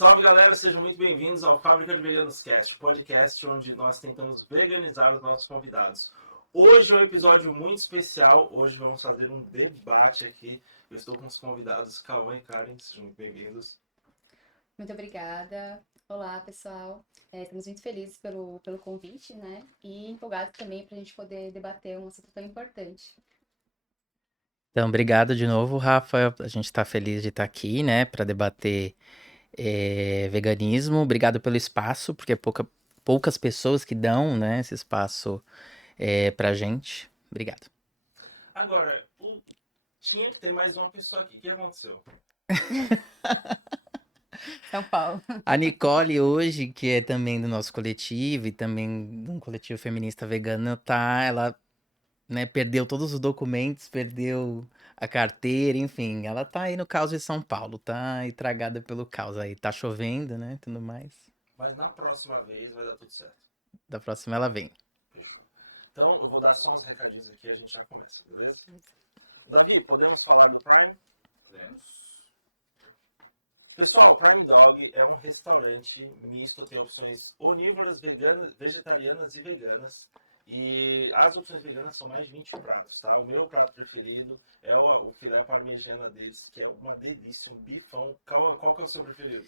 Salve galera, sejam muito bem-vindos ao Fábrica de Veganos Cast, podcast onde nós tentamos veganizar os nossos convidados. Hoje é um episódio muito especial, hoje vamos fazer um debate aqui. Eu estou com os convidados Cauã e Karen, sejam muito bem-vindos. Muito obrigada. Olá, pessoal. Estamos muito felizes pelo convite, né? E empolgados também para a gente poder debater um assunto tão importante. Então, obrigado de novo, Rafa. A gente está feliz de estar aqui, né, para debater veganismo. Obrigado pelo espaço, porque poucas pessoas que dão, né, esse espaço para gente. Obrigado. Agora, tinha que ter mais uma pessoa aqui, o que aconteceu? São Paulo. A Nicole hoje, que é também do nosso coletivo e também de um coletivo feminista vegano, ela, né, perdeu todos os documentos, perdeu a carteira, enfim, ela tá aí no caos de São Paulo, tá aí tragada pelo caos aí, tá chovendo, né, tudo mais. Mas na próxima vez vai dar tudo certo. Da próxima ela vem. Fechou. Então eu vou dar só uns recadinhos aqui e a gente já começa, beleza? Davi, podemos falar do Prime? Podemos. Pessoal, Prime Dog é um restaurante misto, tem opções onívoras, veganas, vegetarianas e veganas. E as opções veganas são mais de 20 pratos, tá? O meu prato preferido é o filé parmegiana deles, que é uma delícia, um bifão. Qual que é o seu preferido?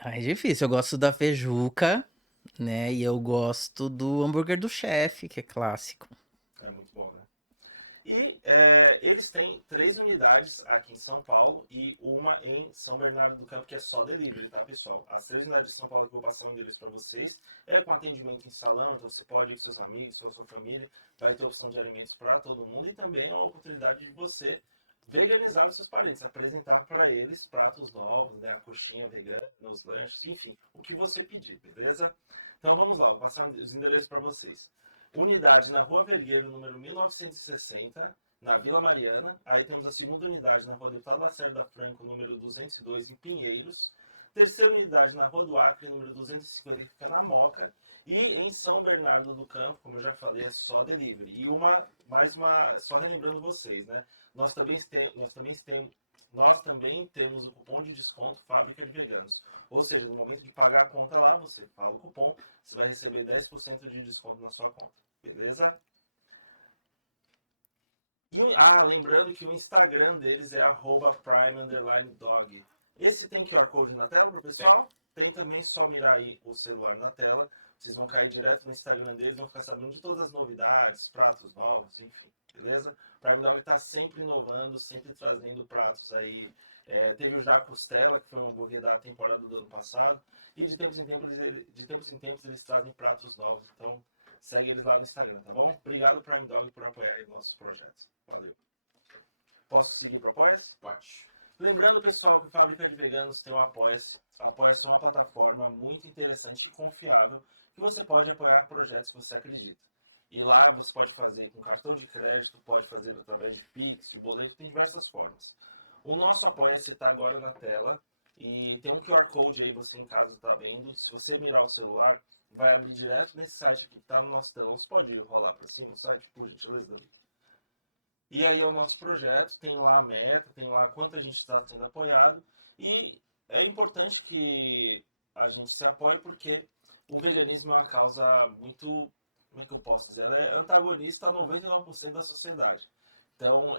É difícil, eu gosto da feijuca, né, e eu gosto do hambúrguer do chefe, que é clássico. É muito bom, né? E eles têm 3 unidades aqui em São Paulo e uma em São Bernardo do Campo, que é só delivery, tá, pessoal? As 3 unidades de São Paulo que eu vou passar o endereço para vocês é com atendimento em salão, então você pode ir com seus amigos, com a sua família, vai ter opção de alimentos para todo mundo e também é uma oportunidade de você veganizar os seus parentes, apresentar para eles pratos novos, né, a coxinha vegana, os lanches, enfim, o que você pedir, beleza? Então vamos lá, vou passar os endereços para vocês. Unidade na Rua Vergueiro, número 1960, na Vila Mariana. Aí temos a segunda unidade na Rua Deputado Lacerda Franco, número 202, em Pinheiros. Terceira unidade na Rua do Acre, número 250, que fica na Moca. E em São Bernardo do Campo, como eu já falei, é só delivery. E só relembrando vocês, né? Nós também temos o cupom de desconto Fábrica de Veganos. Ou seja, no momento de pagar a conta lá, você fala o cupom, você vai receber 10% de desconto na sua conta. Beleza? Lembrando que o Instagram deles é @prime_dog. Esse tem QR Code na tela pro pessoal? Tem também, só mirar aí o celular na tela. Vocês vão cair direto no Instagram deles, vão ficar sabendo de todas as novidades, pratos novos, enfim, beleza? Prime Dog tá sempre inovando, sempre trazendo pratos aí. Teve o Já Costela, que foi um hambúrguer da temporada do ano passado. E de tempos em tempos eles trazem pratos novos. Então, segue eles lá no Instagram, tá bom? Obrigado, Prime Dog, por apoiar o nosso projeto. Valeu. Posso seguir para o Apoia-se? Pode. Lembrando, pessoal, que o Fábrica de Veganos tem o Apoia-se. O Apoia-se é uma plataforma muito interessante e confiável que você pode apoiar projetos que você acredita. E lá você pode fazer com cartão de crédito, pode fazer através de Pix, de boleto, tem diversas formas. O nosso Apoia-se está agora na tela e tem um QR Code aí, você em casa está vendo. Se você mirar o celular, vai abrir direto nesse site aqui que está no nosso telão. Você pode rolar para cima o site, por gentileza, David? E aí é o nosso projeto, tem lá a meta, tem lá quanto a gente está sendo apoiado. E é importante que a gente se apoie porque o veganismo é uma causa muito, como é que eu posso dizer? Ela é antagonista a 99% da sociedade. Então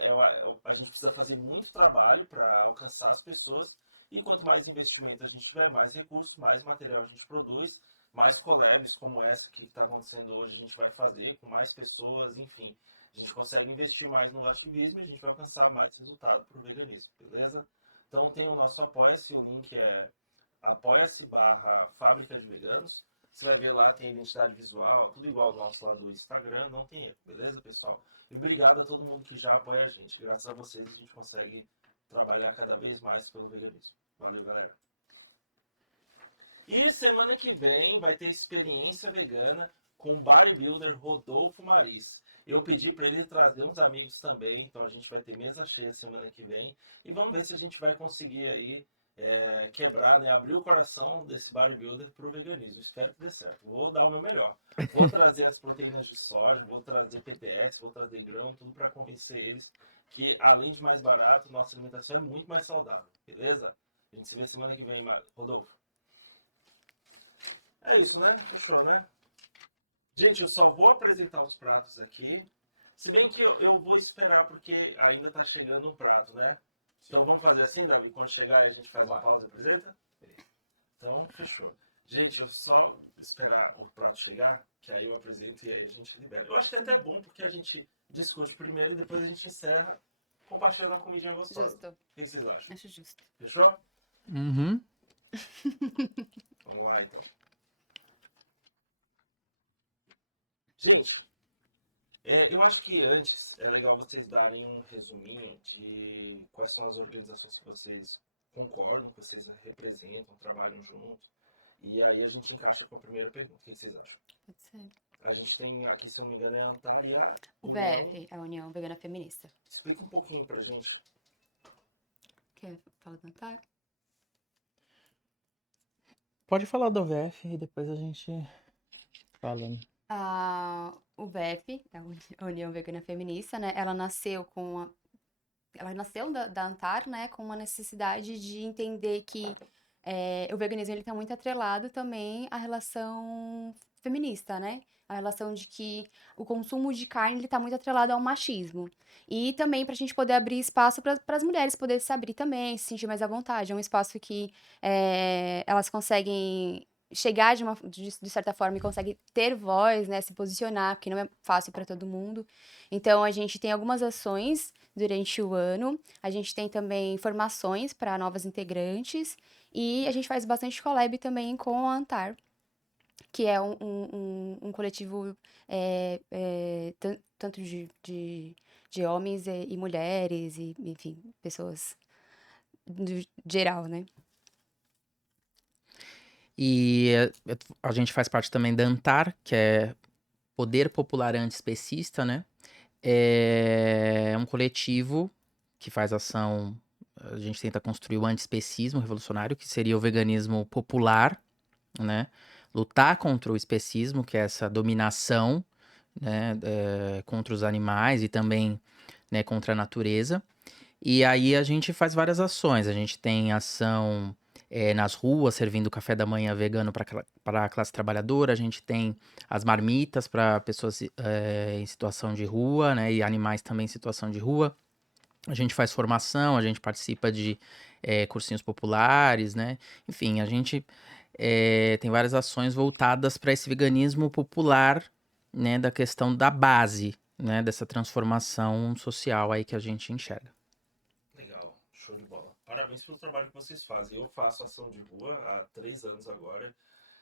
a gente precisa fazer muito trabalho para alcançar as pessoas. E quanto mais investimento a gente tiver, mais recursos, mais material a gente produz, mais collabs como essa que está acontecendo hoje a gente vai fazer com mais pessoas, enfim. A gente consegue investir mais no ativismo e a gente vai alcançar mais resultado para o veganismo, beleza? Então tem o nosso Apoia-se, o link é apoia-se/Fábrica de Veganos. Você vai ver lá, tem identidade visual, tudo igual ao nosso lá do Instagram, não tem erro, beleza, pessoal? E obrigado a todo mundo que já apoia a gente. Graças a vocês a gente consegue trabalhar cada vez mais pelo veganismo. Valeu, galera. E semana que vem vai ter experiência vegana com o bodybuilder Rodolfo Maris. Eu pedi para ele trazer uns amigos também, então a gente vai ter mesa cheia semana que vem. E vamos ver se a gente vai conseguir aí quebrar, né, abrir o coração desse bodybuilder para o veganismo. Espero que dê certo. Vou dar o meu melhor. Vou trazer as proteínas de soja, vou trazer PTS, vou trazer grão, tudo para convencer eles que, além de mais barato, nossa alimentação é muito mais saudável, beleza? gente se vê semana que vem, Rodolfo. É isso, né? Fechou, né? Gente, eu só vou apresentar os pratos aqui. Se bem que eu vou esperar, porque ainda tá chegando um prato, né? Então vamos fazer assim, Davi? Quando chegar a gente faz uma pausa e apresenta? Então, fechou. Gente, eu só esperar o prato chegar, que aí eu apresento e aí a gente libera. Eu acho que é até bom, porque a gente discute primeiro e depois a gente encerra compartilhando a comidinha gostosa. Justo. O que vocês acham? Acho justo. Fechou? Uhum. Vamos lá, então. Gente, eu acho que antes é legal vocês darem um resuminho de quais são as organizações que vocês concordam, que vocês representam, trabalham junto. E aí a gente encaixa com a primeira pergunta. O que vocês acham? Pode ser. A gente tem aqui, se eu não me engano, é a Antar e a O União. VF, a União Vegana Feminista. Explica um pouquinho pra gente. Quer falar do Antar? Pode falar do VF e depois a gente fala. O VF, a União Vegana Feminista, né? Ela nasceu da Antar, né? Com uma necessidade de entender que o veganismo ele está muito atrelado também à relação feminista, né? A relação de que o consumo de carne ele está muito atrelado ao machismo. E também para a gente poder abrir espaço para as mulheres poderem se abrir também, se sentir mais à vontade. É um espaço que elas conseguem chegar de certa forma e conseguem ter voz, né? Se posicionar, porque não é fácil para todo mundo. Então, a gente tem algumas ações durante o ano. A gente tem também formações para novas integrantes. E a gente faz bastante collab também com a Antar, que é um coletivo tanto de homens e mulheres, e, enfim, pessoas do geral, né? E a gente faz parte também da Antar, que é Poder Popular Antiespecista, né? É um coletivo que faz ação. A gente tenta construir o antiespecismo revolucionário, que seria o veganismo popular, né? Lutar contra o especismo, que é essa dominação, né? Contra os animais e também, né, contra a natureza. E aí a gente faz várias ações. A gente tem ação nas ruas, servindo café da manhã vegano para a classe trabalhadora. A gente tem as marmitas para pessoas em situação de rua, né? E animais também em situação de rua. A gente faz formação, a gente participa de cursinhos populares, né? Enfim, a gente tem várias ações voltadas para esse veganismo popular, né? Da questão da base, né? Dessa transformação social aí que a gente enxerga. Legal, show de bola. Parabéns pelo trabalho que vocês fazem. Eu faço ação de rua há 3 anos agora.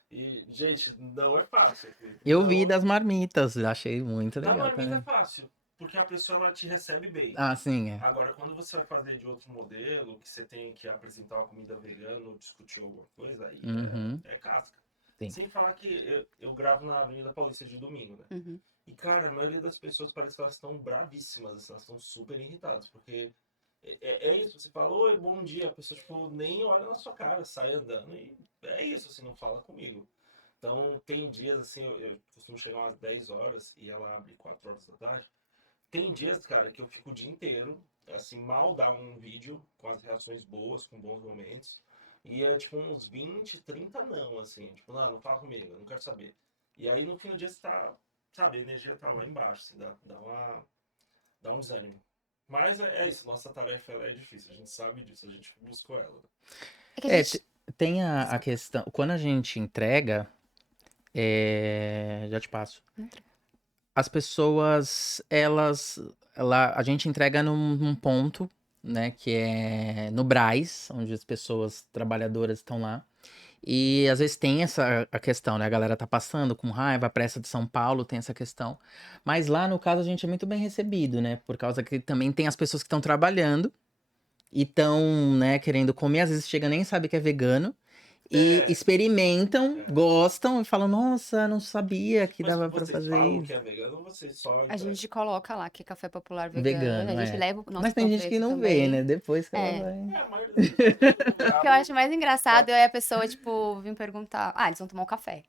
E, gente, não é fácil. Eu vi das marmitas, achei muito Da legal marmita é também. fácil, porque a pessoa ela te recebe bem. Ah, sim, é. Agora, quando você vai fazer de outro modelo, que você tem que apresentar uma comida vegana ou discutir alguma coisa, aí Uhum, é casca. sim. Sem falar que eu gravo na Avenida Paulista de domingo, né? Uhum. E, cara, a maioria das pessoas parece que elas estão bravíssimas, assim, elas estão super irritadas, porque é isso, você fala, oi, bom dia, a pessoa, tipo, nem olha na sua cara, sai andando e é isso, assim, não fala comigo. Então, tem dias, assim, eu costumo chegar umas 10 horas e ela abre 4 horas da tarde. Tem dias, cara, que eu fico o dia inteiro, assim, mal dá um vídeo com as reações boas, com bons momentos. E é tipo uns 20, 30 não, assim, tipo, não fala comigo, eu não quero saber. E aí no fim do dia você tá, sabe, a energia tá lá embaixo, assim, dá um desânimo. Mas é isso, nossa tarefa ela é difícil, a gente sabe disso, a gente buscou ela. Né? É que a É, gente... tem a questão, quando a gente entrega, já te passo. As pessoas, a gente entrega num ponto, né, que é no Brás, onde as pessoas trabalhadoras estão lá. E às vezes tem a questão, né? A galera tá passando com raiva, a pressa de São Paulo tem essa questão. Mas lá, no caso, a gente é muito bem recebido, né? Por causa que também tem as pessoas que estão trabalhando e estão, né, querendo comer, às vezes chega nem sabe que é vegano. E experimentam, gostam e falam, nossa, não sabia que Mas dava pra vocês fazer falam isso. que é vegano ou vocês só A entregam? gente coloca lá que é café popular vegano, Vegano, a gente leva o nosso Mas tem gente que panfleto não vê, também. né? Depois que ela É. vai. A maioria das pessoas O que eu acho mais engraçado é a pessoa, tipo, vir perguntar, eles vão tomar um café.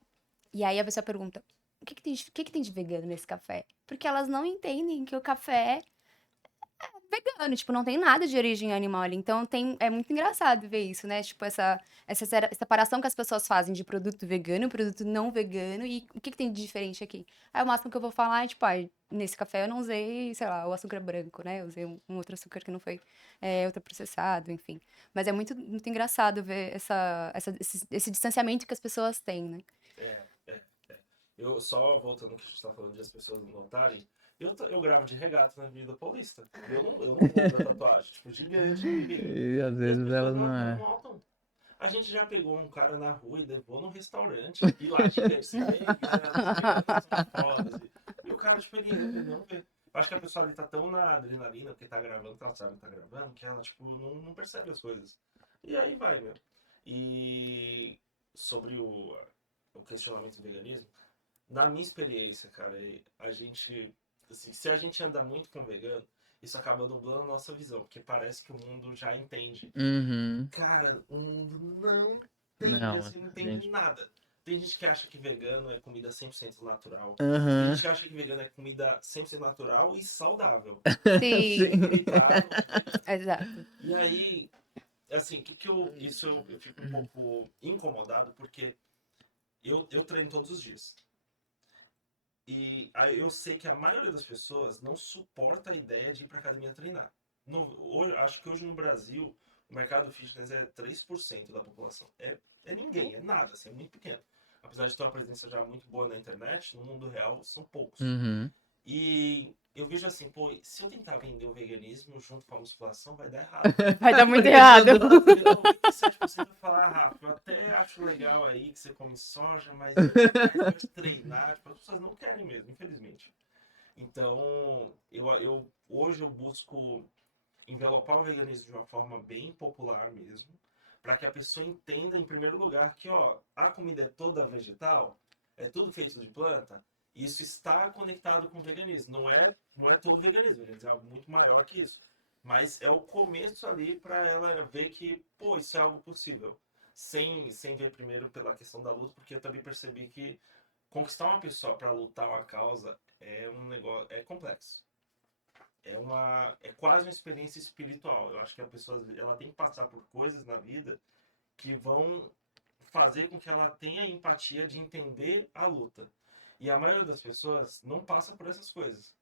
E aí a pessoa pergunta, o que que tem de vegano nesse café? Porque elas não entendem que o café vegano, tipo, não tem nada de origem animal ali. Então é muito engraçado ver isso, né? Tipo, essa separação que as pessoas fazem de produto vegano e produto não vegano e o que que tem de diferente aqui. Aí o máximo que eu vou falar é, tipo, nesse café eu não usei, sei lá, o açúcar branco, né? Eu usei um outro açúcar que não foi ultraprocessado, enfim. Mas é muito engraçado ver esse distanciamento que as pessoas têm, né? É, é, é. Eu só voltando ao que a gente tá falando de as pessoas não notarem, eu gravo de regata na Avenida Paulista. Eu não compro a tatuagem, tipo, gigante no Rio. E às E as vezes pessoas elas não não é. notam. A gente já pegou um cara na rua e levou num restaurante. E lá gigante, assim, "Ei, galera, os veganos são fodas." E o cara, tipo, ele não vê. Eu acho que a pessoa ali tá tão na adrenalina, porque tá gravando, que ela sabe que tá gravando, que ela, tipo, não percebe as coisas. E aí vai, meu. E sobre o questionamento do veganismo, na minha experiência, cara, a gente, assim, se a gente anda muito com vegano, isso acaba nublando a nossa visão, porque parece que o mundo já entende. Uhum. Cara, o mundo não entende, Não, assim, não entende gente. nada. Tem gente que acha que vegano é comida 100% natural. Tem Aham. gente que acha que vegano é comida 100% natural e saudável. Sim, Sim. Equilibrado, vegano. exato. E aí, assim, isso eu fico um pouco incomodado, porque eu treino todos os dias. E aí eu sei que a maioria das pessoas não suporta a ideia de ir pra academia treinar. Hoje, acho que hoje no Brasil, o mercado fitness é 3% da população. É ninguém, é nada, assim, é muito pequeno. Apesar de ter uma presença já muito boa na internet, no mundo real são poucos. Uhum. E eu vejo assim, pô, se eu tentar vender o veganismo junto com a musculação, vai dar errado. Vai dar muito Porque errado. tudo- Porque 97% vai falar, Rafa, eu até acho legal aí que você come soja, mas esse negócio de treinar, tipo, as pessoas não querem mesmo, infelizmente. Então, hoje eu busco envelopar o veganismo de uma forma bem popular mesmo, para que a pessoa entenda, em primeiro lugar, que ó, a comida é toda vegetal, é tudo feito de planta, e isso está conectado com o veganismo. Não é todo veganismo, o veganismo é algo muito maior que isso. Mas é o começo ali para ela ver que, pô, isso é algo possível. Sem ver primeiro pela questão da luta, porque eu também percebi que conquistar uma pessoa para lutar uma causa é um negócio, é complexo. É quase uma experiência espiritual. Eu acho que a pessoa ela tem que passar por coisas na vida que vão fazer com que ela tenha empatia de entender a luta. E a maioria das pessoas não passa por essas coisas.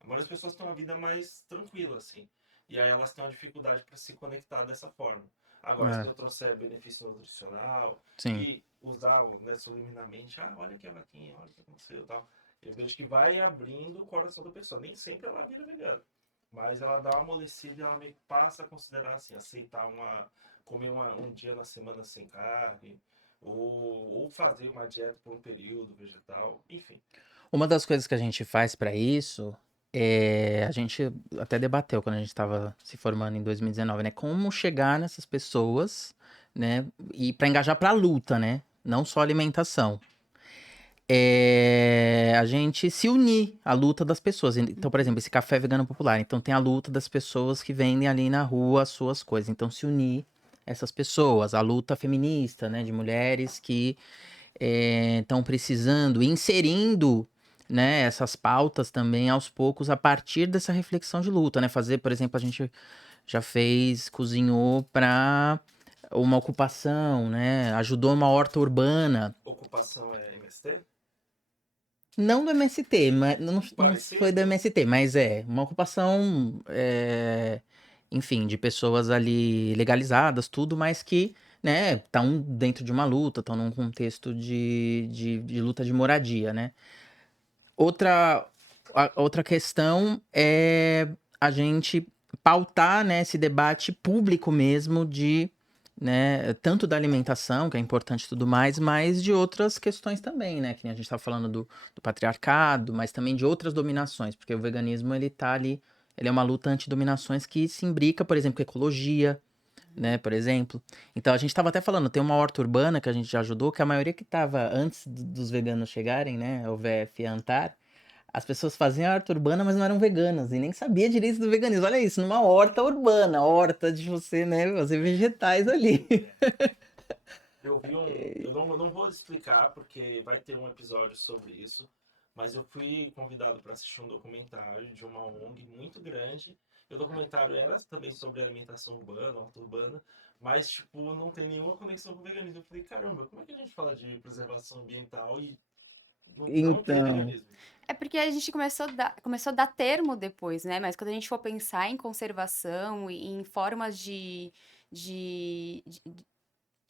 A maioria das pessoas tem uma vida mais tranquila, assim. E aí elas têm uma dificuldade para se conectar dessa forma. Agora, se É, eu trouxer benefício nutricional sim. e usar, né, subliminarmente, olha que a vaquinha, olha o que aconteceu e tal. Eu vejo que vai abrindo o coração da pessoa. Nem sempre ela vira vegana. Mas ela dá uma amolecida e ela meio que passa a considerar assim, aceitar comer um dia na semana sem carne, ou fazer uma dieta por um período vegetal, enfim. Uma das coisas que a gente faz pra isso é. A gente até debateu quando a gente tava se formando em 2019, né? Como chegar nessas pessoas, né? E pra engajar pra luta, né? Não só alimentação. É a gente se unir à luta das pessoas. Então, por exemplo, esse café vegano popular. Então, tem a luta das pessoas que vendem ali na rua as suas coisas. Então, se unir essas pessoas. A luta feminista, né? De mulheres que estão precisando, inserindo, né, essas pautas também aos poucos a partir dessa reflexão de luta, né? Fazer, por exemplo, a gente já fez, cozinhou para uma ocupação, né? Ajudou uma horta urbana. Ocupação é MST? Não do MST, mas não foi do Parecido? MST, mas é uma ocupação, enfim, de pessoas ali legalizadas, tudo, mas que, né, estão dentro de uma luta, estão num contexto de luta de moradia, né? Outra, outra questão é a gente pautar, né, esse debate público mesmo de, né, tanto da alimentação, que é importante e tudo mais, mas de outras questões também, né, que nem a gente estava falando do patriarcado, mas também de outras dominações, porque o veganismo, ele tá ali, ele é uma luta anti-dominações que se imbrica, por exemplo, com ecologia, né, por exemplo. Então a gente estava até falando, tem uma horta urbana que a gente já ajudou, que a maioria que estava antes dos veganos chegarem, né, o VF Antar, as pessoas faziam a horta urbana, mas não eram veganas e nem sabia direito do veganismo. Olha isso, numa horta urbana, horta de você, né, fazer vegetais ali. Eu vi um. Eu não vou explicar porque vai ter um episódio sobre isso, mas eu fui convidado para assistir um documentário de uma ONG muito grande. o documentário era também sobre alimentação urbana, horta urbana, mas, tipo, não tem nenhuma conexão com o veganismo. Eu falei, caramba, como é que a gente fala de preservação ambiental e não tem Então, veganismo? É porque a gente começou a dar termo depois, né? Mas quando a gente for pensar em conservação e em formas de, de,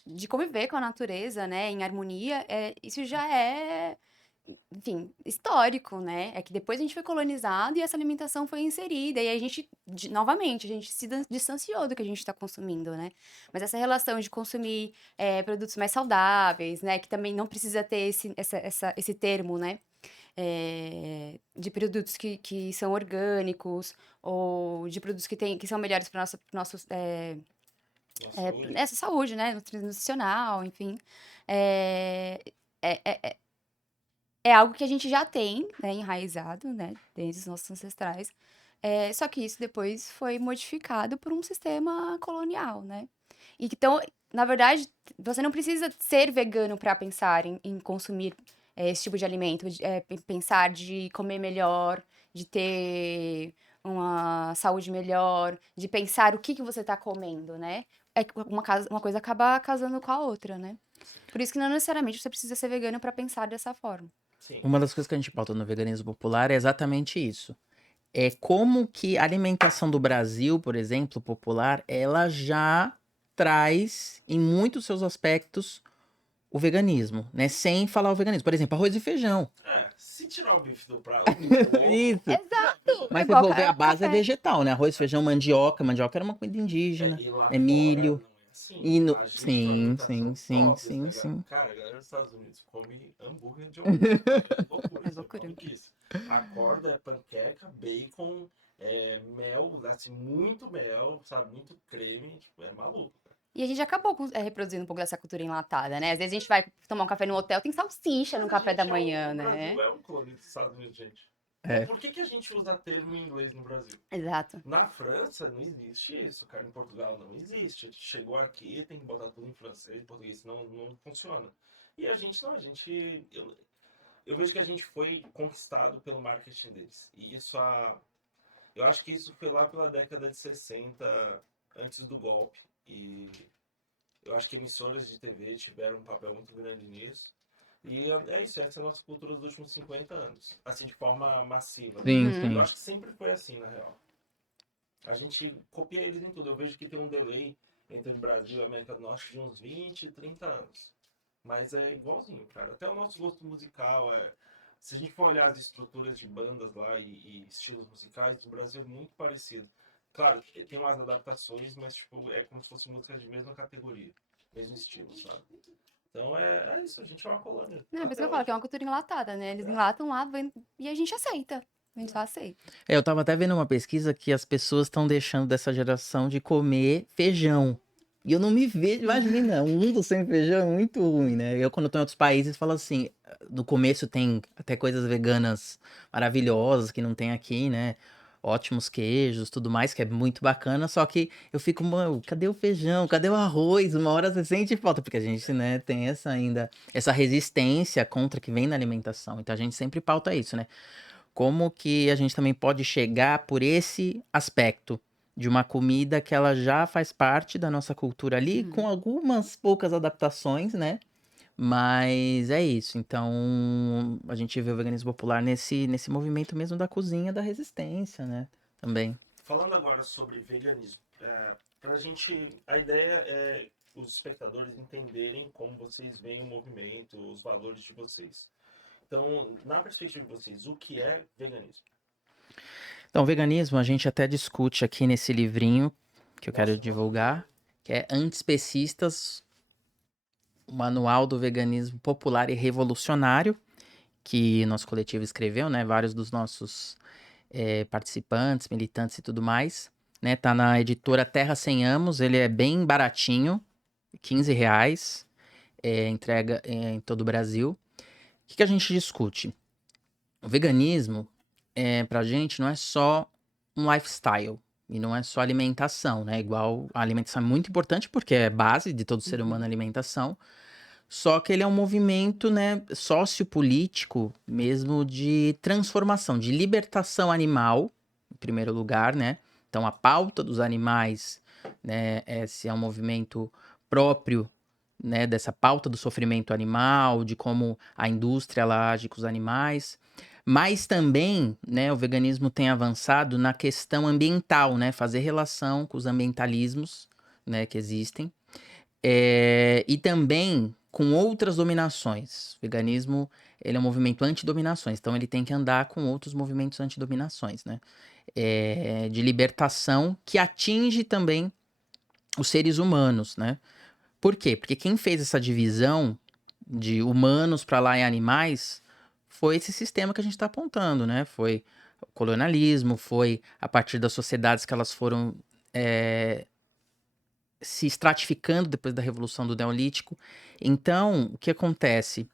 de conviver com a natureza, né? Em harmonia, isso já é, enfim, histórico, né? É que depois a gente foi colonizado e essa alimentação foi inserida. E aí a gente, novamente, a gente se distanciou do que a gente está consumindo, né? Mas essa relação de consumir produtos mais saudáveis, né? Que também não precisa ter esse termo, né? De produtos que são orgânicos ou de produtos que são melhores para nosso Nossa saúde. essa saúde, né? Nutricional, enfim. É, é, é, é algo que a gente já tem, né? Enraizado, né? Desde os nossos ancestrais. Só que isso depois foi modificado por um sistema colonial, né? E então, na verdade, você não precisa ser vegano para pensar em consumir esse tipo de alimento, pensar de comer melhor, de ter uma saúde melhor, de pensar o que você está comendo, né? É que uma coisa acaba casando com a outra, né? Por isso que não necessariamente você precisa ser vegano para pensar dessa forma. Sim. uma das coisas que a gente pauta no veganismo popular é exatamente isso. É como que a alimentação do Brasil, por exemplo, popular, ela já traz, em muitos seus aspectos, o veganismo, né? Sem falar o veganismo. Por exemplo, arroz e feijão. Se tirar o bife do prato um pouco, Isso. Exato! É Mas se igual for ver, a base é café. vegetal, né? Arroz, feijão, mandioca. Mandioca era uma comida indígena. e lá É fora milho. não é assim. E no... A gente tem uma Sim, sim, alimentação sim, top. sim, sim. Cara, a galera dos Estados Unidos come hambúrguer de almoço. É loucura, É você loucura. come isso. Acorda, é panqueca, bacon, mel, assim, muito mel, sabe? Muito creme, tipo, é maluco. E a gente acabou reproduzindo um pouco dessa cultura enlatada, né? Às vezes a gente vai tomar um café no hotel, tem salsicha no Mas a café da gente manhã, o Brasil né? é um colônia dos Estados Unidos, gente. É. Por que a gente usa termo em inglês no Brasil? Exato. Na França não existe isso, cara. Em Portugal não existe. Chegou aqui, tem que botar tudo em francês, em português, não funciona. E a gente não, eu vejo que a gente foi conquistado pelo marketing deles. E eu acho que isso foi lá pela década de 60, antes do golpe. E eu acho que emissoras de TV tiveram um papel muito grande nisso. E é isso, essa é a nossa cultura dos últimos 50 anos. Assim, de forma massiva, né? Sim, Uhum. Eu sim. acho que sempre foi assim, na real. A gente copia eles em tudo. Eu vejo que tem um delay entre o Brasil e a América do Norte de uns 20, 30 anos. Mas é igualzinho, cara. Até o nosso gosto musical Se a gente for olhar as estruturas de bandas lá e estilos musicais, o Brasil é muito parecido. Claro, tem umas adaptações, mas tipo, é como se fosse música de mesma categoria, mesmo estilo, sabe? Então é isso, a gente é uma colônia. Não, é por isso que Até eu falo hoje. que é uma cultura enlatada, né? Eles É. enlatam lá e a gente aceita. A gente só aceita. É, eu tava até vendo uma pesquisa que as pessoas estão deixando dessa geração de comer feijão. E eu não me vejo, imagina, um mundo sem feijão é muito ruim, né? Eu, quando tô em outros países, falo assim, no começo tem até coisas veganas maravilhosas que não tem aqui, né? Ótimos queijos, tudo mais, que é muito bacana, só que eu fico, mano, cadê o feijão? Cadê o arroz? Uma hora você sente falta, porque a gente, né, tem essa resistência contra que vem na alimentação. Então a gente sempre pauta isso, né? Como que a gente também pode chegar por esse aspecto de uma comida que ela já faz parte da nossa cultura ali, com algumas poucas adaptações, né? Mas é isso. Então, a gente vê o veganismo popular nesse movimento mesmo da cozinha da resistência, né? Também. Falando agora sobre veganismo, pra gente, a ideia é os espectadores entenderem como vocês veem o movimento, os valores de vocês. Então, na perspectiva de vocês, o que é veganismo? Então, o veganismo a gente até discute aqui nesse livrinho que eu quero Mostra, divulgar, que é Antiespecistas, o Manual do Veganismo Popular e Revolucionário, que nosso coletivo escreveu, né? Vários dos nossos participantes, militantes e tudo mais, né? Tá na editora Terra Sem Amos, ele é bem baratinho, R$ 15, entrega em todo o Brasil. O que a gente discute? O veganismo, pra gente, não é só um lifestyle, e não é só alimentação, né? Igual a alimentação é muito importante, porque é base de todo ser humano a alimentação, só que ele é um movimento, né, sociopolítico mesmo de transformação, de libertação animal, em primeiro lugar, né? Então, a pauta dos animais, né, esse é um movimento próprio, né, dessa pauta do sofrimento animal, de como a indústria ela age com os animais. Mas também, né, o veganismo tem avançado na questão ambiental, né, fazer relação com os ambientalismos, né, que existem. E também com outras dominações. O veganismo, ele é um movimento anti-dominações, então ele tem que andar com outros movimentos anti-dominações, né? De libertação que atinge também os seres humanos, né? Por quê? Porque quem fez essa divisão de humanos para lá e animais foi esse sistema que a gente está apontando, né? Foi o colonialismo, foi a partir das sociedades que elas foram se estratificando depois da Revolução do Neolítico. Então, o que acontece?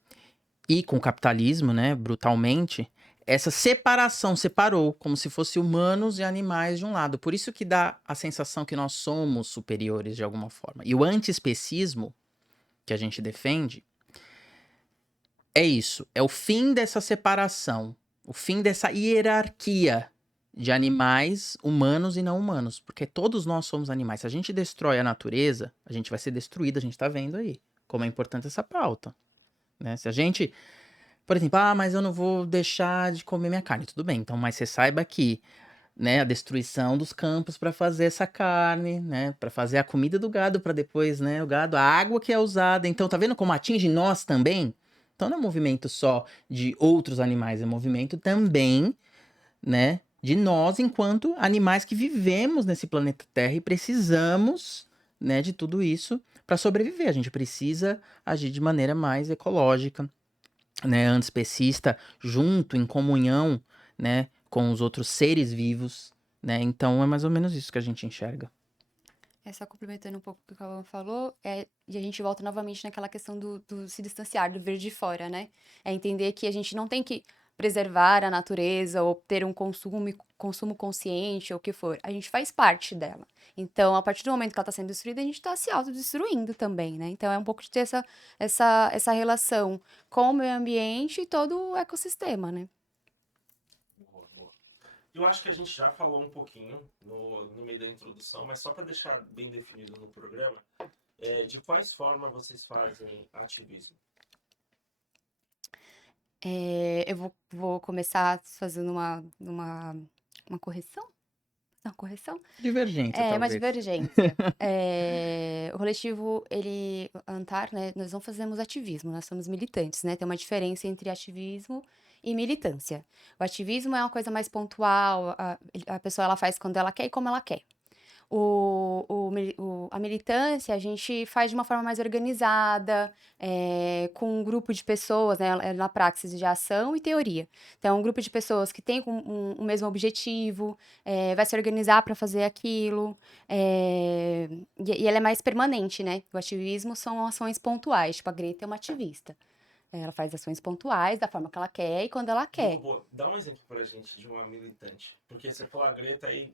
E com o capitalismo, né, brutalmente, essa separação separou, como se fosse humanos e animais de um lado. Por isso que dá a sensação que nós somos superiores de alguma forma. E o antiespecismo, que a gente defende, é isso. É o fim dessa separação, o fim dessa hierarquia de animais humanos e não humanos. Porque todos nós somos animais. Se a gente destrói a natureza, a gente vai ser destruído. A gente tá vendo aí como é importante essa pauta, né? Se a gente, por exemplo, mas eu não vou deixar de comer minha carne. Tudo bem, então, mas você saiba que, né, a destruição dos campos para fazer essa carne, né, para fazer a comida do gado, para depois, né, o gado, a água que é usada. Então, tá vendo como atinge nós também? Então, não é um movimento só de outros animais, é um movimento também, né, de nós enquanto animais que vivemos nesse planeta Terra e precisamos, né, de tudo isso para sobreviver. A gente precisa agir de maneira mais ecológica, né, antiespecista, junto, em comunhão, né, com os outros seres vivos, né? Então é mais ou menos isso que a gente enxerga. Só complementando um pouco o que o Cauã falou, e a gente volta novamente naquela questão do se distanciar, do ver de fora, né? É entender que a gente não tem que preservar a natureza ou ter um consumo consciente ou o que for. A gente faz parte dela. Então, a partir do momento que ela está sendo destruída, a gente está se autodestruindo também, né? Então, é um pouco de ter essa relação com o meio ambiente e todo o ecossistema, né? Boa, boa. Eu acho que a gente já falou um pouquinho no meio da introdução, mas só para deixar bem definido no programa, de quais formas vocês fazem ativismo? Eu vou começar fazendo uma correção? Uma correção? Divergência, Uma talvez. divergência. O coletivo, ANTAR, né, nós não fazemos ativismo, nós somos militantes, né? Tem uma diferença entre ativismo e militância. O ativismo é uma coisa mais pontual, a pessoa ela faz quando ela quer e como ela quer. A militância a gente faz de uma forma mais organizada, com um grupo de pessoas, né, na praxis de ação e teoria. Então, um grupo de pessoas que tem um mesmo objetivo, vai se organizar para fazer aquilo, e ela é mais permanente, né? O ativismo são ações pontuais, tipo, a Greta é uma ativista. Ela faz ações pontuais, da forma que ela quer e quando ela quer. Boa. Dá um exemplo pra gente de uma militante. Porque você falou a Greta aí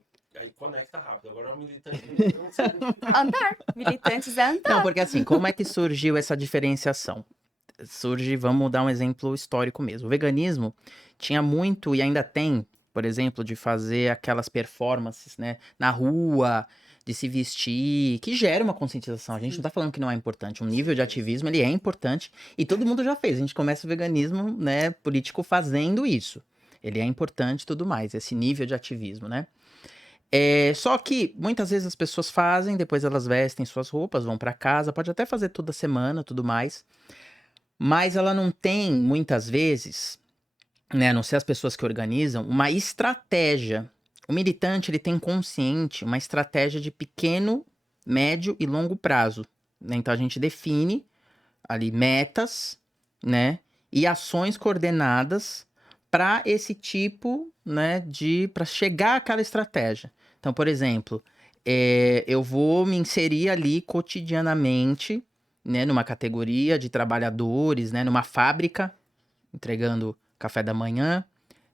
conecta rápido. Agora é um militante. ANTAR. Militantes é ANTAR. Não, porque assim, como é que surgiu essa diferenciação? Vamos dar um exemplo histórico mesmo. O veganismo tinha muito, e ainda tem, por exemplo, de fazer aquelas performances, né, na rua, de se vestir, que gera uma conscientização. A gente não tá falando que não é importante. Um nível de ativismo, ele é importante, e todo mundo já fez. A gente começa o veganismo, né, político fazendo isso. Ele é importante e tudo mais, esse nível de ativismo, né? Só que muitas vezes as pessoas fazem, depois elas vestem suas roupas, vão pra casa, pode até fazer toda semana, tudo mais. Mas ela não tem, muitas vezes, né, a não ser as pessoas que organizam, uma estratégia. O militante, ele tem consciente uma estratégia de pequeno, médio e longo prazo, né? Então a gente define ali metas, né, e ações coordenadas para esse tipo, né, para chegar àquela estratégia. Então, por exemplo, eu vou me inserir ali cotidianamente, né, numa categoria de trabalhadores, né, numa fábrica, entregando café da manhã,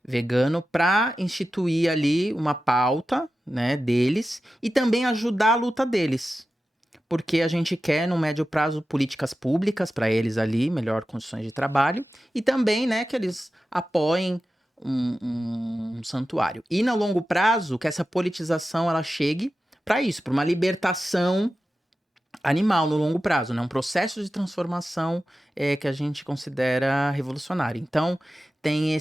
vegano, para instituir ali uma pauta, né, deles e também ajudar a luta deles. Porque a gente quer, no médio prazo, políticas públicas para eles ali, melhor condições de trabalho, e também, né, que eles apoiem um santuário. E no longo prazo, que essa politização ela chegue para isso, para uma libertação animal no longo prazo, né? Um processo de transformação que a gente considera revolucionário. Então, tem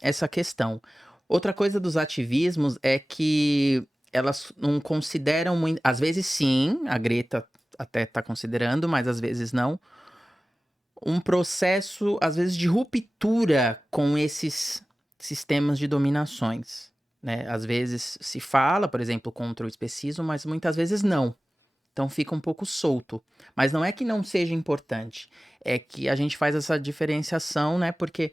essa questão. Outra coisa dos ativismos é que elas não consideram muito. Às vezes, sim, a Greta até está considerando, mas às vezes não. Um processo, às vezes, de ruptura com esses sistemas de dominações. Né? Às vezes se fala, por exemplo, contra o especismo, mas muitas vezes não. Então fica um pouco solto. Mas não é que não seja importante. É que a gente faz essa diferenciação, né? Porque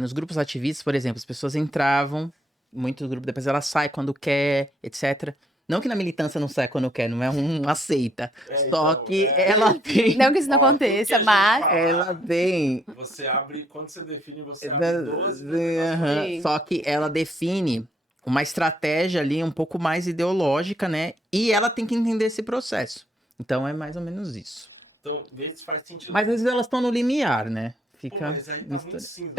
nos grupos ativistas, por exemplo, as pessoas entravam, muitos grupos, depois ela sai quando quer, etc. Não que na militância não sai quando quer, não é uma seita. Só que ela tem. Não que isso não Ó, tudo que a aconteça, gente mas. falar, Ela tem. Você abre, quando você define, você abre 12 Aham. Sim. Só que ela define uma estratégia ali um pouco mais ideológica, né? E ela tem que entender esse processo. Então é mais ou menos isso. Então, vê se faz sentido. Mas às vezes elas estão no limiar, né? Pô, Fica mas aí tá muito mistura. cinza.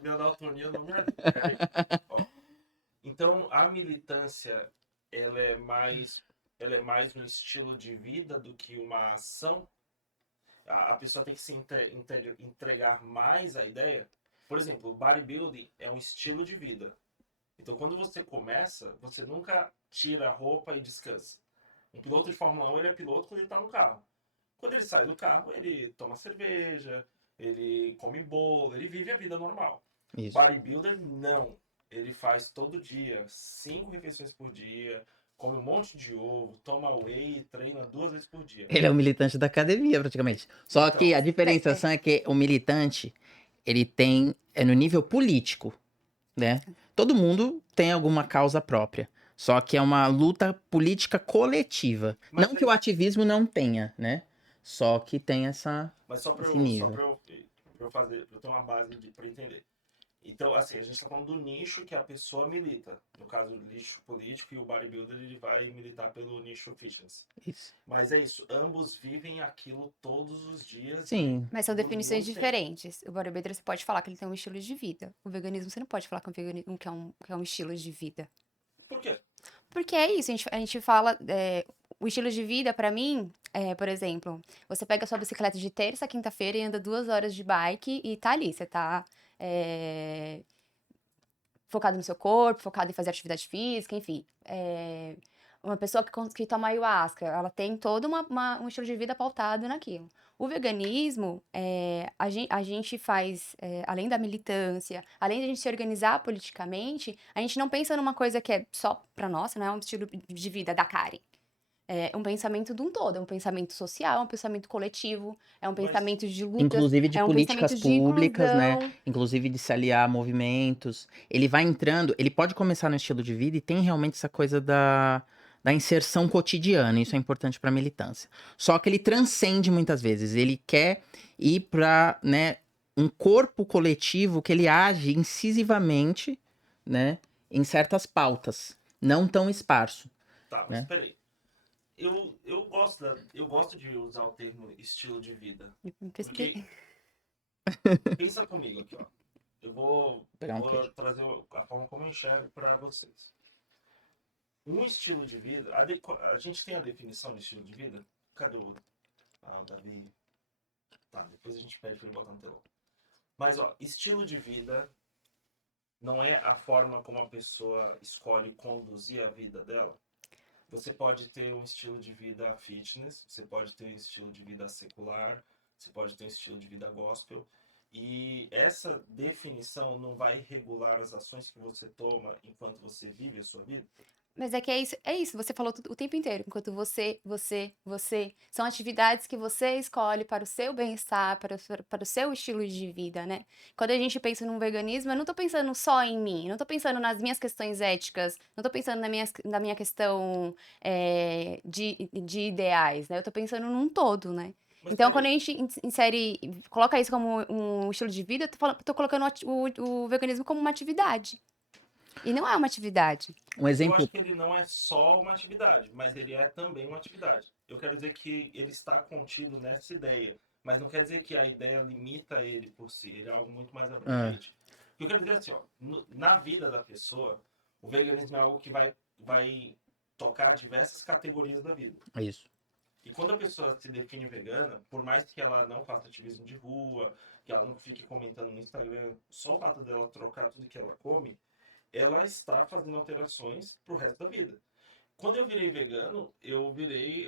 Minha daltonia não me ajuda. Ó, então, a militância, ela é mais um estilo de vida do que uma ação. A pessoa tem que se entregar mais à ideia. Por exemplo, o bodybuilding é um estilo de vida. Então, quando você começa, você nunca tira a roupa e descansa. Um piloto de Fórmula 1, ele é piloto quando ele está no carro. Quando ele sai do carro, ele toma cerveja, ele come bolo, ele vive a vida normal. Isso. Bodybuilder, não. Ele faz todo dia, 5 refeições por dia, come um monte de ovo, toma whey e treina 2 vezes por dia. Ele é um militante da academia, praticamente. Só Então, que a diferenciação é que o militante, ele tem, no nível político, né? Todo mundo tem alguma causa própria. Só que é uma luta política coletiva. Mas não que o ativismo não tenha, né? Só que tem essa. Mas só pra Esse eu, nível. pra eu ter uma base pra entender. Então, assim, a gente tá falando do nicho que a pessoa milita. No caso, o nicho político, e o bodybuilder ele vai militar pelo nicho fitness. Isso. Mas é isso, ambos vivem aquilo todos os dias. Sim. Mas são Todo definições mundo tem. diferentes. O bodybuilder você pode falar que ele tem um estilo de vida. O veganismo você não pode falar que, que é um estilo de vida. Por quê? Porque é isso, a gente fala. O estilo de vida, pra mim, por exemplo, você pega a sua bicicleta de terça a quinta-feira e anda 2 horas de bike e tá ali. Você tá focado no seu corpo, focado em fazer atividade física, enfim. Uma pessoa que toma ayahuasca, ela tem todo um estilo de vida pautado naquilo. O veganismo, a gente faz, além da militância, além de a gente se organizar politicamente, a gente não pensa numa coisa que é só pra nós, não é um estilo de vida da Karen. É um pensamento de um todo, é um pensamento social, é um pensamento coletivo, é um pensamento de lutas, Inclusive de é um políticas pensamento de públicas, né? inclusão. Inclusive de se aliar a movimentos. Ele vai entrando, ele pode começar no estilo de vida e tem realmente essa coisa da inserção cotidiana. Isso é importante para militância. Só que ele transcende muitas vezes. Ele quer ir para, né, um corpo coletivo que ele age incisivamente, né, em certas pautas, não tão esparso. Tá, mas Né? peraí. Eu gosto de usar o termo estilo de vida. Porque, pensa comigo aqui, ó. Eu vou trazer a forma como eu enxergo para vocês. Um estilo de vida. A gente tem a definição de estilo de vida? Cadê o Davi? Tá, depois a gente pede para ele botar no telão. Mas, ó, estilo de vida não é a forma como a pessoa escolhe conduzir a vida dela. Você pode ter um estilo de vida fitness, você pode ter um estilo de vida secular, você pode ter um estilo de vida gospel. E essa definição não vai regular as ações que você toma enquanto você vive a sua vida? Mas é isso, você falou o tempo inteiro, enquanto você, são atividades que você escolhe para o seu bem-estar, para o seu estilo de vida, né? Quando a gente pensa num veganismo, eu não tô pensando só em mim, não tô pensando nas minhas questões éticas, não tô pensando na minha questão de ideais, né? Eu tô pensando num todo, né? Mas Então, peraí, quando a gente coloca isso como um estilo de vida, eu tô colocando o veganismo como uma atividade. E não é uma atividade. Um eu exemplo. acho que ele não é só uma atividade, mas ele é também uma atividade. Eu quero dizer que ele está contido nessa ideia. mas não quer dizer que a ideia limita ele por si, ele é algo muito mais Ah, abrangente. O que eu quero dizer é assim, ó, na vida da pessoa, o veganismo é algo que vai tocar diversas categorias da vida. é isso. E quando a pessoa se define vegana, por mais que ela não faça ativismo de rua, que ela não fique comentando no Instagram, só o fato dela trocar tudo que ela come, ela está fazendo alterações pro resto da vida. Quando eu virei vegano, eu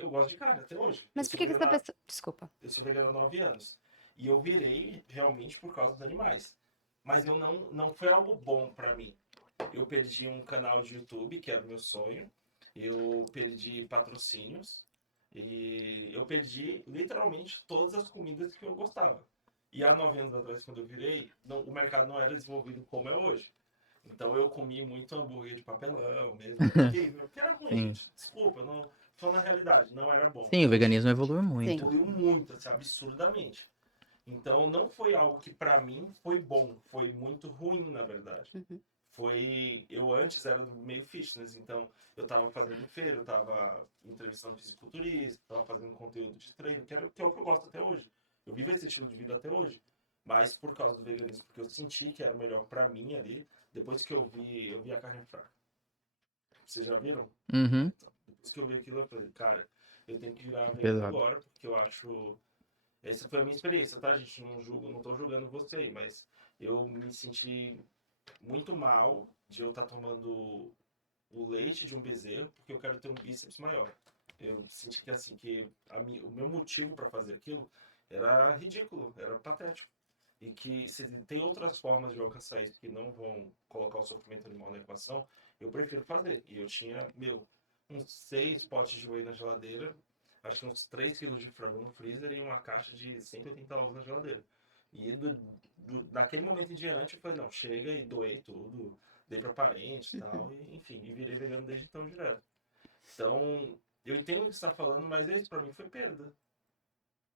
gosto de carne até hoje. Mas por que que essa pessoa. Desculpa. Eu sou vegano há 9 anos. E eu virei realmente por causa dos animais. Mas eu não foi algo bom pra mim. Eu perdi um canal de YouTube, que era o meu sonho. Eu perdi patrocínios. E eu perdi literalmente todas as comidas que eu gostava. E há 9 anos atrás, quando eu virei, o mercado não era desenvolvido como é hoje. Então eu comi muito hambúrguer de papelão mesmo. Porque era ruim, Sim. gente. Desculpa, não, falando na realidade, não era bom. Sim, o veganismo evoluiu muito. Sim. Evoluiu muito, assim, absurdamente. Então não foi algo que pra mim foi bom, foi muito ruim, na verdade. Uhum. Eu antes era do meio fitness, então eu tava fazendo feira, eu tava entrevistando fisiculturista, tava fazendo conteúdo de treino, que é o que eu gosto até hoje. Eu vivo esse estilo de vida até hoje. Mas por causa do veganismo, porque eu senti que era o melhor pra mim ali, depois que eu vi a carne fraca. Vocês já viram? Uhum. Então, depois que eu vi aquilo, eu falei, cara, eu tenho que virar vegano Pesado. agora, porque eu acho. Essa foi a minha experiência, tá, gente? Não tô julgando você aí, mas eu me senti muito mal de eu estar tomando o leite de um bezerro porque eu quero ter um bíceps maior. Eu senti que assim que o meu motivo para fazer aquilo era ridículo, era patético. E que se tem outras formas de alcançar isso que não vão colocar o sofrimento animal na equação, eu prefiro fazer. E eu tinha, uns 6 potes de whey na geladeira, acho que uns 3 quilos de frango no freezer e uma caixa de 180 ovos na geladeira. E daquele momento em diante eu falei, não, chega, e doei tudo, dei pra parente e tal, e, enfim, e virei vegano desde então direto. Então, eu entendo o que você está falando, mas isso pra mim foi perda.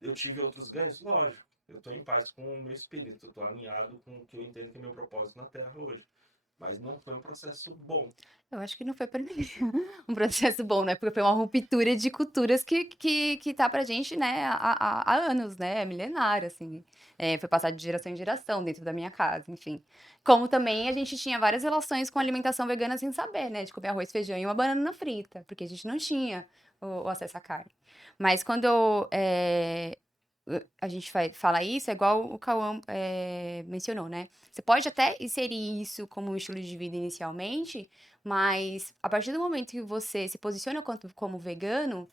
Eu tive outros ganhos? Lógico. Eu tô em paz com o meu espírito, eu tô alinhado com o que eu entendo que é meu propósito na Terra hoje. Mas não foi um processo bom. Eu acho que não foi pra mim um processo bom, né? Porque foi uma ruptura de culturas que tá pra gente, né, há anos, né? É milenário, assim. Foi passado de geração em geração dentro da minha casa, enfim. Como também a gente tinha várias relações com alimentação vegana sem saber, né? De comer arroz, feijão e uma banana frita, porque a gente não tinha o acesso à carne. Mas quando a gente fala isso, é igual o Cauã mencionou, né? Você pode até inserir isso como um estilo de vida inicialmente, mas a partir do momento que você se posiciona como vegano,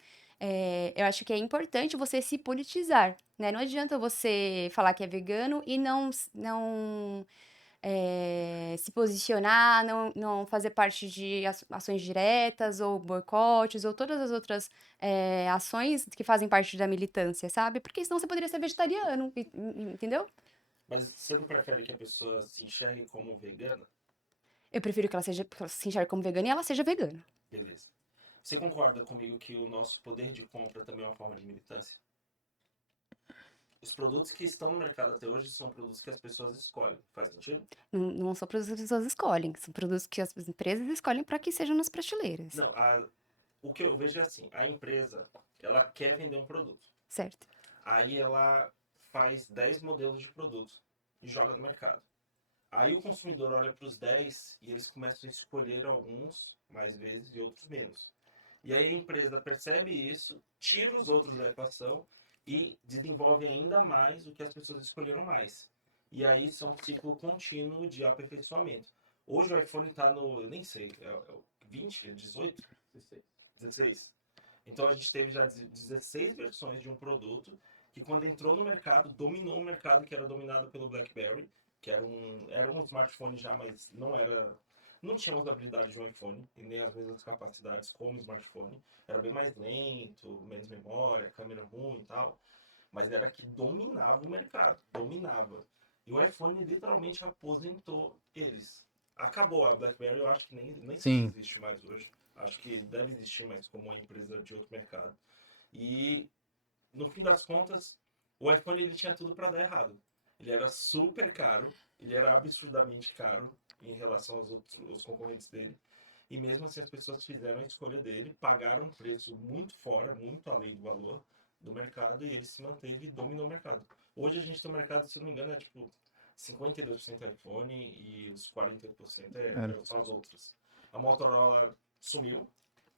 eu acho que é importante você se politizar, né? Não adianta você falar que é vegano e não se posicionar, não fazer parte de ações diretas ou boicotes ou todas as outras ações que fazem parte da militância, sabe? Porque senão você poderia ser vegetariano, entendeu? Mas você não prefere que a pessoa se enxergue como vegana? Eu prefiro que ela se enxergue como vegana e ela seja vegana. Beleza. Você concorda comigo que o nosso poder de compra também é uma forma de militância? Os produtos que estão no mercado até hoje são produtos que as pessoas escolhem. Faz sentido? Não são produtos que as pessoas escolhem, são produtos que as empresas escolhem para que sejam nas prateleiras. Não, o que eu vejo é assim, a empresa, ela quer vender um produto. Certo. Aí ela faz 10 modelos de produto e joga no mercado. Aí o consumidor olha para os 10 e eles começam a escolher alguns mais vezes e outros menos. E aí a empresa percebe isso, tira os outros da equação e desenvolve ainda mais o que as pessoas escolheram mais. E aí isso é um ciclo contínuo de aperfeiçoamento. Hoje o iPhone está no, eu nem sei, é o 20, 18? 16. Então a gente teve já 16 versões de um produto que quando entrou no mercado, dominou um mercado que era dominado pelo BlackBerry, que era um smartphone já, mas não tinha a usabilidade de um iPhone e nem as mesmas capacidades como smartphone. Era bem mais lento, menos memória, câmera ruim e tal. Mas era que dominava o mercado, dominava. E o iPhone literalmente aposentou eles. Acabou a BlackBerry, eu acho que nem sei se Sim. existe mais hoje. Acho que deve existir, mas como uma empresa de outro mercado. E no fim das contas, o iPhone ele tinha tudo para dar errado. Ele era super caro, ele era absurdamente caro em relação aos concorrentes dele. E mesmo assim as pessoas fizeram a escolha dele, pagaram um preço muito fora, muito além do valor do mercado e ele se manteve e dominou o mercado. Hoje a gente tem um mercado, se não me engano, é tipo 52% iPhone e os 48% são as outras. A Motorola sumiu.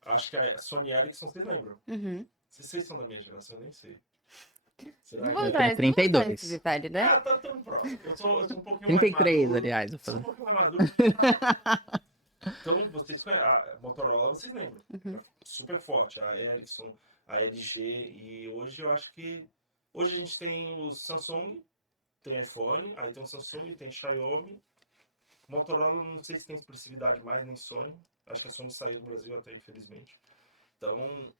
Acho que a Sony Ericsson, vocês lembram? Uhum. Se vocês são da minha geração, eu nem sei. Será Não que... vou Eu entrar tenho nesse, não vou entrar 32. nesse detalhe, né? Ah, tá tão próximo. Eu sou um pouquinho 33, mais maduro. aliás. Eu Sou um falo. pouquinho mais maduro. Então, vocês conhecem a Motorola, vocês lembram? Uhum. Super forte. A Ericsson, a LG. E hoje eu acho que... Hoje a gente tem o Samsung, tem iPhone, aí tem o Samsung, tem Xiaomi. Motorola, não sei se tem expressividade mais, nem Sony. Acho que a Sony saiu do Brasil até, infelizmente. Então,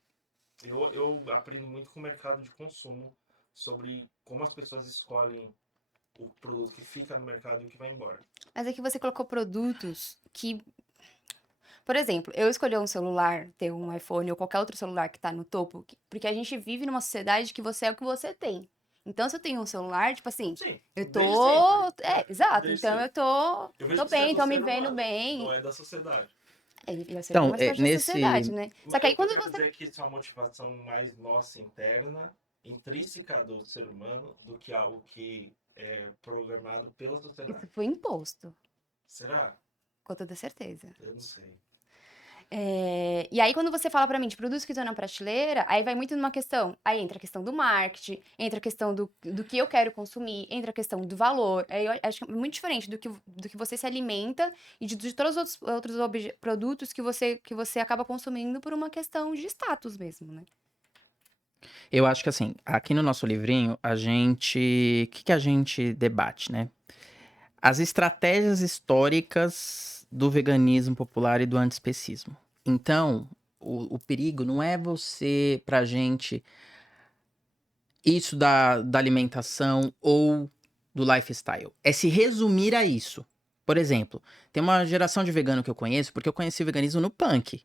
eu aprendo muito com o mercado de consumo sobre como as pessoas escolhem o produto que fica no mercado e o que vai embora. Mas é que você colocou produtos que... Por exemplo, eu escolher um celular, ter um iPhone ou qualquer outro celular que tá no topo, porque a gente vive numa sociedade que você é o que você tem. Então, se eu tenho um celular, tipo assim, Sim, eu desde tô... sempre. É, exato. Desde Então, sempre. eu tô Eu vejo que bem, você é tô do me ser vendo humano, bem. não é da sociedade. E você Então, faz parte da sociedade, né? Só que aí Eu quando quero você... dizer que isso é uma motivação mais nossa, interna, intrínseca do ser humano, do que algo que é programado pela sociedade. Isso foi imposto, Será? com toda certeza. Eu não sei. E aí, quando você fala pra mim de produtos que estão na prateleira, aí vai muito numa questão. Aí entra a questão do marketing, entra a questão do que eu quero consumir, entra a questão do valor. Aí eu acho que é muito diferente do que você se alimenta e de todos os outros produtos que você acaba consumindo por uma questão de status mesmo, né? Eu acho que assim, aqui no nosso livrinho, a gente. O que a gente debate, né? As estratégias históricas do veganismo popular e do antiespecismo. Então, o perigo não é você, pra gente, isso da alimentação ou do lifestyle. É se resumir a isso. Por exemplo, tem uma geração de vegano que eu conheço, porque eu conheci o veganismo no punk,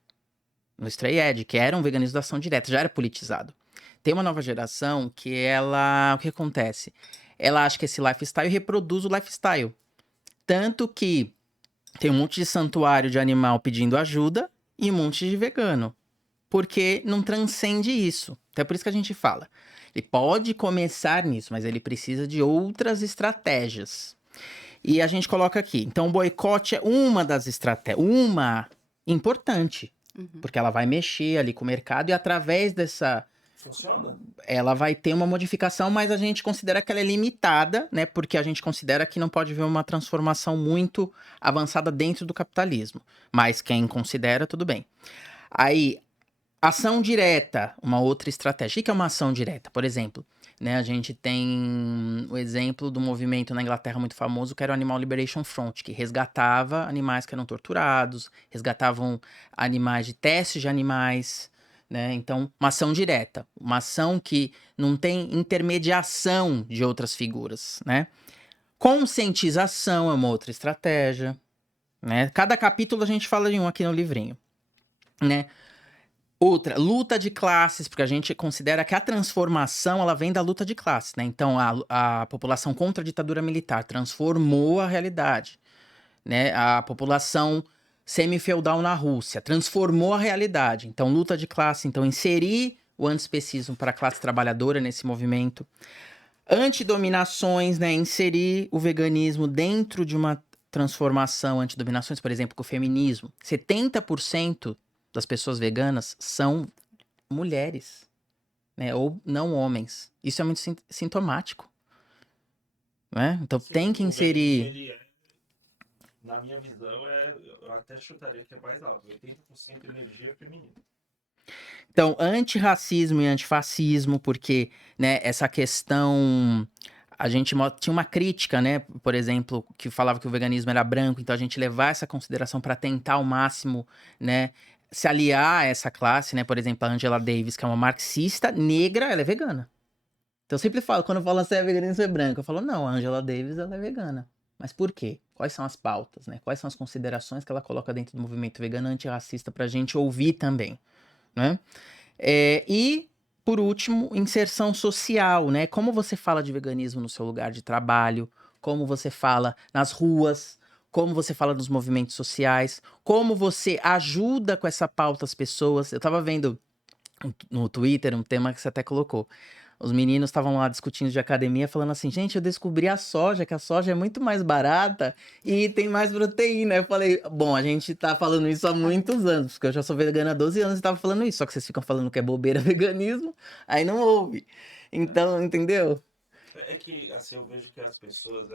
no Stray Edge, que era um veganismo da ação direta, já era politizado. Tem uma nova geração que ela... O que acontece? Ela acha que esse lifestyle reproduz o lifestyle. Tanto que tem um monte de santuário de animal pedindo ajuda e um monte de vegano. Porque não transcende isso. Então é por isso que a gente fala. Ele pode começar nisso, mas ele precisa de outras estratégias. E a gente coloca aqui. Então o boicote é uma das estratégias. Uma importante. Porque ela vai mexer ali com o mercado e através dessa... Funciona? Ela vai ter uma modificação, mas a gente considera que ela é limitada, né? Porque a gente considera que não pode haver uma transformação muito avançada dentro do capitalismo. Mas quem considera, tudo bem. Aí, ação direta, uma outra estratégia. O que é uma ação direta? Por exemplo, né, a gente tem o exemplo do movimento na Inglaterra muito famoso, que era o Animal Liberation Front, que resgatava animais que eram torturados, resgatavam animais de testes de animais, né? Então, uma ação direta, uma ação que não tem intermediação de outras figuras, né? Conscientização é uma outra estratégia, né? Cada capítulo a gente fala de um aqui no livrinho, né? Outra, luta de classes, porque a gente considera que a transformação ela vem da luta de classes, né? Então, a população contra a ditadura militar transformou a realidade, né? A população semi-feudal na Rússia transformou a realidade. Então, luta de classe, então, inserir o antiespecismo para a classe trabalhadora nesse movimento. Antidominações, né? Inserir o veganismo dentro de uma transformação antidominações, por exemplo, com o feminismo. 70% das pessoas veganas são mulheres, né? Ou não homens. Isso é muito sintomático, né? Então Sim, tem que o inserir... veganismo, ele na minha visão, eu até chutaria que é mais alto. 80% energia feminina. Então, antirracismo e antifascismo, porque, né, essa questão... A gente tinha uma crítica, né, por exemplo, que falava que o veganismo era branco, então a gente levar essa consideração para tentar ao máximo, né, se aliar a essa classe, né, por exemplo, a Angela Davis, que é uma marxista negra, ela é vegana. Então eu sempre falo, quando eu falo assim, é veganismo é branco, eu falo, não, a Angela Davis, ela é vegana. Mas por quê? Quais são as pautas, né? Quais são as considerações que ela coloca dentro do movimento vegano antirracista pra gente ouvir também, né? E, por último, inserção social, né? Como você fala de veganismo no seu lugar de trabalho, como você fala nas ruas, como você fala nos movimentos sociais, como você ajuda com essa pauta as pessoas. Eu tava vendo no Twitter, um tema que você até colocou. Os meninos estavam lá discutindo de academia, falando assim, gente, eu descobri a soja, que a soja é muito mais barata e tem mais proteína. Eu falei, bom, a gente tá falando isso há muitos anos, porque eu já sou vegana há 12 anos e tava falando isso, só que vocês ficam falando que é bobeira veganismo, aí não ouve. Então, entendeu? É que, assim, eu vejo que as pessoas,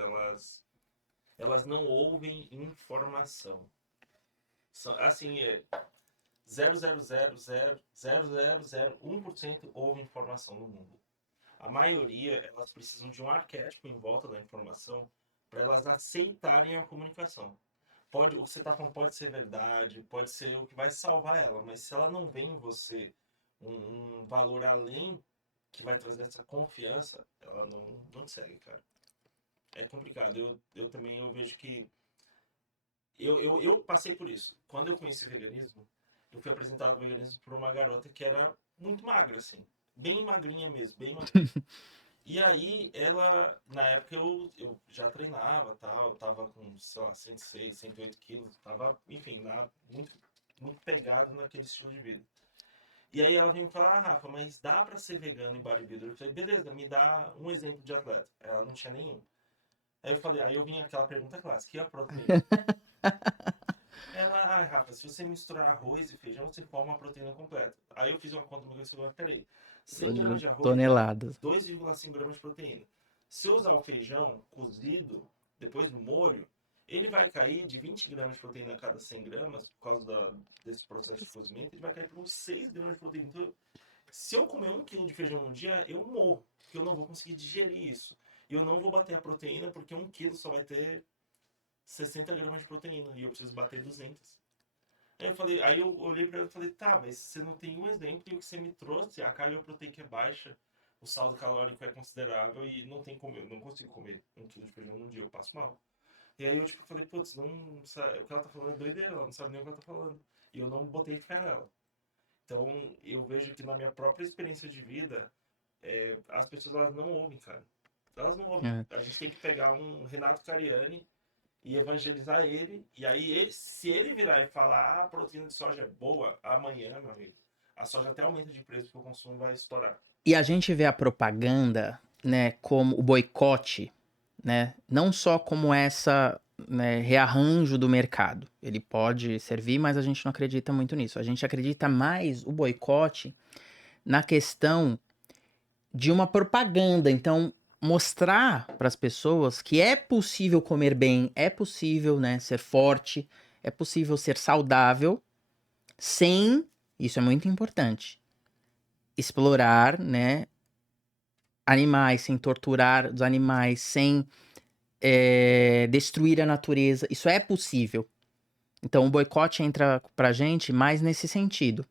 elas não ouvem informação. Assim, 0,0000001% ouve informação no mundo. A maioria, elas precisam de um arquétipo em volta da informação para elas aceitarem a comunicação. O que você está falando pode ser verdade, pode ser o que vai salvar ela, mas se ela não vê em você um valor além que vai trazer essa confiança, ela não te segue, cara. É complicado. Eu também eu vejo que. Eu passei por isso. Quando eu conheci o veganismo, eu fui apresentado ao veganismo por uma garota que era muito magra, assim. Bem magrinha mesmo, bem magrinha. E aí, ela, na época eu já treinava, tal, eu tava com, sei lá, 106, 108 quilos, tava, enfim, muito, muito pegado naquele estilo de vida. E aí ela veio me falar, Rafa, mas dá pra ser vegano e bodybuilder? Eu falei, beleza, me dá um exemplo de atleta. Ela não tinha nenhum. Aí eu vim aquela pergunta clássica, e a proteína? Ela, Rafa, se você misturar arroz e feijão, você forma uma proteína completa. Aí eu fiz uma conta, mas eu falei, peraí, 100 gramas de arroz dá Toneladas. 2,5 gramas de proteína. Se eu usar o feijão cozido, depois do molho, ele vai cair de 20 gramas de proteína a cada 100 gramas, por causa desse processo de cozimento, ele vai cair para uns 6 gramas de proteína. Então, se eu comer 1 quilo de feijão no dia, eu morro, porque eu não vou conseguir digerir isso. E eu não vou bater a proteína, porque 1 quilo só vai ter 60 gramas de proteína, e eu preciso bater 200. Aí eu olhei pra ela e falei, tá, mas você não tem um exemplo e o que você me trouxe, a carga proteica é baixa, o saldo calórico é considerável e não tem como, eu não consigo comer 1 quilo de feijão num dia, eu passo mal. E aí eu tipo falei, putz, não sabe, o que ela tá falando é doideira, ela não sabe nem o que ela tá falando. E eu não botei fé nela. Então eu vejo que na minha própria experiência de vida, as pessoas elas não ouvem, cara. Elas não ouvem. É. A gente tem que pegar um Renato Cariani e evangelizar ele. E aí, se ele virar e falar, ah, a proteína de soja é boa, amanhã, meu amigo, a soja até aumenta de preço porque o consumo vai estourar. E a gente vê a propaganda, né, como o boicote, né, não só como essa, né, rearranjo do mercado. Ele pode servir, mas a gente não acredita muito nisso. A gente acredita mais o boicote na questão de uma propaganda. Então, mostrar para as pessoas que é possível comer bem, é possível, né, ser forte, é possível ser saudável, sem, isso é muito importante, explorar, né, animais, sem torturar os animais, sem destruir a natureza. Isso é possível. Então, o boicote entra pra gente mais nesse sentido,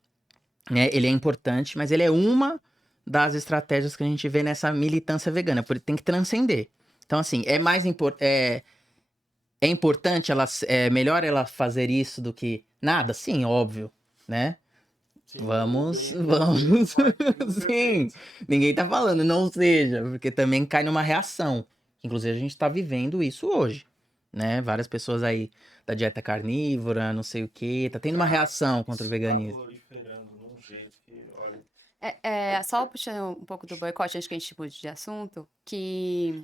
né? Ele é importante, mas ele é uma das estratégias que a gente vê nessa militância vegana, porque tem que transcender. Então, assim, é importante é melhor ela fazer isso do que nada? Sim, óbvio, né? Sim, Vamos, bem, vamos. Sim, perfeito. ninguém tá falando, não seja, porque também cai numa reação. Inclusive, a gente tá vivendo isso hoje, né? Várias pessoas aí da dieta carnívora, não sei o quê, tá tendo uma Cara, reação contra o isso tá veganismo. proliferando num jeito que, olha, Só puxando um pouco do boicote antes que a gente mude de assunto, que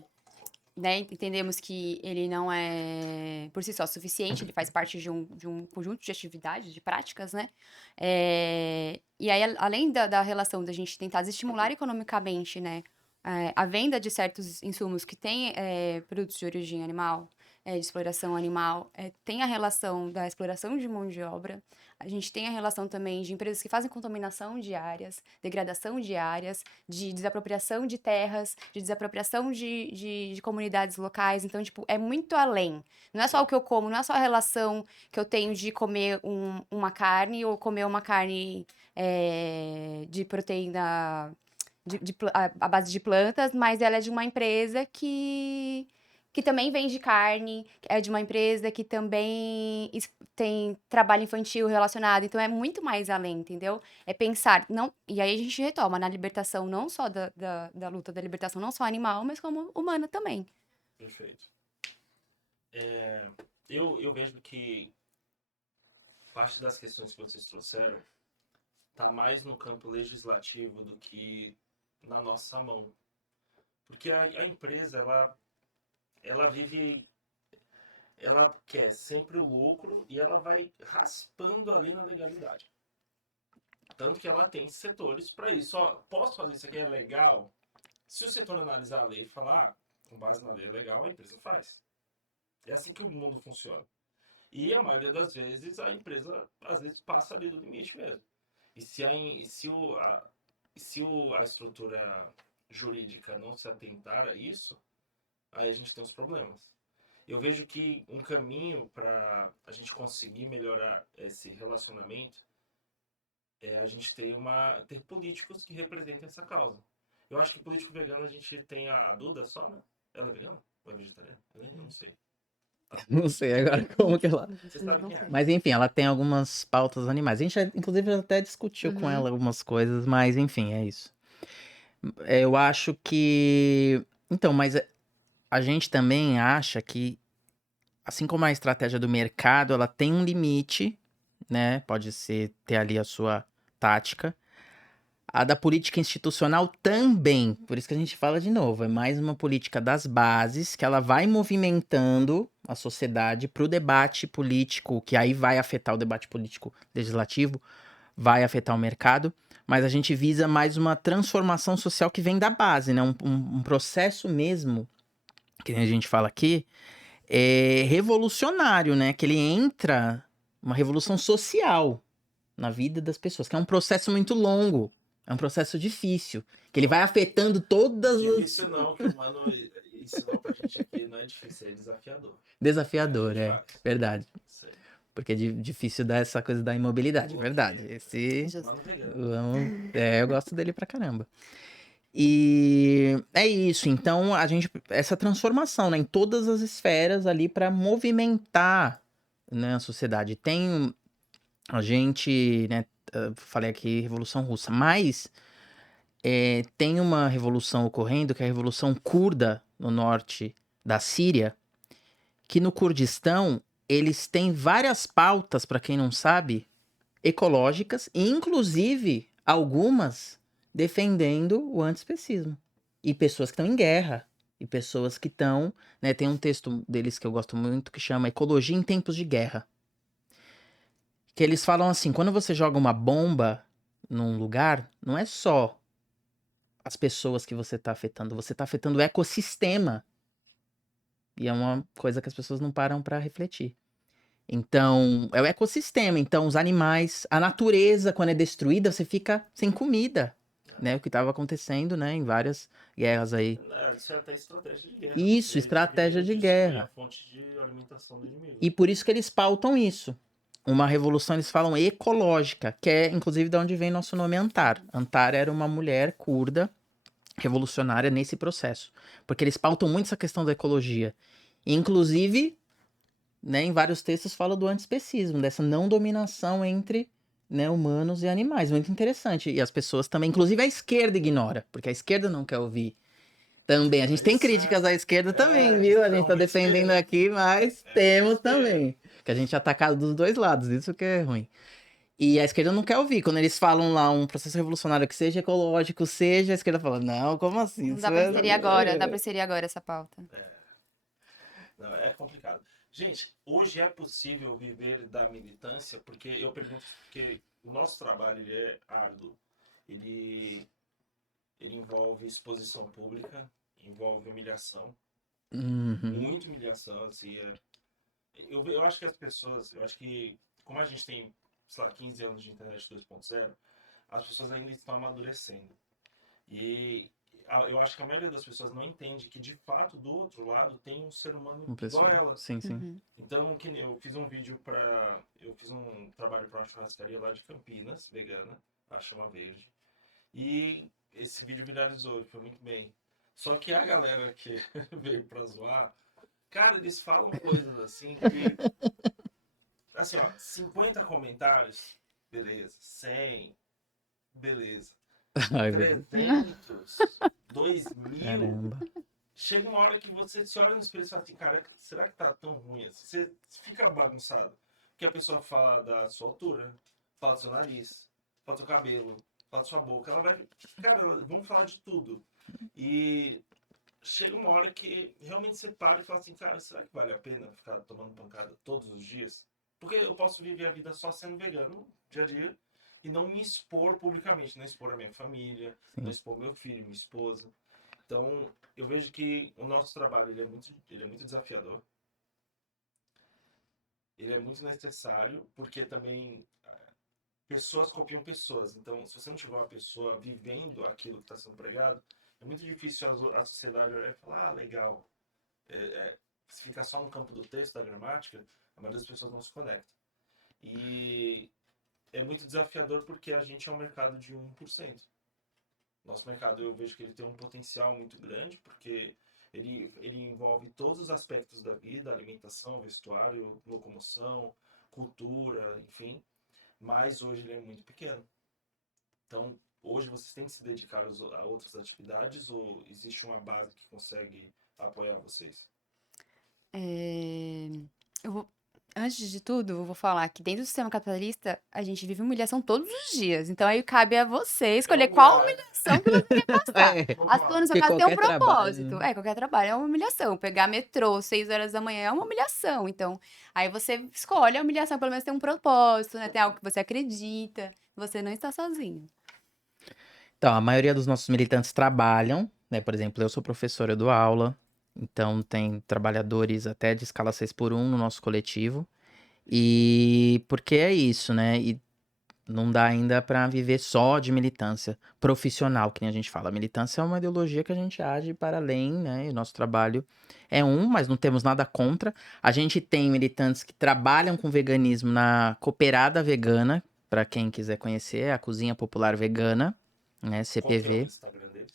né, entendemos que ele não é por si só suficiente, ele faz parte de um conjunto de atividades, de práticas, né? E aí, além da relação da gente tentar estimular economicamente, né, a venda de certos insumos que têm produtos de origem animal, de exploração animal, tem a relação da exploração de mão de obra, a gente tem a relação também de empresas que fazem contaminação de áreas, degradação de áreas, de desapropriação de terras, de desapropriação de comunidades locais. Então, tipo, é muito além. Não é só o que eu como, não é só a relação que eu tenho de comer uma carne ou comer uma carne de proteína à base de plantas, mas ela é de uma empresa que também vende carne, é de uma empresa que também tem trabalho infantil relacionado, então é muito mais além, entendeu? É pensar, não, e aí a gente retoma na libertação não só da luta da libertação, não só animal, mas como humana também. perfeito. Eu vejo que parte das questões que vocês trouxeram tá mais no campo legislativo do que na nossa mão. Porque a empresa, ela vive, ela quer sempre o lucro e ela vai raspando ali na legalidade. Tanto que ela tem setores para isso. Ó, posso fazer isso aqui, é legal? Se o setor analisar a lei e falar, com base na lei é legal, a empresa faz. É assim que o mundo funciona. E a maioria das vezes a empresa, às vezes, passa ali do limite mesmo. E se a estrutura jurídica não se atentar a isso, aí a gente tem os problemas. Eu vejo que um caminho para a gente conseguir melhorar esse relacionamento é a gente ter políticos que representem essa causa. Eu acho que político vegano a gente tem a Duda só, né? Ela é vegana? Ou é vegetariana? Eu não sei. Não sei agora como que ela. Você sabe quem é? Mas enfim, ela tem algumas pautas animais. A gente, inclusive, até discutiu com ela algumas coisas, mas enfim, é isso. Eu acho que. Então, mas a gente também acha que, assim como a estratégia do mercado, ela tem um limite, né? Pode ser ter ali a sua tática. A da política institucional também. Por isso que a gente fala de novo. É mais uma política das bases que ela vai movimentando a sociedade para o debate político, que aí vai afetar o debate político legislativo, vai afetar o mercado. Mas a gente visa mais uma transformação social que vem da base, né? Um processo mesmo, que a gente fala aqui, é revolucionário, né? Que ele entra uma revolução social na vida das pessoas, que é um processo muito longo, é um processo difícil, que ele vai afetando todas as... Difícil não, que o mano ensinou pra gente aqui, não é difícil, é desafiador. Desafiador, A gente faz. verdade. Isso aí. Porque é difícil dar essa coisa da imobilidade, é verdade. Esse... Mano vegano. eu gosto dele pra caramba. E é isso, então a gente, essa transformação, né, em todas as esferas ali para movimentar, né, a sociedade. Tem a gente, né, falei aqui Revolução Russa, mas tem uma revolução ocorrendo, que é a Revolução Curda no norte da Síria, que no Kurdistão eles têm várias pautas, para quem não sabe, ecológicas, e inclusive algumas defendendo o antiespecismo. E pessoas que estão em guerra, e pessoas que estão, né, tem um texto deles que eu gosto muito que chama Ecologia em Tempos de Guerra. Que eles falam assim, quando você joga uma bomba num lugar, não é só as pessoas que você está afetando o ecossistema. E é uma coisa que as pessoas não param para refletir. Então, é o ecossistema. Então, os animais, a natureza, quando é destruída, você fica sem comida. Né? O que estava acontecendo, né, em várias guerras aí. Isso é até estratégia de guerra. Isso, Você estratégia de destruir guerra. a fonte de alimentação do inimigo. E por isso que eles pautam isso. Uma revolução, eles falam ecológica, que é inclusive de onde vem nosso nome Antar. Antar era uma mulher curda, revolucionária nesse processo. Porque eles pautam muito essa questão da ecologia. Inclusive, né, em vários textos fala do antiespecismo, dessa não dominação entre, né, humanos e animais. Muito interessante. E as pessoas também, inclusive a esquerda ignora, porque a esquerda não quer ouvir também. A gente tem críticas à esquerda também, viu? A gente tá defendendo aqui, mas temos também. Que a gente é atacado dos dois lados, isso que é ruim. E a esquerda não quer ouvir. Quando eles falam lá um processo revolucionário que seja ecológico, a esquerda fala, não, como assim? Não dá pra inserir agora, dá pra inserir agora essa pauta. Não, é complicado. Gente, hoje é possível viver da militância? Porque eu pergunto, porque o nosso trabalho ele é árduo. Ele envolve exposição pública, envolve humilhação. Muita humilhação, assim. Eu acho que as pessoas, eu acho que como a gente tem, sei lá, 15 anos de internet 2.0, as pessoas ainda estão amadurecendo. E eu acho que a maioria das pessoas não entende que, de fato, do outro lado tem um ser humano igual a ela. Sim, sim. Então, que eu fiz um vídeo para... Eu fiz um trabalho para uma churrascaria lá de Campinas, vegana, a Chama Verde. E esse vídeo viralizou, foi muito bem. Só que a galera que veio pra zoar, cara, eles falam coisas assim que... Assim, ó, 50 comentários, beleza. 100, beleza. Ai, 300, 2000. caramba. Chega uma hora que você se olha no espelho e fala assim, cara, será que tá tão ruim assim? Você fica bagunçado. Porque a pessoa fala da sua altura, fala do seu nariz, fala do seu cabelo, fala da sua boca. Ela vai. Cara, vamos falar de tudo. E chega uma hora que realmente você para e fala assim, cara, será que vale a pena ficar tomando pancada todos os dias? Porque eu posso viver a vida só sendo vegano, dia a dia, e não me expor publicamente, não expor a minha família, não Sim. expor meu filho, minha esposa. Então, eu vejo que o nosso trabalho ele é muito desafiador. Ele é muito necessário, porque também pessoas copiam pessoas. Então, se você não tiver uma pessoa vivendo aquilo que está sendo pregado, é muito difícil a sociedade olhar e falar, ah, legal. Se ficar só no campo do texto, da gramática, a maioria das pessoas não se conecta. E é muito desafiador porque a gente é um mercado de 1%. Nosso mercado, eu vejo que ele tem um potencial muito grande, porque ele envolve todos os aspectos da vida, alimentação, vestuário, locomoção, cultura, enfim. Mas hoje ele é muito pequeno. Então, hoje vocês têm que se dedicar a outras atividades ou existe uma base que consegue apoiar vocês? É, eu vou, antes de tudo, eu vou falar que dentro do sistema capitalista, a gente vive humilhação todos os dias. Então aí cabe a você escolher qual humilhação que você quer passar. É, A sua, no seu porque caso, tem um qualquer trabalho, propósito. né? Qualquer trabalho é uma humilhação. Pegar metrô 6 horas da manhã é uma humilhação. Então, aí você escolhe a humilhação, pelo menos tem um propósito, né? Tem algo que você acredita. Você não está sozinho. Então, a maioria dos nossos militantes trabalham, né? Por exemplo, eu sou professor, eu dou aula, então tem trabalhadores até de escala 6x1 no nosso coletivo. E porque é isso, né? E não dá ainda pra viver só de militância profissional, que nem a gente fala. Militância é uma ideologia que a gente age para além, né? E o nosso trabalho é mas não temos nada contra. A gente tem militantes que trabalham com veganismo na Cooperada Vegana, para quem quiser conhecer, é a Cozinha Popular Vegana, né? Qual que é o CPV. Instagram deles?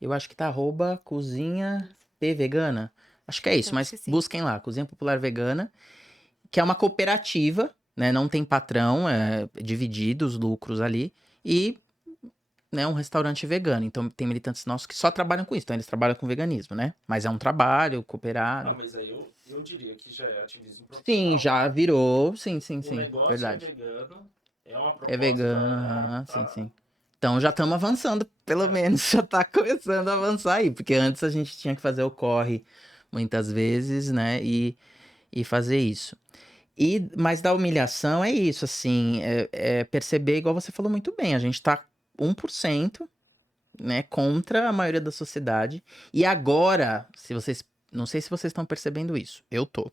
Eu acho que tá @cozinha P Vegana. Acho que é isso, Acredito mas que sim. busquem lá, Cozinha Popular Vegana, que é uma cooperativa, né? Não tem patrão, é dividido os lucros ali. E, né, um restaurante vegano. Então tem militantes nossos que só trabalham com isso. Então eles trabalham com veganismo, né? Mas é um trabalho Não, cooperado. mas aí eu diria que já é ativismo Sim, profissional. já virou. Sim, sim, O sim. negócio é Verdade. vegano, é uma É proposta, vegano, né? aham, sim, sim. Então já estamos avançando, pelo menos já tá começando a avançar aí, porque antes a gente tinha que fazer o corre muitas vezes, né, e fazer isso. Mas da humilhação é isso, assim, é perceber, igual você falou muito bem, a gente tá 1%, né, contra a maioria da sociedade, e agora, não sei se vocês estão percebendo isso, eu tô,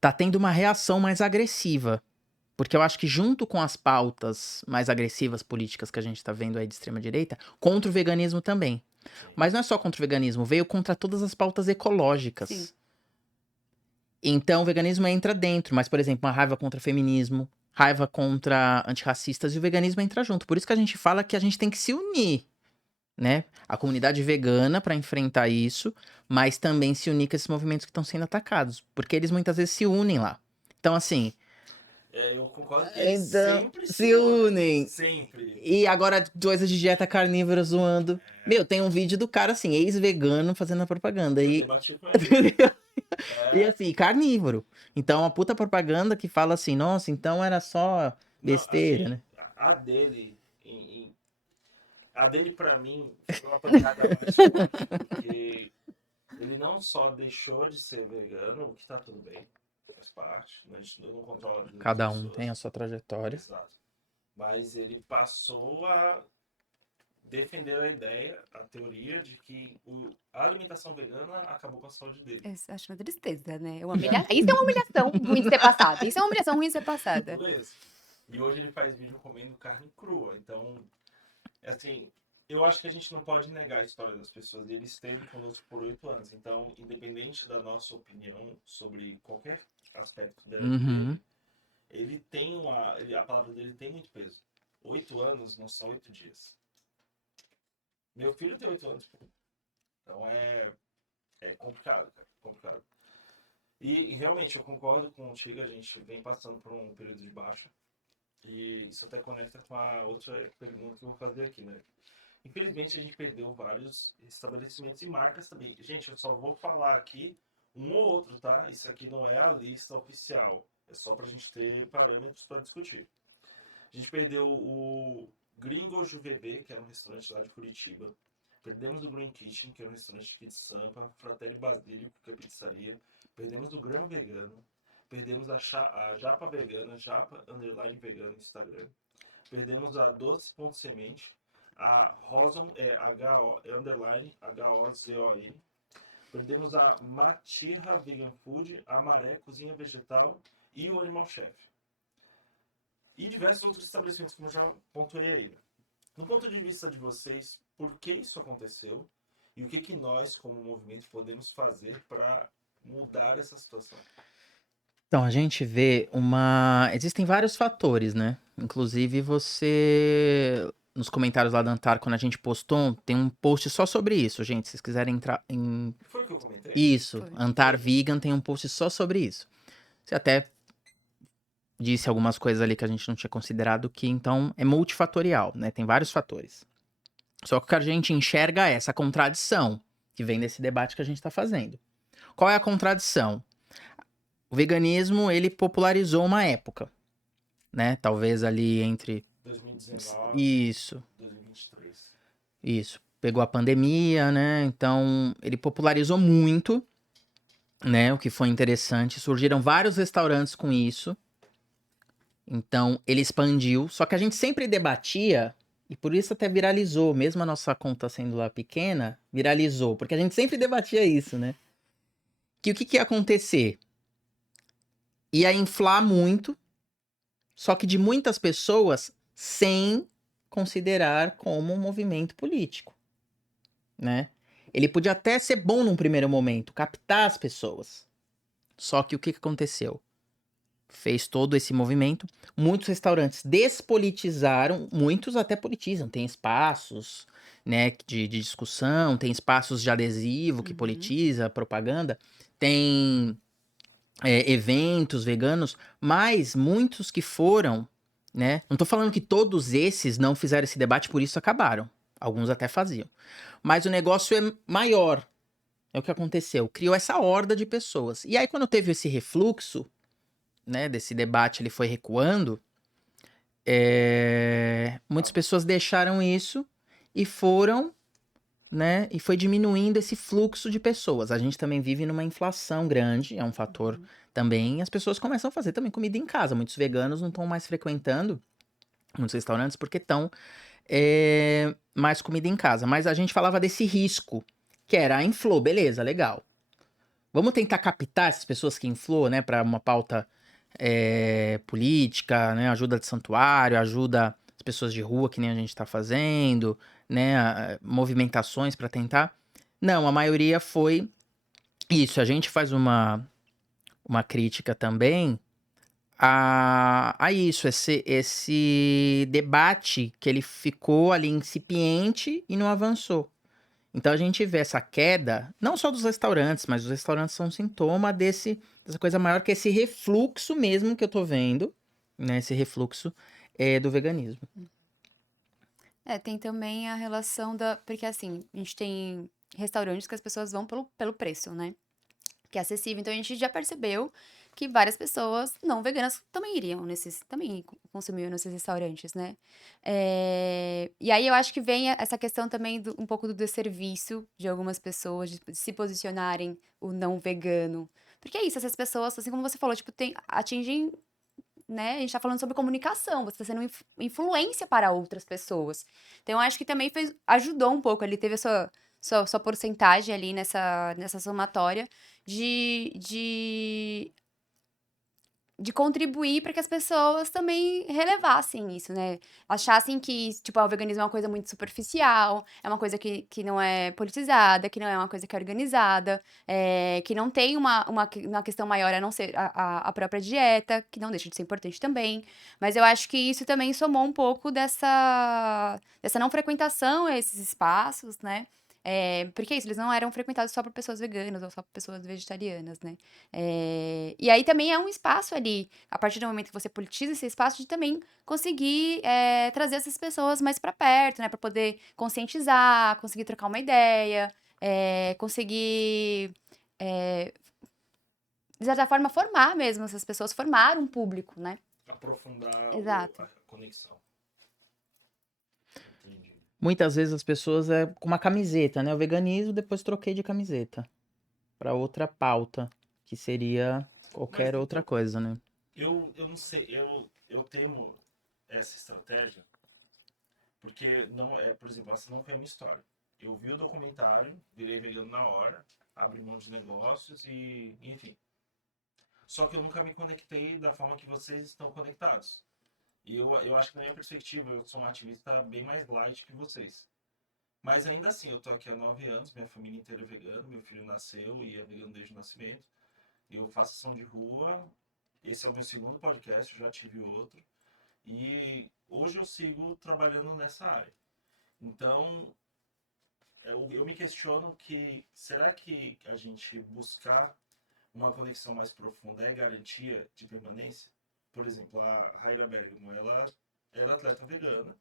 tá tendo uma reação mais agressiva. Porque eu acho que junto com as pautas mais agressivas políticas que a gente tá vendo aí de extrema direita, contra o veganismo também. Sim. Mas não é só contra o veganismo, veio contra todas as pautas Sim. ecológicas. Então o veganismo entra dentro, mas por exemplo, uma raiva contra feminismo, raiva contra antirracistas e o veganismo entra junto. Por isso que a gente fala que a gente tem que se unir, né? A comunidade vegana para enfrentar isso, mas também se unir com esses movimentos que estão sendo atacados, porque eles muitas vezes se unem lá. Então assim, Eu concordo que eles então, sempre se se unem. unem. Sempre. E agora, coisas de dieta carnívora zoando. Meu, tem um vídeo do cara, assim, ex-vegano, fazendo a propaganda. Eu E, debati com ele. e É, assim, carnívoro. Então, uma puta propaganda que fala assim, nossa, então era só não, besteira, assim, né? a dele, a dele pra mim, foi uma pancada mais forte, porque ele não só deixou de ser vegano, o que tá tudo bem, faz parte, né? Eu não controlo a vida das Cada um tem pessoas. a sua trajetória. Exato. Mas ele passou a defender a ideia, a teoria de que a alimentação vegana acabou com a saúde dele. Eu acho uma tristeza, né? Isso é uma humilhação ruim de ser passada. Isso é uma humilhação ruim de ser passada. Beleza. E hoje ele faz vídeo comendo carne crua. Então, assim, eu acho que a gente não pode negar a história das pessoas. Ele esteve conosco por 8 anos. Então, independente da nossa opinião sobre qualquer aspecto Uhum. dele, ele tem a palavra dele tem muito peso. 8 anos não são 8 dias. Meu filho tem 8 anos. Então é complicado, cara. Complicado. E realmente eu concordo contigo, a gente vem passando por um período de baixa. E isso até conecta com a outra pergunta que eu vou fazer aqui, né? Infelizmente a gente perdeu vários estabelecimentos e marcas também. Gente, eu só vou falar aqui um ou outro, tá? Isso aqui não é a lista oficial. É só pra gente ter parâmetros para discutir. A gente perdeu o Gringo Juvebê, que era um restaurante lá de Curitiba. Perdemos o Green Kitchen, que é um restaurante aqui de Sampa. Fratelli Basílico, que é pizzaria. Perdemos o Grão Vegano. Perdemos a Japa Vegana, Japa Underline Vegano no Instagram. Perdemos a Doce.semente. A Roson é underline HOZON. Perdemos a Matirra Vegan Food, a Maré Cozinha Vegetal e o Animal Chef. E diversos outros estabelecimentos, como eu já pontuei aí. No ponto de vista de vocês, por que isso aconteceu e o que nós, como movimento, podemos fazer para mudar essa situação? Então, a gente vê existem vários fatores, né? Inclusive, nos comentários lá da Antar, quando a gente postou, tem um post só sobre isso, gente. Se vocês quiserem entrar em... Foi o que eu comentei? Isso, Foi. Antar Vegan tem um post só sobre isso. Você até disse algumas coisas ali que a gente não tinha considerado, que então é multifatorial, né? Tem vários fatores. Só que o que a gente enxerga é essa contradição que vem desse debate que a gente está fazendo. Qual é a contradição? O veganismo, ele popularizou uma época, né? Talvez ali entre... 2019 Isso, 2023. isso. Pegou a pandemia, né? Então, ele popularizou muito, né? O que foi interessante. Surgiram vários restaurantes com isso. Então, ele expandiu. Só que a gente sempre debatia, e por isso até viralizou, mesmo a nossa conta sendo lá pequena, viralizou. Porque a gente sempre debatia isso, né? Que o que ia acontecer? Ia inflar muito, só que de muitas pessoas sem considerar como um movimento político, né? Ele podia até ser bom num primeiro momento, captar as pessoas. Só que o que aconteceu? Fez todo esse movimento. Muitos restaurantes despolitizaram, muitos até politizam. Tem espaços, né, de discussão, tem espaços de adesivo que politiza, propaganda. Tem eventos veganos, mas muitos que foram, né? Não tô falando que todos esses não fizeram esse debate, por isso acabaram. Alguns até faziam. Mas o negócio é maior. É o que aconteceu. Criou essa horda de pessoas. E aí, quando teve esse refluxo, né, desse debate, ele foi recuando, muitas pessoas deixaram isso e foram, né, e foi diminuindo esse fluxo de pessoas. A gente também vive numa inflação grande, é um fator também. As pessoas começam a fazer também comida em casa. Muitos veganos não estão mais frequentando muitos restaurantes porque estão mais comida em casa. Mas a gente falava desse risco, que era a inflou, beleza, legal. Vamos tentar captar essas pessoas que inflou, né, para uma pauta política, né, ajuda de santuário, ajuda as pessoas de rua, que nem a gente tá fazendo, né, movimentações para tentar. Não, a maioria foi isso. A gente faz uma crítica também a isso, esse debate que ele ficou ali incipiente e não avançou. Então a gente vê essa queda, não só dos restaurantes, mas os restaurantes são um sintoma dessa coisa maior, que é esse refluxo mesmo que eu tô vendo, né? Esse refluxo do veganismo. Tem também a relação porque assim, a gente tem restaurantes que as pessoas vão pelo preço, né? Que é acessível. Então a gente já percebeu que várias pessoas não veganas também também consumiam nesses restaurantes, né? E aí eu acho que vem essa questão também um pouco do desserviço de algumas pessoas, de se posicionarem o não vegano. Porque é isso, essas pessoas, assim como você falou, tipo, atingem, né? A gente tá falando sobre comunicação, você tá sendo influência para outras pessoas. Então eu acho que também ajudou um pouco, ele teve a sua porcentagem ali nessa somatória de contribuir para que as pessoas também relevassem isso, né? Achassem que, tipo, o veganismo é uma coisa muito superficial, é uma coisa que não é politizada, que não é uma coisa que é organizada, que não tem uma questão maior a não ser a própria dieta, que não deixa de ser importante também. Mas eu acho que isso também somou um pouco dessa não frequentação a esses espaços, né? Porque é isso, eles não eram frequentados só por pessoas veganas ou só por pessoas vegetarianas, né? E aí também é um espaço ali, a partir do momento que você politiza esse espaço, de também conseguir trazer essas pessoas mais para perto, né? Para poder conscientizar, conseguir trocar uma ideia, conseguir, de certa forma, formar mesmo essas pessoas, formar um público, né? Aprofundar Exato. a conexão. Entendi. Muitas vezes as pessoas é com uma camiseta, né? O veganismo, depois troquei de camiseta para outra pauta, que seria qualquer Mas outra então, coisa, né? eu não sei, eu temo essa estratégia, porque não é, por exemplo, essa não foi a minha história. Eu vi o documentário, virei vegano na hora, abri mão de negócios e, enfim. Só que eu nunca me conectei da forma que vocês estão conectados. E eu acho que na minha perspectiva, eu sou um ativista bem mais light que vocês. Mas ainda assim, eu tô aqui há 9 anos, minha família inteira é vegana, meu filho nasceu e é vegano desde o nascimento. Eu faço ação de rua, esse é o meu segundo podcast, eu já tive outro. E hoje eu sigo trabalhando nessa área. Então, eu me questiono que, será que a gente buscar uma conexão mais profunda é garantia de permanência? Por exemplo, a Raira Bergamo, ela era atleta vegana,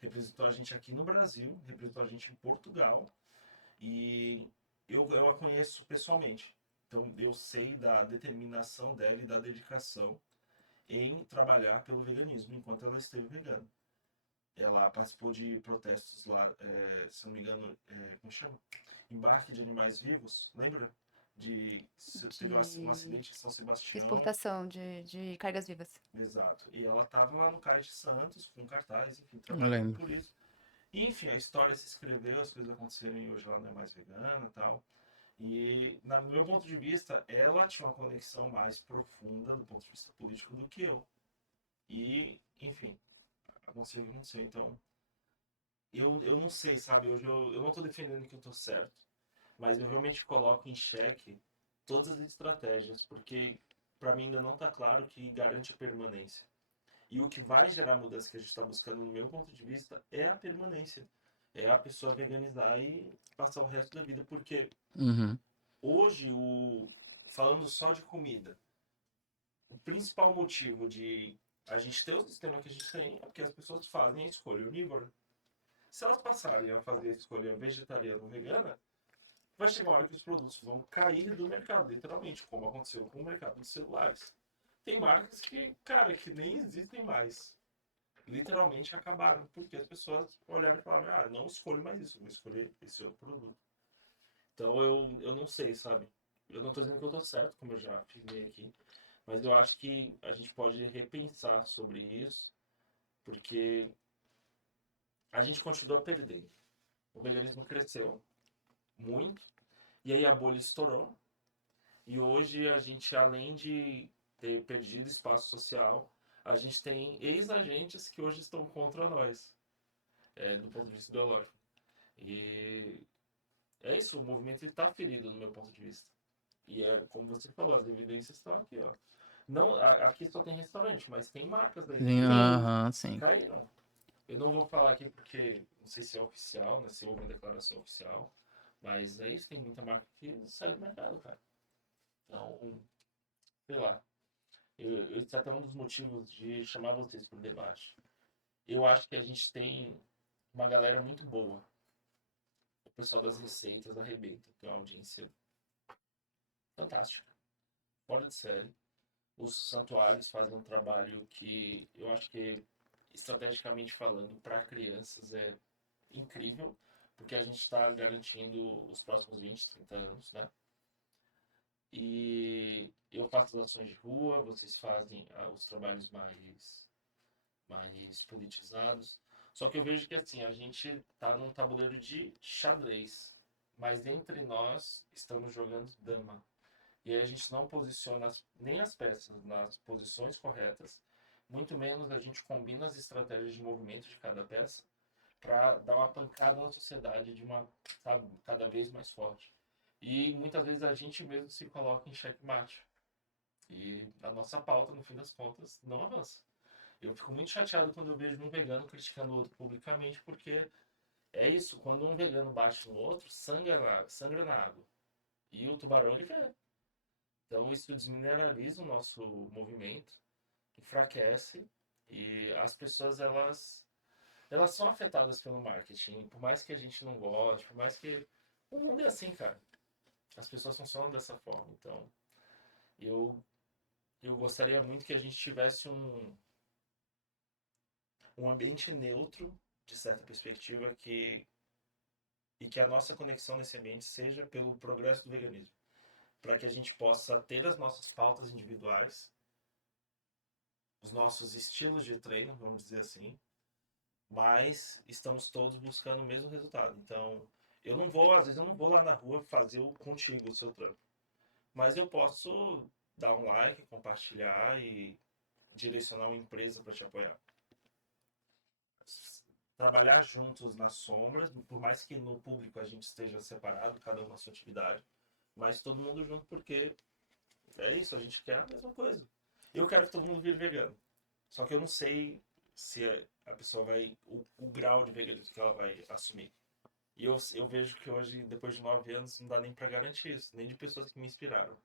representou a gente aqui no Brasil, representou a gente em Portugal, e eu a conheço pessoalmente. Então eu sei da determinação dela e da dedicação em trabalhar pelo veganismo enquanto ela esteve vegana. Ela participou de protestos lá, se não me engano, como chama? Embarque de animais vivos, lembra? Teve um De acidente em São Sebastião. exportação de cargas vivas. Exato. E ela estava lá no Cais de Santos com cartaz, enfim, Eu trabalhando lembro. por isso. E, enfim, a história se escreveu, as coisas aconteceram e hoje ela não é mais vegana e tal. E, no meu ponto de vista, ela tinha uma conexão mais profunda do ponto de vista político do que eu. E, enfim, aconteceu o que aconteceu. Então, eu não sei, sabe? Hoje eu não estou defendendo que eu estou certo, mas eu realmente coloco em xeque todas as estratégias, porque para mim ainda não está claro que garante a permanência. E o que vai gerar a mudança que a gente está buscando, no meu ponto de vista, é a permanência. É a pessoa veganizar e passar o resto da vida. Porque Uhum. hoje, falando só de comida, o principal motivo de a gente ter o sistema que a gente tem é porque as pessoas fazem a escolha onívora. Se elas passarem a fazer a escolha vegetariana ou vegana, vai chegar uma hora que os produtos vão cair do mercado, literalmente, como aconteceu com o mercado de celulares. Tem marcas que, cara, que nem existem mais. Literalmente acabaram, porque as pessoas olharam e falaram, ah, não escolho mais isso, vou escolher esse outro produto. Então eu não sei, sabe? Eu não tô dizendo que eu tô certo, como eu já afirmei aqui, mas eu acho que a gente pode repensar sobre isso, porque a gente continua perdendo. O veganismo cresceu muito, e aí a bolha estourou, e hoje a gente, além de ter perdido espaço social, a gente tem ex-agentes que hoje estão contra nós, do ponto de vista ideológico. E é isso, o movimento está ferido no meu ponto de vista. E é como você falou, as evidências estão aqui, ó. Não, aqui só tem restaurante, mas tem marcas aí Sim, aham, que sim. caíram. Eu não vou falar aqui porque não sei se é oficial, né? Se houve uma declaração oficial. Mas é isso, tem muita marca que sai do mercado, cara. Então, sei lá. Esse é até um dos motivos de chamar vocês para o debate. Eu acho que a gente tem uma galera muito boa. O pessoal das receitas arrebenta, tem uma audiência fantástica, fora de série. Os santuários fazem um trabalho que eu acho que, estrategicamente falando, para crianças é incrível, porque a gente está garantindo os próximos 20, 30 anos, né? E eu faço as ações de rua, vocês fazem os trabalhos mais politizados. Só que eu vejo que assim, a gente tá num tabuleiro de xadrez, mas entre nós estamos jogando dama. E aí a gente não posiciona nem as peças nas posições corretas, muito menos a gente combina as estratégias de movimento de cada peça para dar uma pancada na sociedade de uma, sabe, cada vez mais forte. E muitas vezes a gente mesmo se coloca em xeque-mate. E a nossa pauta, no fim das contas, não avança. Eu fico muito chateado quando eu vejo um vegano criticando o outro publicamente, porque é isso, quando um vegano bate no outro, sangra na água. E o tubarão ele vê. Então isso desmineraliza o nosso movimento, enfraquece e as pessoas elas são afetadas pelo marketing, por mais que a gente não goste, por mais que o mundo é assim, cara. As pessoas funcionam dessa forma. Então, eu eu gostaria muito que a gente tivesse um ambiente neutro, de certa perspectiva, e que a nossa conexão nesse ambiente seja pelo progresso do veganismo, para que a gente possa ter as nossas pautas individuais, os nossos estilos de treino, vamos dizer assim, mas estamos todos buscando o mesmo resultado. Então, às vezes eu não vou lá na rua fazer contigo o seu trampo, mas eu posso dar um like, compartilhar e direcionar uma empresa para te apoiar. Trabalhar juntos nas sombras, por mais que no público a gente esteja separado, cada um na sua atividade, mas todo mundo junto, porque é isso, a gente quer a mesma coisa. Eu quero que todo mundo vire vegano. Só que eu não sei se a pessoa vai, o grau de veganismo que ela vai assumir. E eu vejo que hoje, depois de 9 anos, não dá nem pra garantir isso, nem de pessoas que me inspiraram.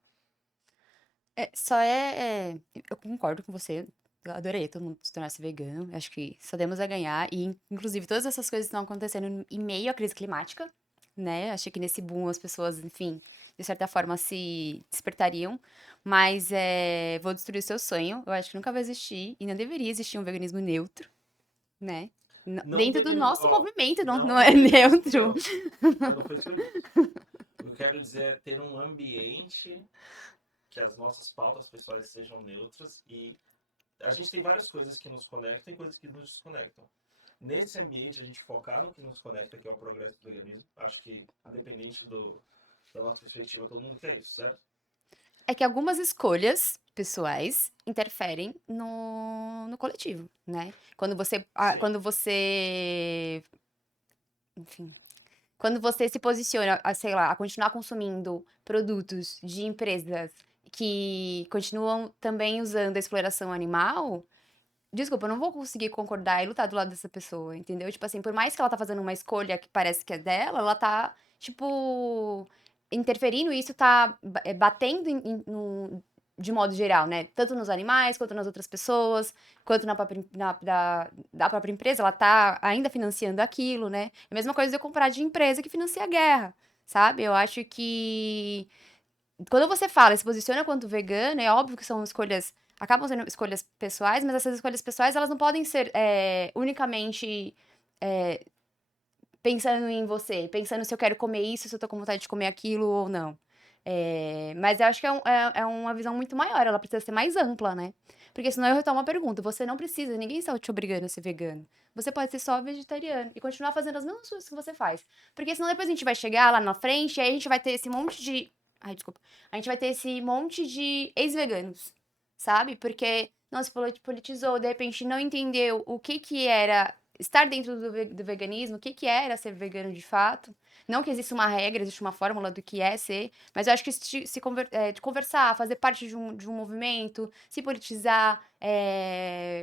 Eu concordo com você. Eu adoraria todo mundo se tornasse vegano. Acho que só temos a ganhar. E, inclusive, todas essas coisas estão acontecendo em meio à crise climática, né? Achei que nesse boom as pessoas, enfim, de certa forma se despertariam. Mas vou destruir o seu sonho. Eu acho que nunca vai existir e não deveria existir um veganismo neutro, né? Não Dentro do deveria, nosso ó, movimento, não, não não é deveria neutro. ser, ó. Não foi isso que eu disse. O que eu quero dizer é ter um ambiente que as nossas pautas pessoais sejam neutras e a gente tem várias coisas que nos conectam e coisas que nos desconectam. Nesse ambiente, a gente focar no que nos conecta, que é o progresso do veganismo. Acho que, independente da nossa perspectiva, todo mundo quer isso, certo? É que algumas escolhas pessoais interferem no coletivo, né? Sim. Quando você, enfim, quando você se posiciona, sei lá, a continuar consumindo produtos de empresas que continuam também usando a exploração animal, desculpa, eu não vou conseguir concordar e lutar do lado dessa pessoa, entendeu? Tipo assim, por mais que ela tá fazendo uma escolha que parece que é dela, ela tá, tipo, interferindo e isso tá batendo de modo geral, né? Tanto nos animais, quanto nas outras pessoas, quanto da própria empresa, ela tá ainda financiando aquilo, né? É a mesma coisa de eu comprar de empresa que financia a guerra, sabe? Eu acho que quando você fala e se posiciona quanto vegano, é óbvio que são escolhas, acabam sendo escolhas pessoais, mas essas escolhas pessoais, elas não podem ser unicamente é, pensando em você, pensando se eu quero comer isso, se eu tô com vontade de comer aquilo ou não. Mas eu acho que é uma visão muito maior, ela precisa ser mais ampla, né? Porque senão eu retomo uma pergunta, você não precisa, ninguém está te obrigando a ser vegano. Você pode ser só vegetariano e continuar fazendo as mesmas coisas que você faz. Porque senão depois a gente vai chegar lá na frente e aí a gente vai ter esse monte de. Ai, desculpa. A gente vai ter esse monte de ex-veganos, sabe? Porque não se politizou, de repente não entendeu o que que era estar dentro do veganismo, o que que era ser vegano de fato. Não que exista uma regra, existe uma fórmula do que é ser, mas eu acho que de conversar, fazer parte de um movimento, se politizar,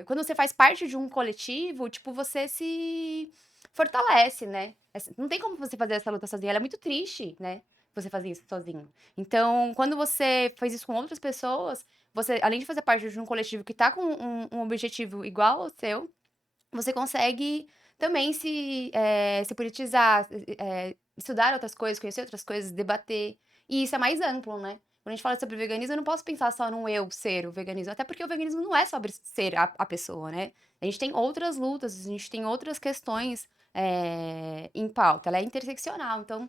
quando você faz parte de um coletivo, tipo, você se fortalece, né? Não tem como você fazer essa luta sozinha, ela é muito triste, né? Você fazer isso sozinho. Então, quando você faz isso com outras pessoas, você, além de fazer parte de um coletivo que tá com um objetivo igual ao seu, você consegue também se politizar, estudar outras coisas, conhecer outras coisas, debater. E isso é mais amplo, né? Quando a gente fala sobre veganismo, eu não posso pensar só no eu ser o veganismo. Até porque o veganismo não é sobre ser a pessoa, né? A gente tem outras lutas, a gente tem outras questões em pauta. Ela é interseccional. Então,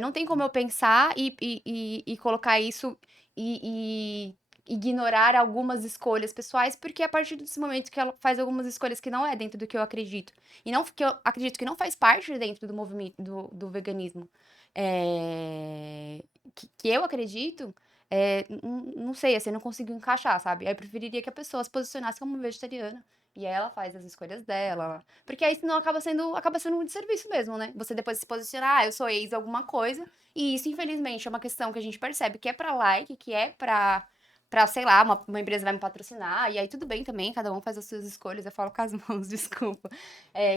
não tem como eu pensar e colocar isso e ignorar algumas escolhas pessoais, porque é a partir desse momento que ela faz algumas escolhas que não é dentro do que eu acredito. E não que eu acredito que não faz parte dentro do movimento do veganismo. Que eu acredito, não sei, assim, eu não consigo encaixar, sabe? Aí eu preferiria que a pessoa se posicionasse como vegetariana. E aí ela faz as escolhas dela. Porque aí senão acaba sendo um desserviço mesmo, né? Você depois se posicionar, eu sou ex alguma coisa. E isso, infelizmente, é uma questão que a gente percebe que é pra like, que é sei lá, uma empresa vai me patrocinar, e aí tudo bem também, cada um faz as suas escolhas, eu falo com as mãos, desculpa.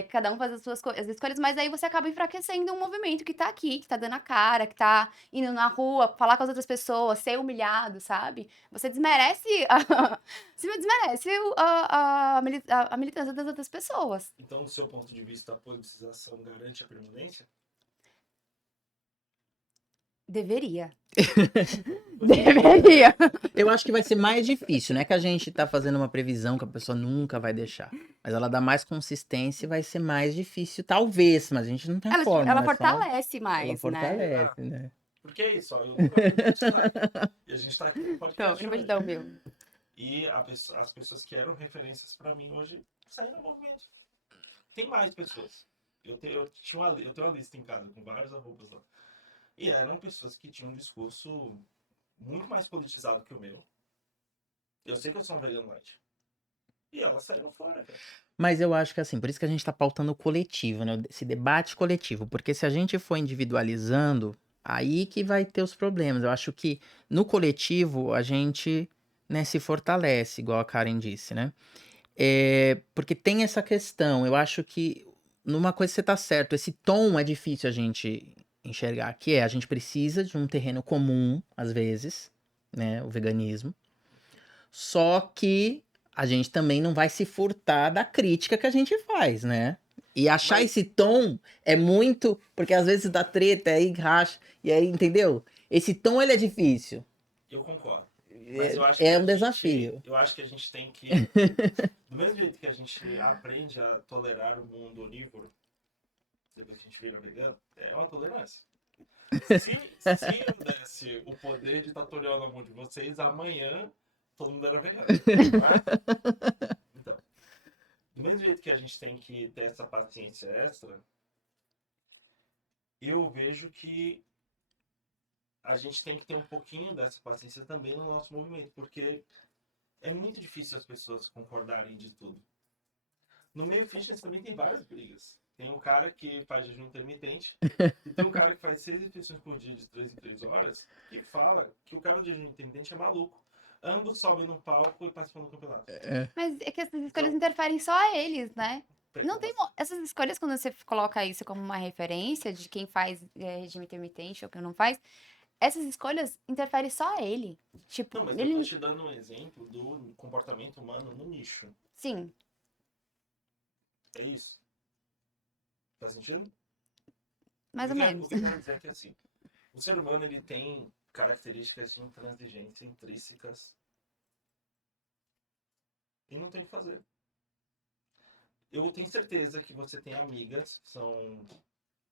Cada um faz as suas as escolhas, mas aí você acaba enfraquecendo um movimento que tá aqui, que tá dando a cara, que tá indo na rua, falar com as outras pessoas, ser humilhado, sabe? Você desmerece você desmerece a militância das outras pessoas. Então, do seu ponto de vista, a politização garante a permanência? Deveria. Deveria. Eu acho que vai ser mais difícil, não é que a gente tá fazendo uma previsão que a pessoa nunca vai deixar. Mas ela dá mais consistência e vai ser mais difícil, talvez, mas a gente não tem a fórmula, Ela né? fortalece Ela mais, né? fortalece, né? Porque é isso, ó, eu nunca fui politizado. E a gente tá aqui no Então, podcast eu não vou te hoje. dar o meu. E as pessoas que eram referências pra mim hoje saíram do movimento. Tem mais pessoas. Eu tenho uma lista em casa com vários arrobas lá. E eram pessoas que tinham um discurso muito mais politizado que o meu. Eu sei que eu sou um vegano light. E elas saíram fora, cara. Mas eu acho que assim, por isso que a gente tá pautando o coletivo, né? Esse debate coletivo. Porque se a gente for individualizando, aí que vai ter os problemas. Eu acho que no coletivo a gente, né, se fortalece, igual a Karen disse, né? Porque tem essa questão. Eu acho que numa coisa você tá certo, esse tom é difícil a gente enxergar, que é a gente precisa de um terreno comum, às vezes, né? O veganismo. Só que a gente também não vai se furtar da crítica que a gente faz, né? E achar Mas esse tom é muito. Porque às vezes dá treta, aí racha, e aí, entendeu? Esse tom ele é difícil. eu concordo. Mas eu acho que É a um gente, desafio. eu acho que a gente tem que, do mesmo jeito que a gente aprende a tolerar o mundo onívoro, depois que a gente vira vegano, é uma tolerância. Se eu desse o poder ditatorial na mão de vocês, amanhã todo mundo era vegano. Não é? Então, do mesmo jeito que a gente tem que ter essa paciência extra, eu vejo que a gente tem que ter um pouquinho dessa paciência também no nosso movimento, porque é muito difícil as pessoas concordarem de tudo. No meio fitness também tem várias brigas. Tem um cara que faz jejum intermitente e tem um cara que faz 6 refeições por dia de 3 em 3 horas que fala que o cara de jejum intermitente é maluco. Ambos sobem no palco e participam do campeonato. Mas é que essas escolhas Então, interferem só a eles, né? Não como tem assim? essas escolhas, quando você coloca isso como uma referência de quem faz regime intermitente ou quem não faz, essas escolhas interferem só a ele. Tipo, Não, mas eu tô ele. te dando um exemplo do comportamento humano no nicho. Sim, É isso. Faz sentido? mais ou O menos. que eu quero dizer é que assim, o ser humano ele tem características de intransigência intrínsecas e não tem o que fazer. Eu tenho certeza que você tem amigas que são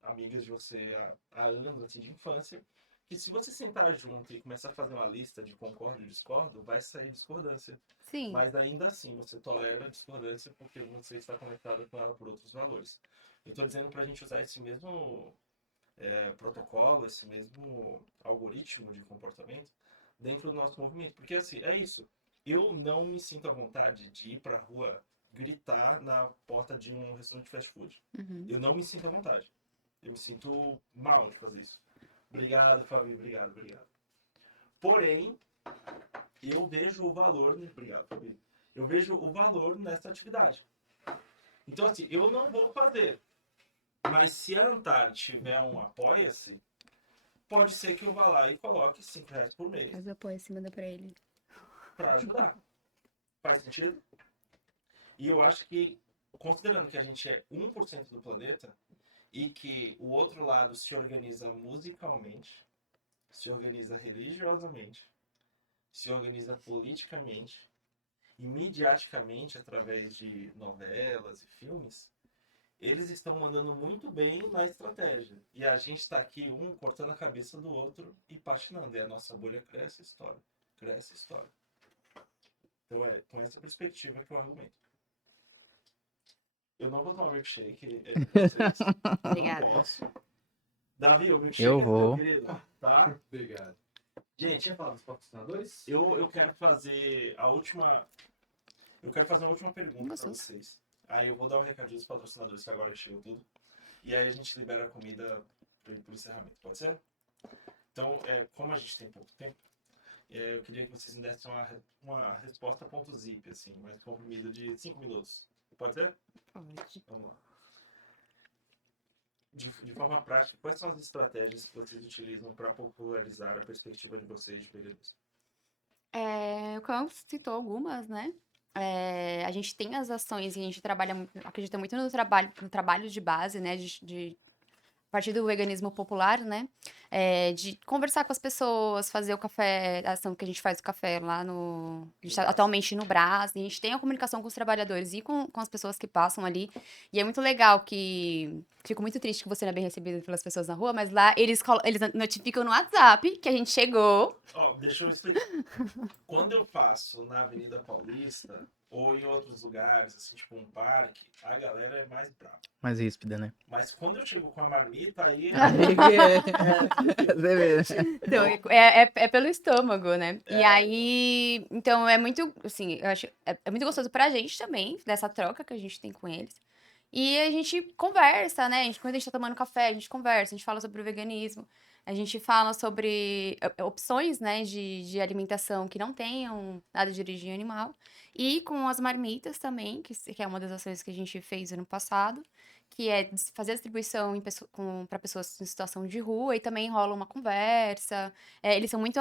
amigas de você há anos, assim, de infância, que se você sentar junto e começar a fazer uma lista de concordo e discordo, vai sair discordância. Sim. Mas ainda assim, você tolera a discordância porque você está conectado com ela por outros valores. Eu estou dizendo para a gente usar esse mesmo protocolo, esse mesmo algoritmo de comportamento dentro do nosso movimento. Porque assim, é isso. Eu não me sinto à vontade de ir para a rua gritar na porta de um restaurante de fast food. Uhum. Eu não me sinto à vontade. Eu me sinto mal de fazer isso. Obrigado, Fabi. Obrigado, obrigado. Porém, eu vejo o valor... Obrigado, Fabi. Eu vejo o valor nessa atividade. Então, assim, eu não vou fazer. Mas se a Antar tiver um apoia-se, pode ser que eu vá lá e coloque R$5 por mês Mas eu apoio assim, manda pra ele. para ajudar. Faz sentido? E eu acho que, considerando que a gente é 1% do planeta e que o outro lado se organiza musicalmente, se organiza religiosamente, se organiza politicamente e midiaticamente através de novelas e filmes, eles estão mandando muito bem na estratégia. E a gente está aqui, um cortando a cabeça do outro e patinando. E a nossa bolha cresce e estoura. Cresce e estoura. Então é com essa perspectiva que eu argumento. Eu não vou tomar milkshake, é de vocês. Não Obrigada. posso. Davi, o milkshake Eu é vou. teu, querido. Tá? Obrigado. Gente, Tinha falado dos patrocinadores? eu quero fazer a última... Eu quero fazer uma última pergunta para Gostoso. vocês. Aí eu vou dar o recadinho dos patrocinadores, que agora chegou tudo. E aí a gente libera a comida pro encerramento, pode ser? Então, como a gente tem pouco tempo, eu queria que vocês me dessem uma resposta ponto zip, assim, mais comprimida de 5 minutos. Pode ser? Pode. Vamos lá. De forma prática, quais são as estratégias que vocês utilizam para popularizar a perspectiva de vocês de veganismo? O Cão citou algumas, né? A gente tem as ações e a gente acredita muito no trabalho de base, né? A partir do veganismo popular, né? de conversar com as pessoas, fazer o café, a ação que a gente faz o café lá no. A gente tá atualmente no Brás, e a gente tem a comunicação com os trabalhadores e com as pessoas que passam ali. E é muito legal que. Fico muito triste que você não é bem recebido pelas pessoas na rua, mas lá eles notificam no WhatsApp que a gente chegou. Ó, deixa eu explicar. Quando eu faço na Avenida Paulista ou em outros lugares, assim, tipo um parque, a galera é mais brava. Mais ríspida, né? Mas quando eu chego com a marmita, aí Aí que é. Você vê, né? Então, é pelo estômago, né? E aí, então é muito, assim, eu acho, é muito gostoso pra gente também, dessa troca que a gente tem com eles. E a gente conversa, né? Quando a gente tá tomando café, a gente conversa, a gente fala sobre o veganismo, a gente fala sobre opções, né, de alimentação que não tenham nada de origem animal. E com as marmitas também, que é uma das ações que a gente fez ano passado, que é fazer a distribuição para pessoas em situação de rua, e também rola uma conversa. Eles são muito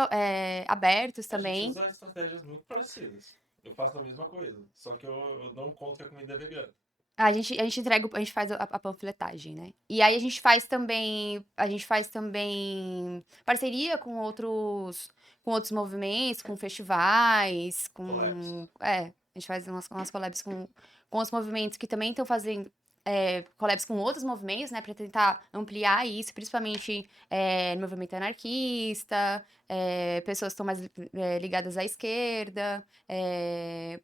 abertos a gente também. usa estratégias muito parecidas. Eu faço a mesma coisa, só que eu não conto que a comida é vegana. A gente entrega, a gente faz a panfletagem, né? E aí a gente faz também parceria com outros movimentos, com festivais, Collabs. a gente faz umas collabs com os movimentos que também estão fazendo collabs com outros movimentos, né, para tentar ampliar isso, principalmente no movimento anarquista, pessoas que estão mais ligadas à esquerda,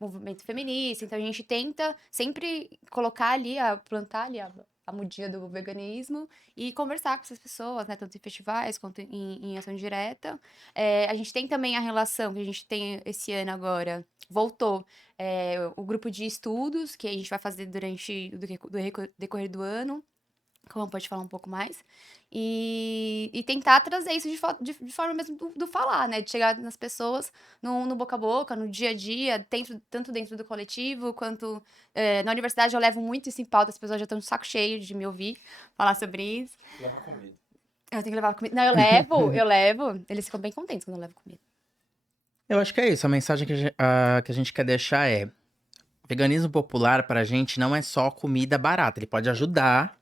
movimento feminista. Então a gente tenta sempre colocar ali, plantar ali a mudinha do veganismo e conversar com essas pessoas, né, tanto em festivais quanto em ação direta. A gente tem também a relação que a gente tem esse ano agora, voltou o grupo de estudos que a gente vai fazer durante o decorrer do ano, como pode falar um pouco mais, e tentar trazer isso de forma mesmo do falar, né? De chegar nas pessoas no boca a boca, no dia a dia, tanto dentro do coletivo, quanto na universidade eu levo muito isso em pauta, as pessoas já estão de saco cheio de me ouvir falar sobre isso. Leva comida. Eu tenho que levar comida. Não, eu levo. Eles ficam bem contentes quando eu levo comida. Eu acho que é isso. A mensagem que a gente quer deixar é: veganismo popular pra gente não é só comida barata. Ele pode ajudar,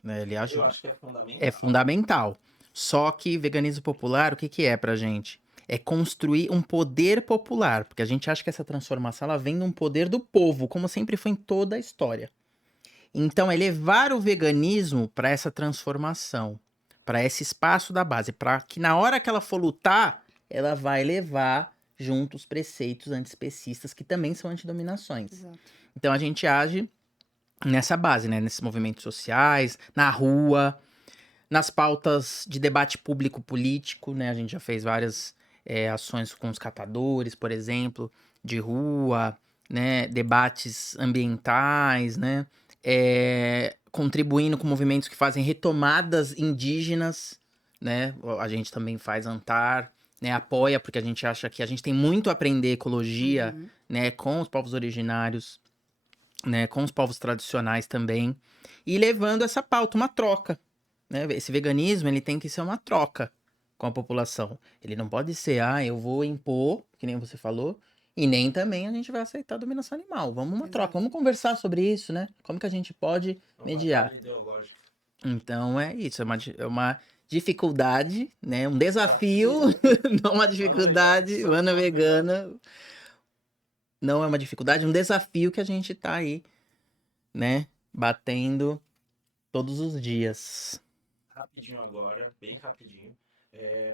né? Ele Eu ajuda. acho que é fundamental. É fundamental. Só que veganismo popular, o que que é pra gente? É construir um poder popular, porque a gente acha que essa transformação ela vem de um poder do povo, como sempre foi em toda a história. Então, é levar o veganismo para essa transformação, para esse espaço da base, para que na hora que ela for lutar, ela vai levar junto os preceitos antiespecistas, que também são antidominações. Exato. Então, a gente age nessa base, né? Nesses movimentos sociais, na rua, nas pautas de debate público-político, né? A gente já fez várias ações com os catadores, por exemplo, de rua, né? Debates ambientais, né? Contribuindo com movimentos que fazem retomadas indígenas, né? A gente também faz Antar, né? Apoia, porque a gente acha que a gente tem muito a aprender ecologia, né? Com os povos originários, né? Com os povos tradicionais também. E levando essa pauta, uma troca, né? Esse veganismo, ele tem que ser uma troca com a população. Ele não pode ser, eu vou impor, que nem você falou, e nem também a gente vai aceitar a dominação animal. Vamos uma troca, vamos conversar sobre isso, né? Como que a gente pode mediar. Ideológica. Então é isso, é uma dificuldade, né? Um desafio, não uma dificuldade. O ano vegano não é uma dificuldade, um desafio que a gente tá aí, né? Batendo todos os dias. Rapidinho agora, bem rapidinho.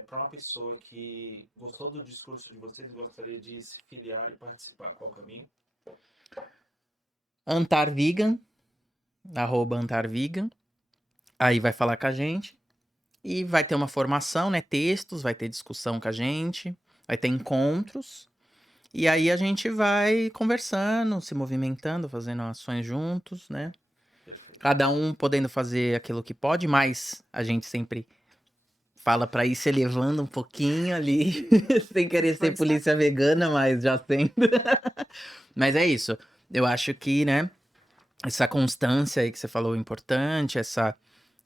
Para uma pessoa que gostou do discurso de vocês e gostaria de se filiar e participar, qual o caminho? Antarvegan, @antarvegan. Aí vai falar com a gente. E vai ter uma formação, né? Textos, vai ter discussão com a gente, vai ter encontros. E aí a gente vai conversando, se movimentando, fazendo ações juntos, né? Perfeito. Cada um podendo fazer aquilo que pode, mas a gente sempre fala pra ir se elevando um pouquinho ali, sem querer ser Forçar. polícia vegana, mas já sendo. Mas é isso. Eu acho que, né, essa constância aí que você falou é importante,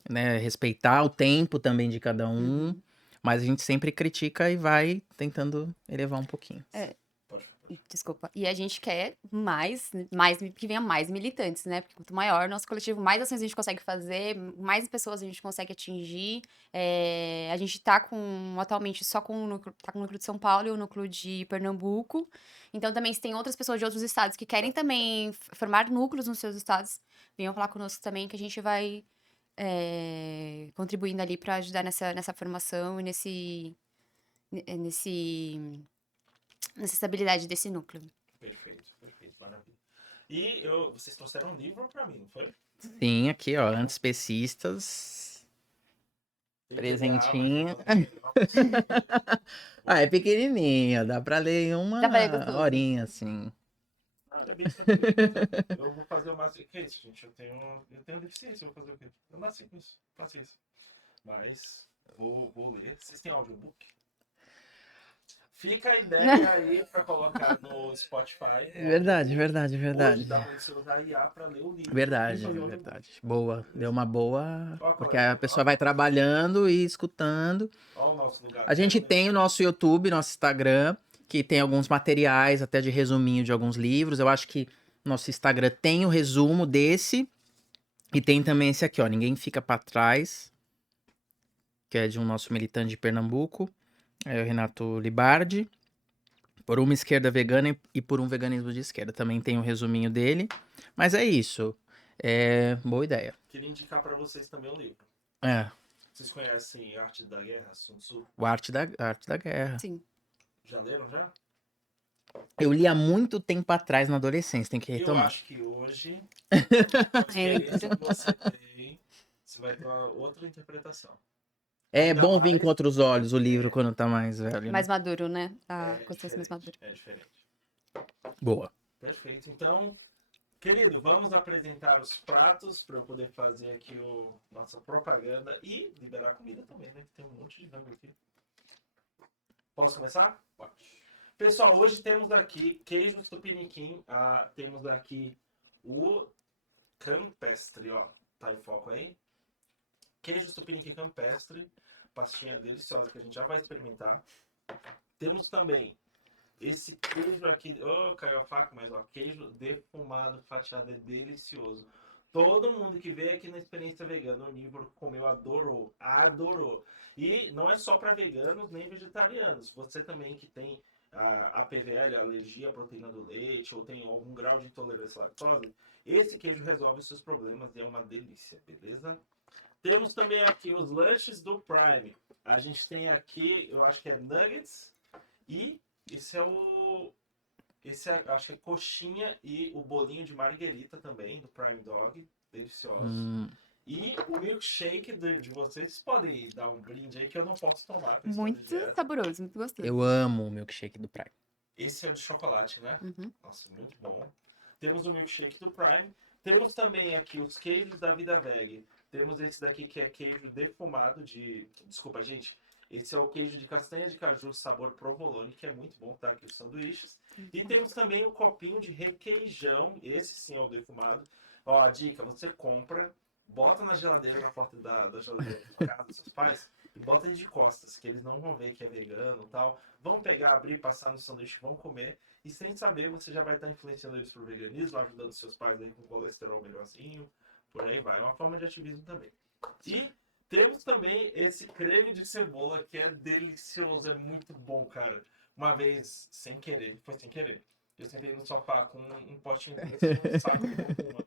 né, respeitar o tempo também de cada um, mas a gente sempre critica e vai tentando elevar um pouquinho. Pode falar. Desculpa. E a gente quer que venha mais militantes, né? Porque quanto maior o nosso coletivo, mais ações a gente consegue fazer, mais pessoas a gente consegue atingir. A gente tá atualmente só com tá com o núcleo de São Paulo e o núcleo de Pernambuco. Então também se tem outras pessoas de outros estados que querem também formar núcleos nos seus estados, venham falar conosco também que a gente vai contribuindo ali para ajudar nessa formação e nessa estabilidade desse núcleo. Perfeito, maravilha. E vocês trouxeram um livro pra mim, não foi? Sim, aqui, ó, antiespecistas. Presentinho. É pequenininho, dá pra ler em uma Dá pra ler gostoso. horinha, assim. É bem tranquilo. Eu vou fazer o máximo. Que é isso, gente? Eu tenho deficiência, eu vou fazer o quê? Eu nasci com isso, paciência. Mas vou ler. Vocês têm audiobook? Fica a ideia aí pra colocar no Spotify. Verdade. Hoje dá pra você usar IA pra ler o livro. Verdade. Boa. Deu uma boa. Porque a pessoa vai trabalhando e escutando. Olha o nosso lugar. A gente tem o nosso YouTube, nosso Instagram, que tem alguns materiais, até de resuminho de alguns livros. Eu acho que nosso Instagram tem o resumo desse. E tem também esse aqui, ó. Ninguém Fica Pra Trás, que é de um nosso militante de Pernambuco. É o Renato Libardi. Por uma esquerda vegana e por um veganismo de esquerda. Também tem o resuminho dele. Mas é isso. Boa ideia. Queria indicar pra vocês também um livro. Vocês conhecem Arte da Guerra, Sun Tzu? O Arte da Guerra. Sim. Já leram, já? Eu li há muito tempo atrás, na adolescência. Tem que retomar. Eu acho que hoje, com a experiência que você tem, você vai ter uma outra interpretação. É Ainda bom mais- vir com outros olhos o livro quando tá mais velho. Né? Mais maduro, né? A É consciência mais madura. diferente, é diferente. Boa. Perfeito. Então, querido, vamos apresentar os pratos para eu poder fazer aqui nossa propaganda e liberar comida também, né? Que tem um monte de rango aqui. Posso começar? Pode. Pessoal, hoje temos aqui queijo tupiniquim, temos aqui o campestre, ó. Tá em foco aí? Queijo tupiniquim campestre, pastinha deliciosa que a gente já vai experimentar. Temos também esse queijo aqui, caiu a faca, mas ó, queijo defumado, fatiado, é delicioso. Todo mundo que veio aqui na experiência vegana onívoro comeu, adorou. E não é só para veganos nem vegetarianos. Você também que tem a APVL, alergia à proteína do leite, ou tem algum grau de intolerância à lactose, esse queijo resolve os seus problemas e é uma delícia, beleza? Temos também aqui os lanches do Prime. A gente tem aqui, eu acho que é nuggets e acho que é coxinha e o bolinho de marguerita também, do Prime Dog. Deliciosos. E o milkshake de vocês podem dar um brinde aí que eu não posso tomar. Muito saboroso, muito gostoso. Eu amo o milkshake do Prime. Esse é o de chocolate, né? Uhum. Nossa, muito bom. Temos o milkshake do Prime. Temos também aqui os queijos da Vida Veg. Temos esse daqui que é queijo defumado de... Desculpa, gente. Esse é o queijo de castanha de caju, sabor provolone, que é muito bom, tá? Aqui os sanduíches. E temos também o copinho de requeijão. Esse sim é o defumado. Ó, a dica, você compra, bota na geladeira, na porta da geladeira da casa dos seus pais, e bota ele de costas, que eles não vão ver que é vegano e tal. Vão pegar, abrir, passar no sanduíche, vão comer. E sem saber, você já vai estar influenciando eles pro veganismo, ajudando seus pais aí com colesterol melhorzinho. Por aí vai. É uma forma de ativismo também. E temos também esse creme de cebola que é delicioso, é muito bom, cara. Uma vez, sem querer, eu sentei no sofá com um potinho desse, um saco de pão.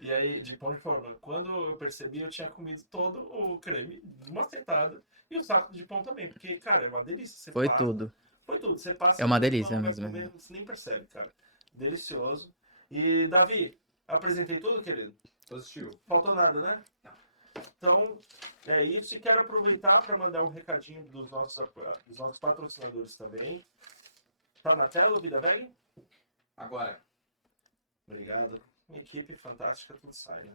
E aí, de pão de forma. Quando eu percebi, eu tinha comido todo o creme de uma sentada e o saco de pão também. Porque, cara, é uma delícia. Foi tudo. Foi tudo. Você passa... É uma tudo, delícia vai mesmo. comer, você nem percebe, cara. Delicioso. E, Davi, apresentei tudo, querido? Positivo. Faltou nada, né? Então, é isso. E quero aproveitar para mandar um recadinho dos nossos patrocinadores também. Tá na tela o Vida Veg? Agora. Obrigado. Uma equipe fantástica, tudo sai, né?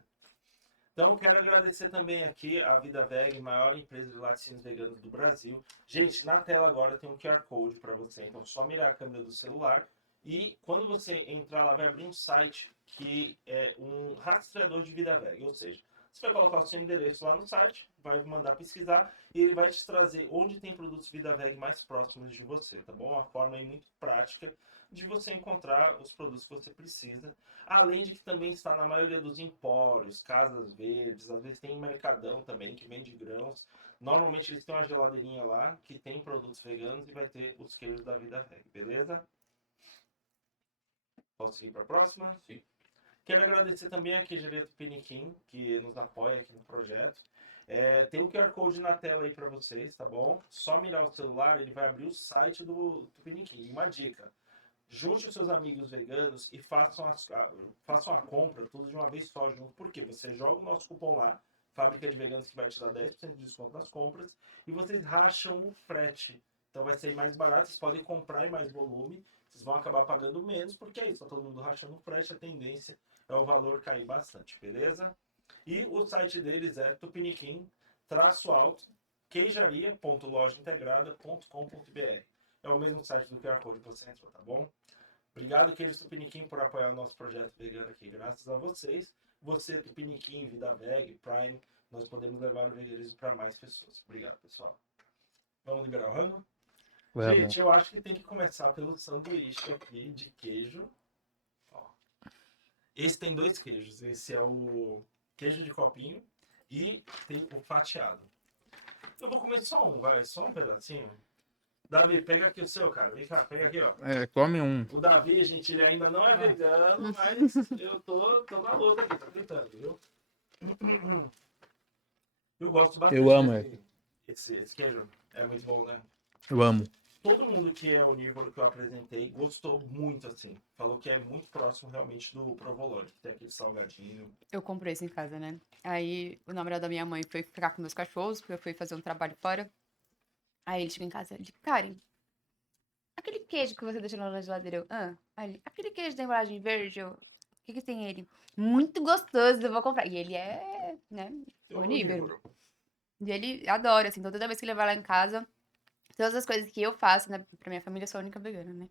Então, quero agradecer também aqui a Vida Veg, maior empresa de laticínios veganos do Brasil. Gente, na tela agora tem um QR Code para você, então é só mirar a câmera do celular e quando você entrar lá vai abrir um site que é um rastreador de Vida Veg, ou seja, Você vai colocar o seu endereço lá no site, vai mandar pesquisar e ele vai te trazer onde tem produtos Vida Veg mais próximos de você, tá bom? Uma forma aí muito prática de você encontrar os produtos que você precisa. Além de que também está na maioria dos empórios, casas verdes, às vezes tem mercadão também que vende grãos. Normalmente eles têm uma geladeirinha lá que tem produtos veganos e vai ter os queijos da Vida Veg, beleza? Posso seguir para a próxima? Sim. Quero agradecer também a Queijaria Tupiniquim, que nos apoia aqui no projeto. Tem um QR Code na tela aí para vocês, tá bom? Só mirar o celular, ele vai abrir o site do Tupiniquim. Uma dica: junte os seus amigos veganos e façam a compra tudo de uma vez só junto. Por quê? Você joga o nosso cupom lá, Fábrica de Veganos, que vai te dar 10% de desconto nas compras, e vocês racham o frete. Então vai ser mais barato, vocês podem comprar em mais volume, vocês vão acabar pagando menos, porque é isso, tá todo mundo rachando o frete, a tendência é o valor cair bastante, beleza? E o site deles é tupiniquim-queijaria.lojaintegrada.com.br. É o mesmo site do QR Code que você entrou, tá bom? Obrigado, Queijo Tupiniquim, por apoiar o nosso projeto vegano aqui. Graças a vocês, você, Tupiniquim, Vida Veg, Prime, nós podemos levar o veganismo para mais pessoas. Obrigado, pessoal. Vamos liberar o rango? Vamos. Gente, eu acho que tem que começar pelo sanduíche aqui de queijo. Ó. Esse tem 2 queijos. Esse é o queijo de copinho e tem o fatiado. Eu vou comer só um, vai, só um pedacinho. Davi, pega aqui o seu, cara. Vem cá, pega aqui, ó. Come um. O Davi, gente, ele ainda não é vegano, mas eu tô na luta aqui, tô tentando, viu? Eu gosto bastante. Eu amo esse queijo. É muito bom, né? Eu amo. Todo mundo que é onívoro que eu apresentei gostou muito, assim. Falou que é muito próximo realmente do provolone, que tem aquele salgadinho. Eu comprei isso em casa, né? Aí o namorado da minha mãe foi ficar com meus cachorros, porque eu fui fazer um trabalho fora. Aí ele chegou em casa e disse, Karen, aquele queijo que você deixou lá na geladeira, Aí ele, aquele queijo da embalagem verde, o que tem ele? Muito gostoso, eu vou comprar. E ele é, né, onívoro. E ele adora, assim, então toda vez que ele vai lá em casa, todas as coisas que eu faço, né, pra minha família eu sou a única vegana, né?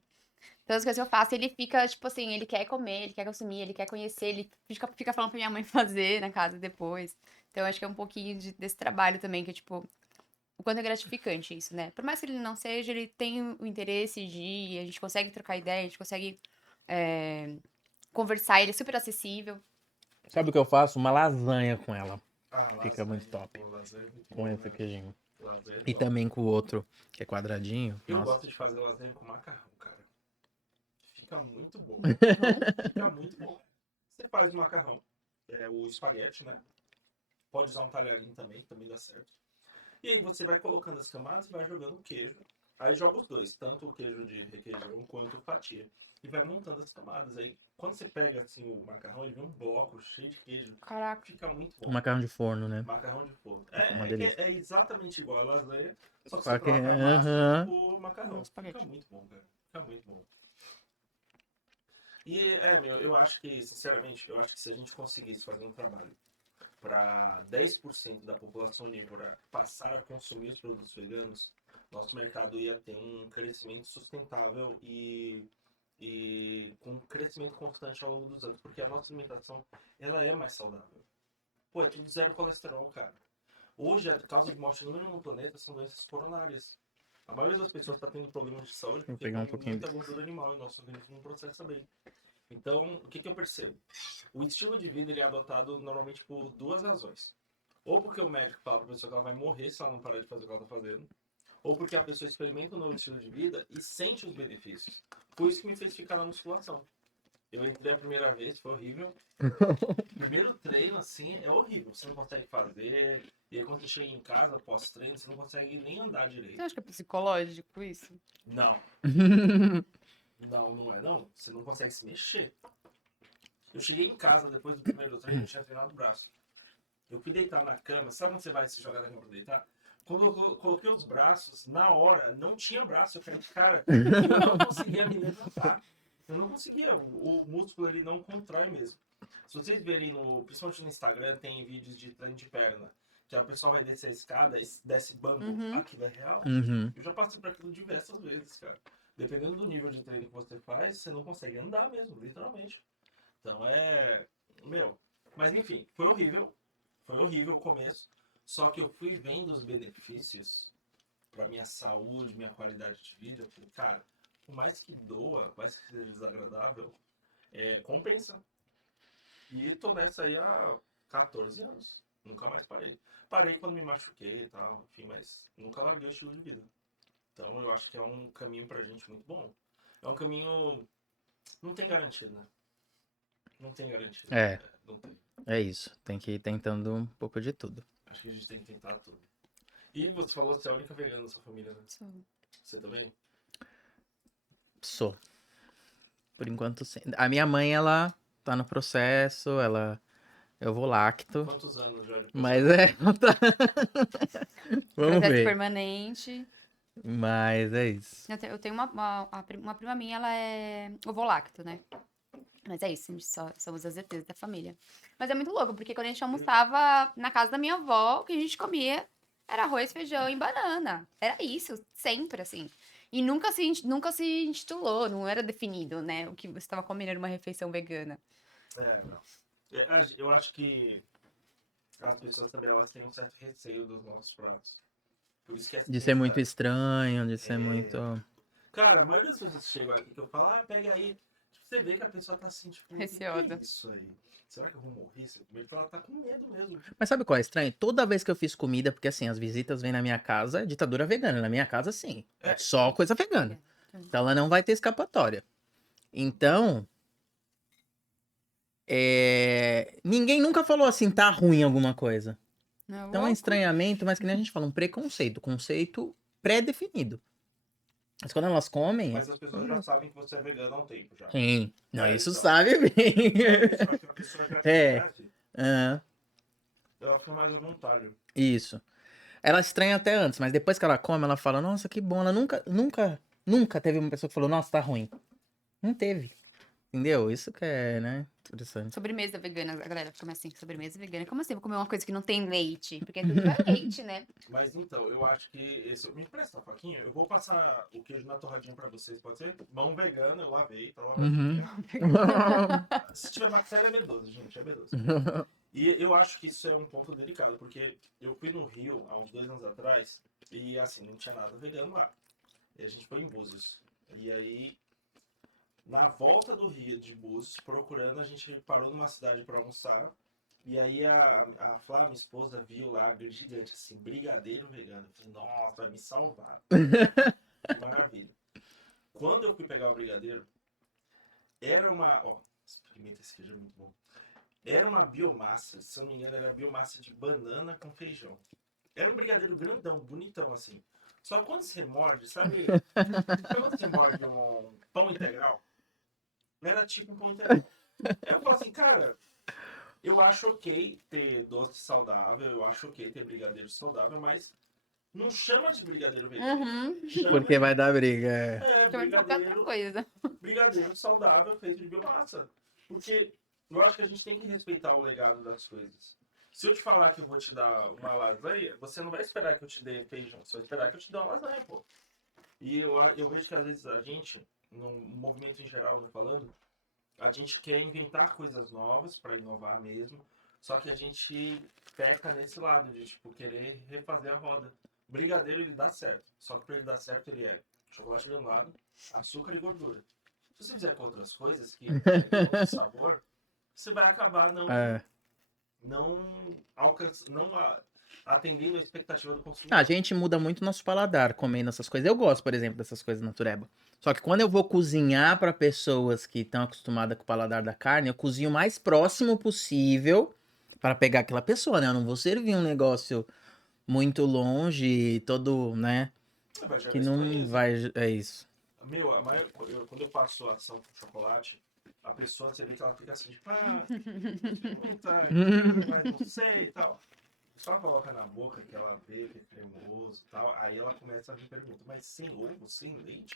Todas as coisas que eu faço, ele fica, tipo assim, ele quer comer, ele quer consumir, ele quer conhecer, ele fica falando pra minha mãe fazer na casa depois. Então eu acho que é um pouquinho desse trabalho também, que é, tipo, o quanto é gratificante isso, né? Por mais que ele não seja, ele tem o interesse de ir, a gente consegue trocar ideia, a gente consegue conversar, ele é super acessível. Sabe o que eu faço? Uma lasanha com ela. Fica Lasanha, muito top. Lasanha é muito Com bom, esse né? queijinho. Lasanha é E top. também com o outro, que é quadradinho. Eu Nossa. gosto de fazer lasanha com macarrão, cara. Fica muito bom. Fica muito bom. Você faz o macarrão, o espaguete, né? Pode usar um talharinho também dá certo. E aí você vai colocando as camadas e vai jogando o queijo. Aí joga os dois, tanto o queijo de requeijão quanto fatia. E vai montando as camadas. Aí quando você pega assim o macarrão, ele vem um bloco cheio de queijo. Caraca. Fica muito bom. Um macarrão de forno, né? Macarrão de forno. Uma delícia. É exatamente igual a lasanha, só que Só você que- troca a massa aham. por macarrão. No espaguete. Fica muito bom, cara. Fica muito bom. E, eu acho que, sinceramente, eu acho que se a gente conseguisse fazer um trabalho para 10% da população onívora passar a consumir os produtos veganos, nosso mercado ia ter um crescimento sustentável e com um crescimento constante ao longo dos anos, porque a nossa alimentação, ela é mais saudável. Pô, é tudo zero colesterol, cara. Hoje, a causa de morte número 1 no planeta são doenças coronárias. A maioria das pessoas está tendo problemas de saúde Vou porque pegar um come pouquinho muita gordura animal e o nosso organismo não processa bem. Então, o que eu percebo? O estilo de vida ele é adotado normalmente por 2 razões. Ou porque o médico fala para a pessoa que ela vai morrer se ela não parar de fazer o que ela está fazendo. Ou porque a pessoa experimenta um novo estilo de vida e sente os benefícios. Foi isso que me fez ficar na musculação. Eu entrei a primeira vez, foi horrível. Primeiro treino, assim, é horrível. Você não consegue fazer. E aí quando você chega em casa, pós-treino, você não consegue nem andar direito. Você acha que é psicológico isso? Não. Não é não. Você não consegue se mexer. Eu cheguei em casa depois do primeiro treino, eu tinha treinado o braço. Eu fui deitar na cama, sabe quando você vai se jogar na cama pra deitar? Quando eu coloquei os braços, na hora, não tinha braço. Eu falei, cara, eu não conseguia me levantar. Eu não conseguia. O músculo, ele não contrai mesmo. Se vocês verem, principalmente no Instagram, tem vídeos de treino de perna. Que a pessoa vai descer a escada e desce banco. Aquilo é real. Uhum. Eu já passei por aquilo diversas vezes, cara. Dependendo do nível de treino que você faz, você não consegue andar mesmo, literalmente. Então Mas enfim, foi horrível. Foi horrível o começo, só que eu fui vendo os benefícios pra minha saúde, minha qualidade de vida. Eu falei, cara, por mais que doa, por mais que seja desagradável, compensa. E tô nessa aí há 14 anos. Nunca mais parei. Parei quando me machuquei e tal, enfim, mas nunca larguei o estilo de vida. Então eu acho que é um caminho pra gente muito bom. É um caminho. Não tem garantia, né? Não tem garantia. É, Não tem. é isso. Tem que ir tentando um pouco de tudo. Acho que a gente tem que tentar tudo. E você falou que você é a única vegana da sua família, né? Sou. Você também? Sou. Por enquanto, sim. A minha mãe, ela tá no processo, eu vou lacto, Quantos anos já de mas processo? Vamos Processo ver. permanente. Mas é isso. Eu tenho uma prima minha, ela é ovolacto, né? Mas é isso, a gente somos as ETs da família. Mas é muito louco, porque quando a gente almoçava na casa da minha avó, o que a gente comia era arroz, feijão e banana. Era isso, sempre, assim. E nunca se intitulou, não era definido, né? O que você estava comendo era uma refeição vegana. Não. Eu acho que as pessoas também elas têm um certo receio dos nossos pratos. Por isso que é De ser muito necessário. estranho, de ser muito. Cara, a maioria das pessoas que chegam aqui que eu falo, pega aí. Tipo, você vê que a pessoa tá assim, tipo, o que é Receosa. isso aí? Será que eu vou morrer se eu comer? Ela tá com medo mesmo. Mas sabe qual é estranho? Toda vez que eu fiz comida, porque assim, as visitas vêm na minha casa, é ditadura vegana. Na minha casa, sim. É só coisa vegana. Então ela não vai ter escapatória. Então. Ninguém nunca falou assim, tá ruim alguma coisa. Não, Então é um estranhamento, mas que nem a gente fala, um preconceito. Conceito pré-definido. Mas quando elas comem. Mas as pessoas já sabem que você é vegano há um tempo já. Sim. Não, isso então. sabe bem. Só que a pessoa já te É. conhece, Ah, ela fica mais à vontade. isso. Ela estranha até antes, mas depois que ela come, ela fala, nossa, que bom. Ela nunca teve uma pessoa que falou, nossa, tá ruim. Não teve. Entendeu? Isso que é, né? Interessante. Sobremesa vegana, a galera fica assim, sobremesa vegana. Como assim? Vou comer uma coisa que não tem leite? Porque tudo é leite, né? Mas então, eu acho que. Me empresta a faquinha? Eu vou passar o queijo na torradinha pra vocês, pode ser? Mão vegana, eu lavei, tá Uhum. lavadinha. Se tiver bactéria, é B12, gente, é B12. E eu acho que isso é um ponto delicado, porque eu fui no Rio há uns 2 anos atrás e assim, não tinha nada vegano lá. E a gente foi em Búzios. E aí, na volta do Rio de Búzios, procurando, a gente parou numa cidade pra almoçar. E aí a Flá, minha esposa, viu lá, gigante, assim, brigadeiro vegano. Eu falei, nossa, vai me salvar. Que maravilha. Quando eu fui pegar o brigadeiro, era uma. Ó, experimenta esse queijo, é muito bom. Era uma biomassa, se eu não me engano, era biomassa de banana com feijão. Era um brigadeiro grandão, bonitão, assim. Só que quando você morde, sabe quando você morde um pão integral? Era tipo um pão integral. Eu falo assim, cara, eu acho ok ter doce saudável, eu acho ok ter brigadeiro saudável, mas não chama de brigadeiro vegano. Uhum. Chama Porque de, vai dar briga. Também qualquer outra coisa. brigadeiro saudável feito de biomassa. Porque eu acho que a gente tem que respeitar o legado das coisas. Se eu te falar que eu vou te dar uma lasanha, você não vai esperar que eu te dê feijão, você vai esperar que eu te dê uma lasanha, pô. E eu vejo que às vezes a gente, no movimento em geral, né, falando, a gente quer inventar coisas novas para inovar mesmo, só que a gente peca nesse lado de tipo querer refazer a roda. O brigadeiro ele dá certo, só que para ele dar certo ele é chocolate granulado, açúcar e gordura. Se você fizer com outras coisas que tem outro sabor, você vai acabar atendendo a expectativa do consumidor. A gente muda muito nosso paladar comendo essas coisas. Eu gosto, por exemplo, dessas coisas natureba. Só que quando eu vou cozinhar para pessoas que estão acostumadas com o paladar da carne, eu cozinho o mais próximo possível para pegar aquela pessoa, né? Eu não vou servir um negócio muito longe, todo, né? Vai gerar Que não estranheza. vai. É isso. Meu, quando eu passo a ação com chocolate, a pessoa, você vê que ela fica assim, tipo, mas não sei e tal. Só coloca na boca que ela vê que é cremoso e tal, aí ela começa a me perguntar, mas sem ovo, sem leite?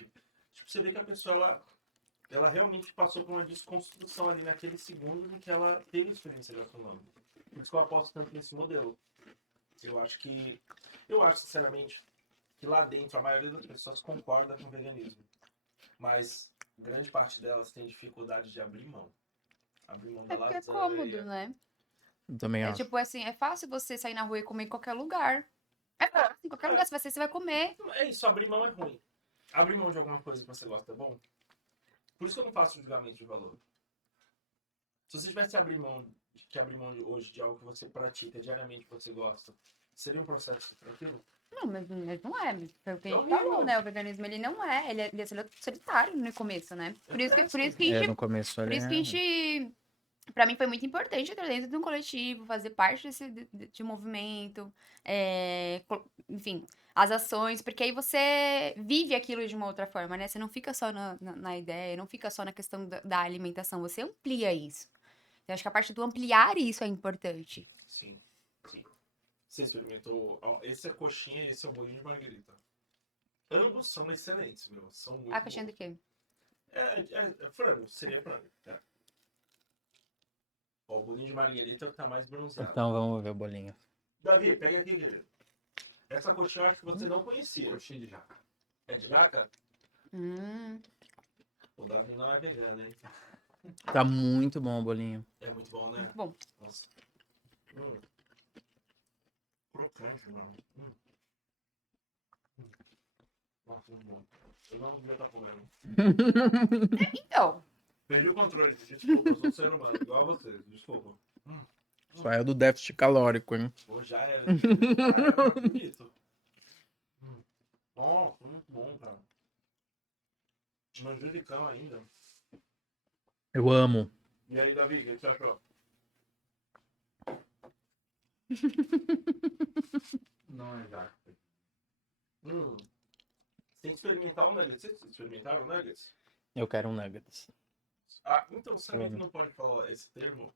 Tipo, você vê que a pessoa, ela realmente passou por uma desconstrução ali naquele segundo em que ela teve experiência gastronômica. Por isso que eu aposto tanto nesse modelo. Eu acho sinceramente, que lá dentro a maioria das pessoas concorda com o veganismo. Mas grande parte delas tem dificuldade de abrir mão. Abrir mão da É porque é lasanha. cômodo, né? Eu também É acho. tipo assim, é fácil você sair na rua e comer em qualquer lugar. É fácil, em qualquer lugar você vai comer. É isso, abrir mão é ruim. Abrir mão de alguma coisa que você gosta é bom. Por isso que eu não faço julgamento de valor. Se você tivesse que abrir mão hoje de algo que você pratica diariamente, que você gosta, seria um processo tranquilo? Não, mas não é. Foi o que a É gente falou, horrível. né? O veganismo, ele não é. Ele é solitário no começo, né? É Por isso que a É, gente... no começo Por ele isso que a é... gente... Pra mim foi muito importante entrar dentro de um coletivo, fazer parte de movimento, enfim, as ações, porque aí você vive aquilo de uma outra forma, né? Você não fica só na ideia, não fica só na questão da alimentação, você amplia isso. Eu acho que a parte do ampliar isso é importante. Sim, sim. Você experimentou. Ó, esse é coxinha e esse é o bolinho de marguerita. Ambos são excelentes, meu. São A muito caixinha do bons. quê? É frango, seria frango. É. Ó, o bolinho de marguerita é o que tá mais bronzeado. Então vamos ver o bolinho. Davi, pega aqui, querido. Essa coxinha eu acho que você não conhecia. Coxinha de jaca. É de jaca? Hum, O Davi não é vegano, hein? Tá muito bom o bolinho. É muito bom, né? muito bom. Nossa. Crocante, mano. Nossa, muito bom. Eu não devia estar comendo. Então, Perdi o controle, desculpa, eu sou um ser humano, igual a vocês, desculpa. Saiu do déficit calórico, hein? Pô, já era. Já era, bonito. Nossa, muito bom, cara. Manjericão ainda. Eu amo. E aí, Davi, o que você achou? Não é jaca. Tem que experimentar o nuggets. Vocês experimentaram o nuggets? Eu quero um nuggets. Ah, então sabia que não pode falar esse termo?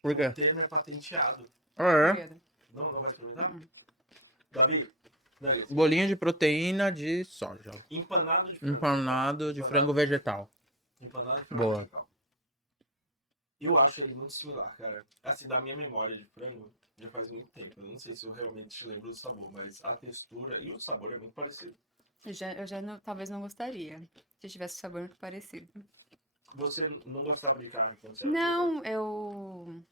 Por O quê? termo é patenteado. Ah, é? obrigada. Não vai experimentar? Davi, nuggets. Bolinho de proteína de soja. Empanado de frango. Empanado de frango vegetal. Empanado de frango Boa. vegetal. Eu acho ele muito similar, cara. Assim, da minha memória de frango, já faz muito tempo. Eu não sei se eu realmente lembro do sabor, mas a textura e o sabor é muito parecido. Talvez não gostaria. Se tivesse um sabor muito parecido. Você não gostava de carne quando você era Não, eu.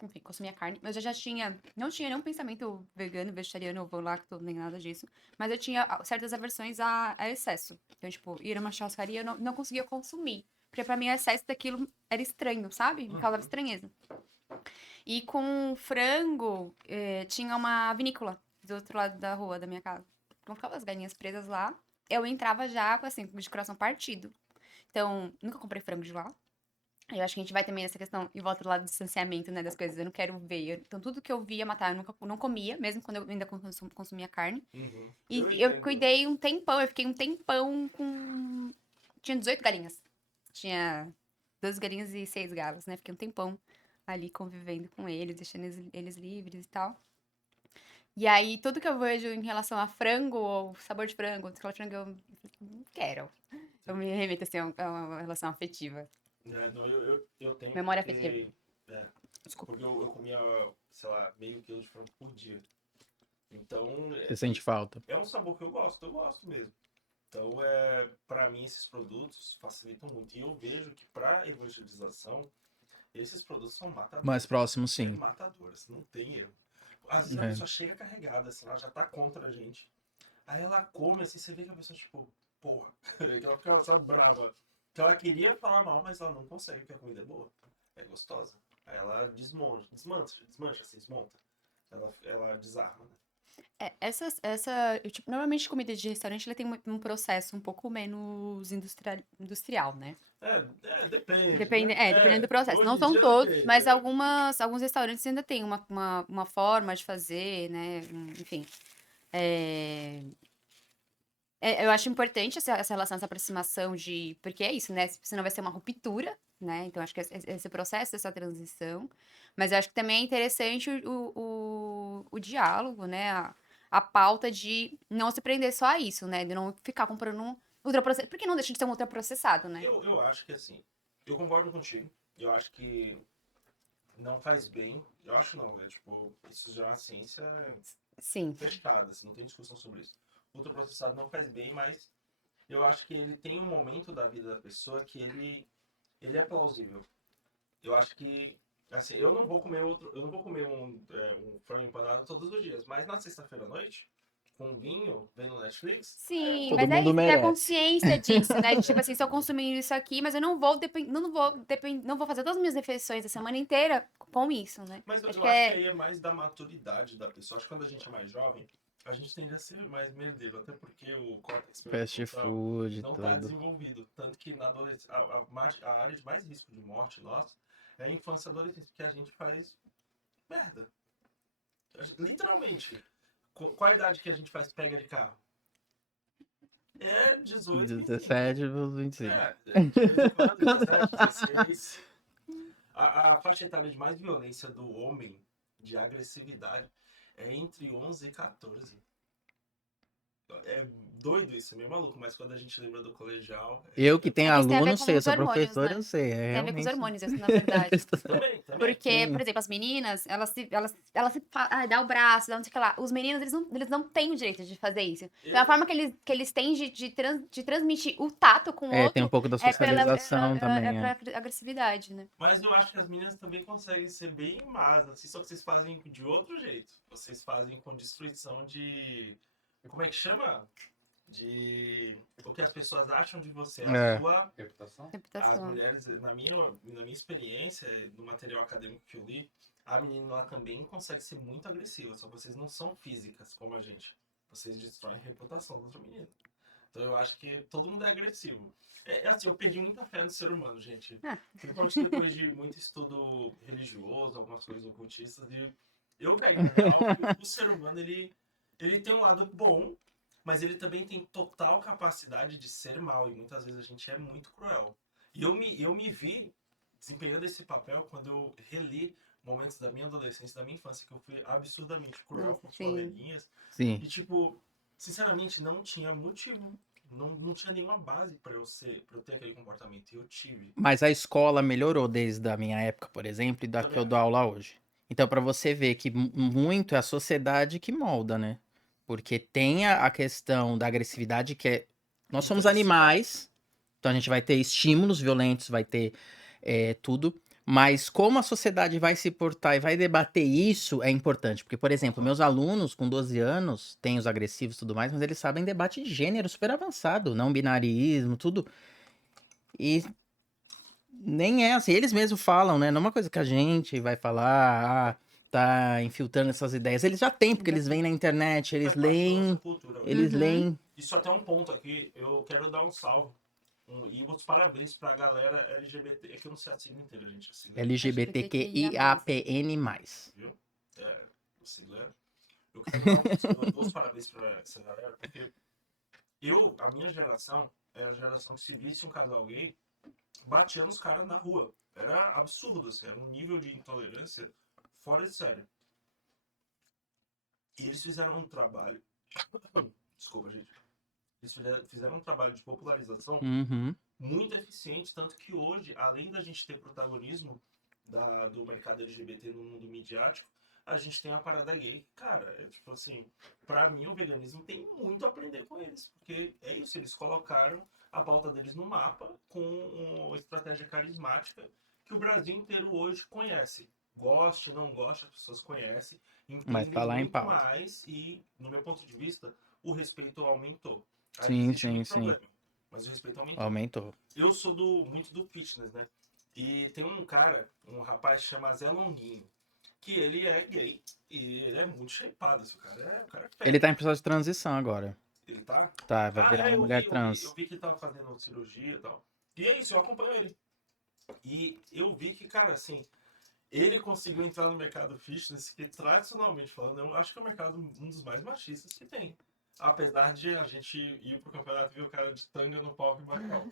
Enfim, consumia carne. Mas eu já tinha. Não tinha nenhum pensamento vegano, vegetariano ou lacto, nem nada disso. Mas eu tinha certas aversões a excesso. Então, tipo, ir numa churrascaria eu não conseguia consumir. Porque pra mim o excesso daquilo era estranho, sabe? Me causava estranheza. E com frango, tinha uma vinícola do outro lado da rua da minha casa. Então ficavam as galinhas presas lá. Eu entrava já com assim, de coração partido. Então, nunca comprei frango de lá. Eu acho que a gente vai também nessa questão, e volta do lado do distanciamento, né, das coisas. Eu não quero ver. Então, tudo que eu via matar, eu não comia, mesmo quando eu ainda consumia carne. Uhum. E eu entendo. cuidei um tempão, eu fiquei um tempão com... Tinha 18 galinhas. Tinha 12 galinhas e 6 galos, né? Fiquei um tempão ali convivendo com eles, deixando eles livres e tal. E aí, tudo que eu vejo em relação a frango, ou sabor de frango, ou frango, eu não quero. Eu me remeto, assim, a uma relação afetiva. Não, eu tenho Memória porque, afetiva. é, Desculpa. porque eu comia, sei lá, meio quilo de frango por dia. Então, Você sente falta? é um sabor que eu gosto mesmo. Então, para mim, esses produtos facilitam muito. E eu vejo que para evangelização, esses produtos são matadores. Mais próximo, É sim. matadores, não tem erro. Às vezes a pessoa chega carregada, assim, ela já tá contra a gente. Aí ela come, assim, você vê que a pessoa, tipo, porra. Que ela fica, sabe, brava. Que ela queria falar mal, mas ela não consegue, porque a comida é boa. É gostosa. Aí ela desmancha, assim, desmonta. Ela desarma, né? Normalmente comida de restaurante ela tem um processo um pouco menos industrial, né? Depende. Dependendo do processo. Hoje Não em são dia todos, depende, mas né? alguns restaurantes ainda têm uma forma de fazer, né? Enfim. Eu acho importante essa relação, essa aproximação porque é isso, né? Senão vai ser uma ruptura, né? Então, acho que esse processo, essa transição. Mas eu acho que também é interessante o diálogo, né? A pauta de não se prender só a isso, né? De não ficar comprando um ultraprocessado. Porque não deixa de ser um ultraprocessado, né? Eu acho que assim, eu concordo contigo. Eu acho que não faz bem. Eu acho não, né? Tipo, isso já é uma ciência Sim. fechada, assim, não tem discussão sobre isso. Ultraprocessado não faz bem, mas eu acho que ele tem um momento da vida da pessoa que ele é plausível. Eu acho que Assim, eu não vou comer um frango empanado todos os dias, mas na sexta-feira à noite, com vinho, vendo Netflix, Sim, Todo mas é mundo isso, ter a merece. consciência disso, né? De, tipo assim, estou consumindo isso aqui, mas eu não vou fazer todas as minhas refeições a semana inteira com isso, né? mas eu Acho eu que acho que é. aí é mais da maturidade da pessoa. Acho que quando a gente é mais jovem, a gente tende a ser mais merdeiro, até porque o córtex Fast pré-frontal food, não está tudo. desenvolvido. Tanto que na adolescência, a área de mais risco de morte nossa é a infância e adolescência, porque a gente faz merda. Literalmente. Qual a idade que a gente faz pega de carro? É 18, 25. 17 ou 25. De vez em quando, 17, 16. A faixa etária de mais violência do homem, de agressividade, é entre 11 e 14. É doido isso, é meio maluco, mas quando a gente lembra do colegial. Eu que tenho É que isso tem a ver aluno, com sei, eu os sou hormônios, professor, eu né? sei. É Tem a ver com os realmente. hormônios, isso, na verdade. Também, também. Porque, Sim. por exemplo, as meninas, dá o braço, dá não sei o que lá. Os meninos, eles não têm o direito de fazer isso. Então, a forma que eles têm de transmitir o tato com o É, tem um outro pouco da é socialização também, é. pela agressividade, né? Mas eu acho que as meninas também conseguem ser bem más, assim, só que vocês fazem de outro jeito. Vocês fazem com destruição de. Como é que chama? De. O que as pessoas acham de você. A É. sua. Reputação? As Reputação. mulheres, na minha experiência, no material acadêmico que eu li, a menina ela também consegue ser muito agressiva, só que vocês não são físicas como a gente. Vocês destroem a reputação da outra menina. Então eu acho que todo mundo é agressivo. É assim, eu perdi muita fé no ser humano, gente. Ah. Principalmente depois de muito estudo religioso, algumas coisas ocultistas, e eu caí na real que o ser humano ele tem um lado bom, mas ele também tem total capacidade de ser mal, e muitas vezes a gente é muito cruel. E eu me vi desempenhando esse papel quando eu reli momentos da minha adolescência, da minha infância, que eu fui absurdamente cruel Nossa, com os sim. coleguinhas. Sim. E, tipo, sinceramente, não tinha motivo. Não tinha nenhuma base pra eu ter aquele comportamento. E eu tive. Mas a escola melhorou desde a minha época, por exemplo, e da que Também eu dou acho. aula hoje. Então, pra você ver que muito é a sociedade que molda, né? Porque tem a questão da agressividade, que é. Nós somos Intensidade. animais, então a gente vai ter estímulos violentos, vai ter tudo. Mas como a sociedade vai se portar e vai debater isso é importante. Porque, por exemplo, meus alunos com 12 anos, têm os agressivos e tudo mais, mas eles sabem debate de gênero super avançado, não binarismo, tudo. E nem é assim, eles mesmos falam, né? Não é uma coisa que a gente vai falar, tá infiltrando essas ideias. Eles já têm, porque eles vêm na internet, eles Faz parte da nossa leem, cultura. eles Uhum. leem. E só tem um ponto aqui. Eu quero dar um salve. E os parabéns pra galera LGBT. É que eu não sei a sigla inteira, gente. A sigla, LGBTQIAPN+. viu? É, a sigla é. Eu quero dar os parabéns pra essa galera, porque a minha geração, era a geração que se visse um casal gay, batia nos caras na rua. Era absurdo, assim, era um nível de intolerância fora de série. E eles fizeram um trabalho. Desculpa, gente. Eles fizeram um trabalho de popularização Uhum. muito eficiente, tanto que hoje, além da gente ter protagonismo do mercado LGBT no mundo midiático, a gente tem a parada gay. Cara, é tipo assim, pra mim o veganismo tem muito a aprender com eles, porque é isso, eles colocaram a pauta deles no mapa com uma estratégia carismática que o Brasil inteiro hoje conhece. Goste, não goste, as pessoas conhecem, Mas entendem tá lá em muito pauta. mais e, no meu ponto de vista, o respeito aumentou. Ainda Sim, existe sim, muito sim. problema, mas o respeito aumentou. Aumentou. Eu sou muito do fitness, né? E tem um cara, um rapaz chama Zé Longuinho, que ele é gay e ele é muito shapeado, esse cara é fera. Ele tá em processo de transição agora. Ele tá? Tá, vai virar uma Eu mulher vi, eu trans. vi que ele tava fazendo cirurgia e tal. E é isso, eu acompanho ele. E eu vi que, cara, assim, ele conseguiu entrar no mercado fitness, que tradicionalmente falando, eu acho que é um dos mais machistas que tem. Apesar de a gente ir pro campeonato e ver o cara de tanga no palco e bater.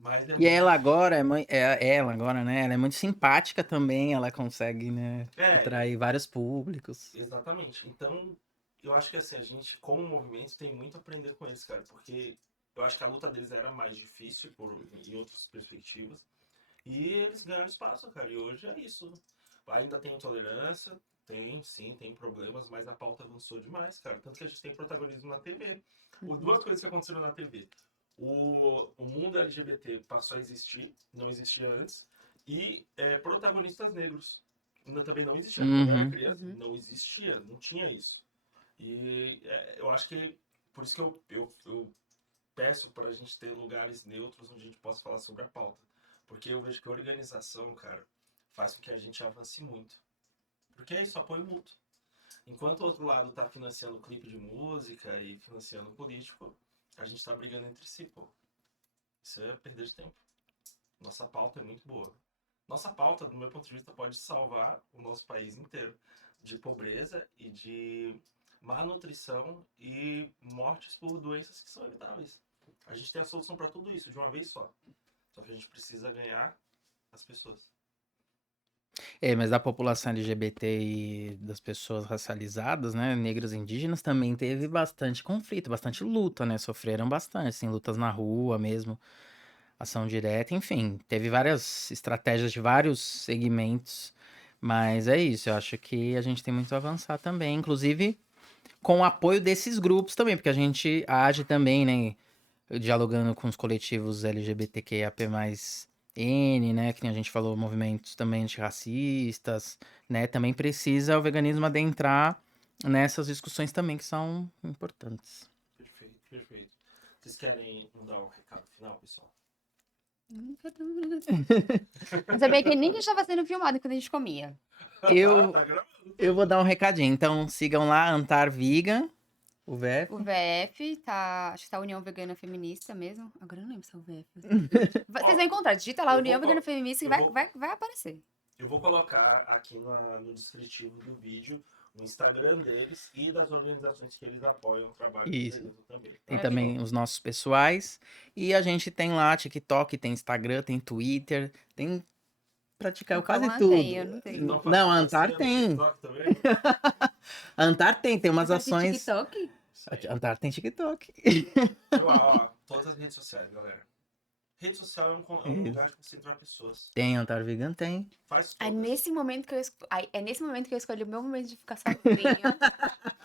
Mas é E muito ela agora, ela agora, né? Ela é muito simpática também, ela consegue, né? Atrair vários públicos. Exatamente. Então, eu acho que assim, a gente, como movimento, tem muito a aprender com eles, cara, porque eu acho que a luta deles era mais difícil em outras perspectivas. E eles ganharam espaço, cara. E hoje é isso. Ainda tem intolerância, tem problemas, mas a pauta avançou demais, cara. Tanto que a gente tem protagonismo na TV. Duas coisas que aconteceram na TV. O mundo LGBT passou a existir, não existia antes, e protagonistas negros. também não existia. Uhum. Quando eu era criança, Uhum. não existia, não tinha isso. E eu acho que por isso que eu peço para a gente ter lugares neutros onde a gente possa falar sobre a pauta. Porque eu vejo que a organização, cara, faz com que a gente avance muito. Porque é isso, apoio mútuo. Enquanto o outro lado tá financiando clipe de música e financiando político, a gente tá brigando entre si, pô. Isso é perder de tempo. Nossa pauta é muito boa. Nossa pauta, do meu ponto de vista, pode salvar o nosso país inteiro de pobreza e de má nutrição e mortes por doenças que são evitáveis. A gente tem a solução para tudo isso de uma vez só. Só que a gente precisa ganhar as pessoas. Mas da população LGBT e das pessoas racializadas, né, negros e indígenas, também teve bastante conflito, bastante luta, né? Sofreram bastante, assim, lutas na rua mesmo, ação direta, enfim, teve várias estratégias de vários segmentos, mas é isso, eu acho que a gente tem muito a avançar também, inclusive com o apoio desses grupos também, porque a gente age também, né, dialogando com os coletivos LGBTQIAP+, N, né, que nem a gente falou, movimentos também antirracistas, né, também precisa o veganismo adentrar nessas discussões também que são importantes. Perfeito, perfeito. Vocês querem dar um recado final, pessoal? Eu sabia que nem que estava sendo filmado quando a gente comia. Eu, Tá gravando. eu vou dar um recadinho, então sigam lá, Antar Vegan, o VF. O VF tá. Acho que tá União Vegana Feminista mesmo. Agora eu não lembro se é o VF. Vocês vão encontrar, digita lá eu União vou Vegana Feminista e eu vai, vou- vai aparecer. Eu vou colocar aqui no descritivo do vídeo o Instagram deles e das organizações que eles apoiam o trabalho do Isso. veganismo também. Tem Tá? também os nossos pessoais. E a gente tem lá TikTok, tem Instagram, tem Twitter, tem praticado O quase Calma tudo. tem, eu não Vocês tenho. estão fazendo Não, a Antar dancinha no tem. TikTok também? A Antar tem umas Você faz ações. TikTok? Sim. A Antar tem TikTok. Ó, todas as redes sociais, galera. Rede social é um Isso. lugar de concentrar pessoas. Tem, Antar Vegan tem. Faz É todas. nesse momento que eu é nesse momento que eu escolhi o meu momento de ficar sozinha.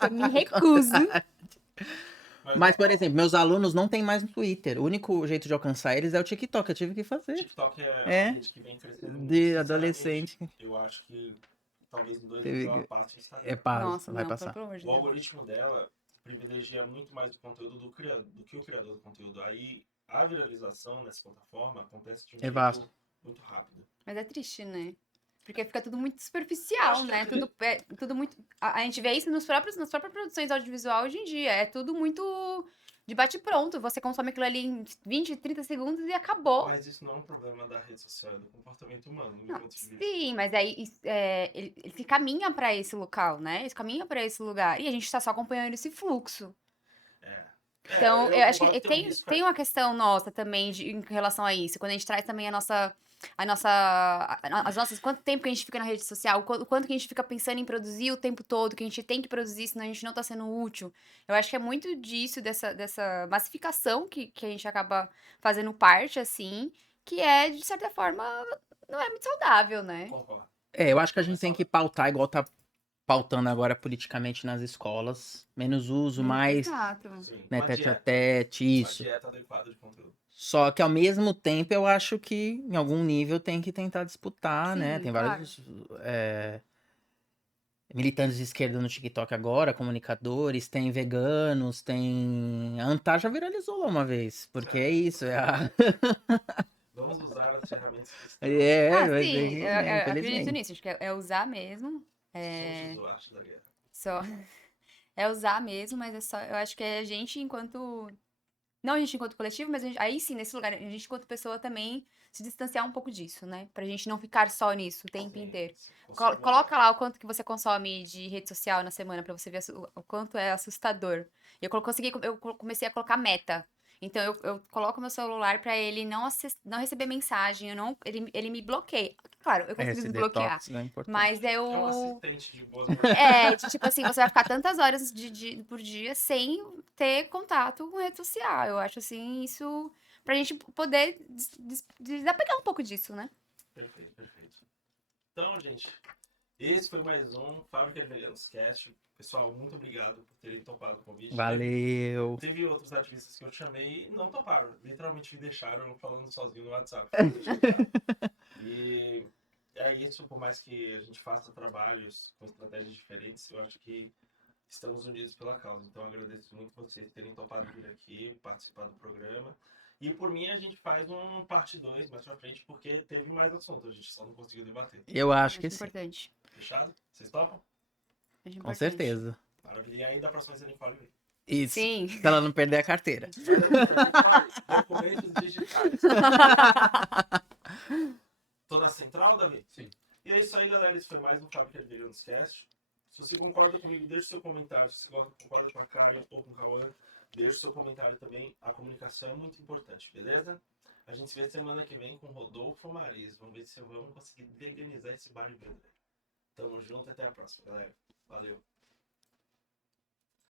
Eu me recuso. Mas, por ó, exemplo, meus alunos não têm mais no Twitter. O único jeito de alcançar eles é o TikTok. Eu tive que fazer. TikTok é É. uma rede que vem crescendo muito. De Sinceramente, adolescente. eu acho que talvez em 2 Teve anos ela que- passe o Instagram. É paz, Nossa, vai não, passar. pelo amor de O Deus. algoritmo dela privilegia muito mais o conteúdo do que o criador do conteúdo. Aí a viralização nessa plataforma acontece de um É jeito vasto. muito rápido. Mas é triste, né? Porque fica tudo muito Acho superficial, que né? Tudo muito. A gente vê isso nas próprias produções audiovisual hoje em dia. É tudo muito de bate-pronto. Você consome aquilo ali em 20, 30 segundos e acabou. Mas isso não é um problema da rede social, é do comportamento humano, no meu Não, ponto de vista. sim, mas aí ele se caminha pra esse local, né? Ele se caminha pra esse lugar. E a gente tá só acompanhando esse fluxo. É. Então, eu acho concordo que tem um risco, tem uma questão nossa também em relação a isso. Quando a gente traz também as nossas, quanto tempo que a gente fica na rede social, o quanto que a gente fica pensando em produzir o tempo todo, que a gente tem que produzir, senão a gente não tá sendo útil. Eu acho que é muito disso, dessa massificação que a gente acaba fazendo parte, assim, que é, de certa forma, não é muito saudável, né? Concordo. Eu acho que a gente tem que pautar igual tá pautando agora politicamente nas escolas. Menos uso, mais, Exato. Sim, né, uma tete a dieta, tete, uma isso. dieta adequada de conteúdo. Só que ao mesmo tempo eu acho que em algum nível tem que tentar disputar, né? Sim, Tem claro. vários militantes de esquerda no TikTok agora, comunicadores, tem veganos, tem. A Antar já viralizou lá uma vez, porque é isso, é a. Vamos usar as ferramentas que estão. Vai Sim, ter que, né, eu acredito infelizmente. nisso. Acho que é usar mesmo. Somos o arte da guerra. Só. É usar mesmo, mas é só. Eu acho que é a gente enquanto. Não a gente enquanto coletivo, mas aí sim, nesse lugar, a gente enquanto pessoa também se distanciar um pouco disso, né? Pra gente não ficar só nisso o tempo Sim, inteiro. sim, consome Coloca lá o quanto que você consome de rede social na semana pra você ver o quanto é assustador. Eu comecei a colocar meta. Então eu coloco meu celular pra ele não receber mensagem, ele me bloqueia. Claro, eu consigo Esse desbloquear, detox é importante. mas É um eu assistente de boas tipo assim, você vai ficar tantas horas por dia sem ter contato com rede social. Eu acho assim, isso pra gente poder desapegar um pouco disso, né? Perfeito, perfeito. Então, gente, esse foi mais um Fábrica de Veganos Cast. Pessoal, muito obrigado por terem topado o convite. Valeu. Teve outros ativistas que eu chamei e não toparam. Literalmente me deixaram falando sozinho no WhatsApp. E é isso, por mais que a gente faça trabalhos com estratégias diferentes, eu acho que estamos unidos pela causa. Então, eu agradeço muito vocês terem topado vir aqui, participar do programa. E por mim, a gente faz um parte 2 mais pra frente, porque teve mais assunto, a gente só não conseguiu debater. Eu acho que Acho sim. importante. Fechado? Vocês topam? Acho Com importante. certeza. Maravilha. E aí, da próxima vez, a Nicole vem. Isso. Sim. Pra ela não perder a carteira. Documentos digitais. Tô na central, Davi? Sim. E é isso aí, galera. Esse foi mais um Fábrica de Veganos Cast. Se você concorda comigo, deixe seu comentário. Se você concorda com a Karen ou com o Cauã, deixe seu comentário também. A comunicação é muito importante, beleza? A gente se vê semana que vem com o Rodolfo Mariz. Vamos ver se vamos conseguir veganizar esse bar de Tamo junto, até a próxima, galera. Valeu.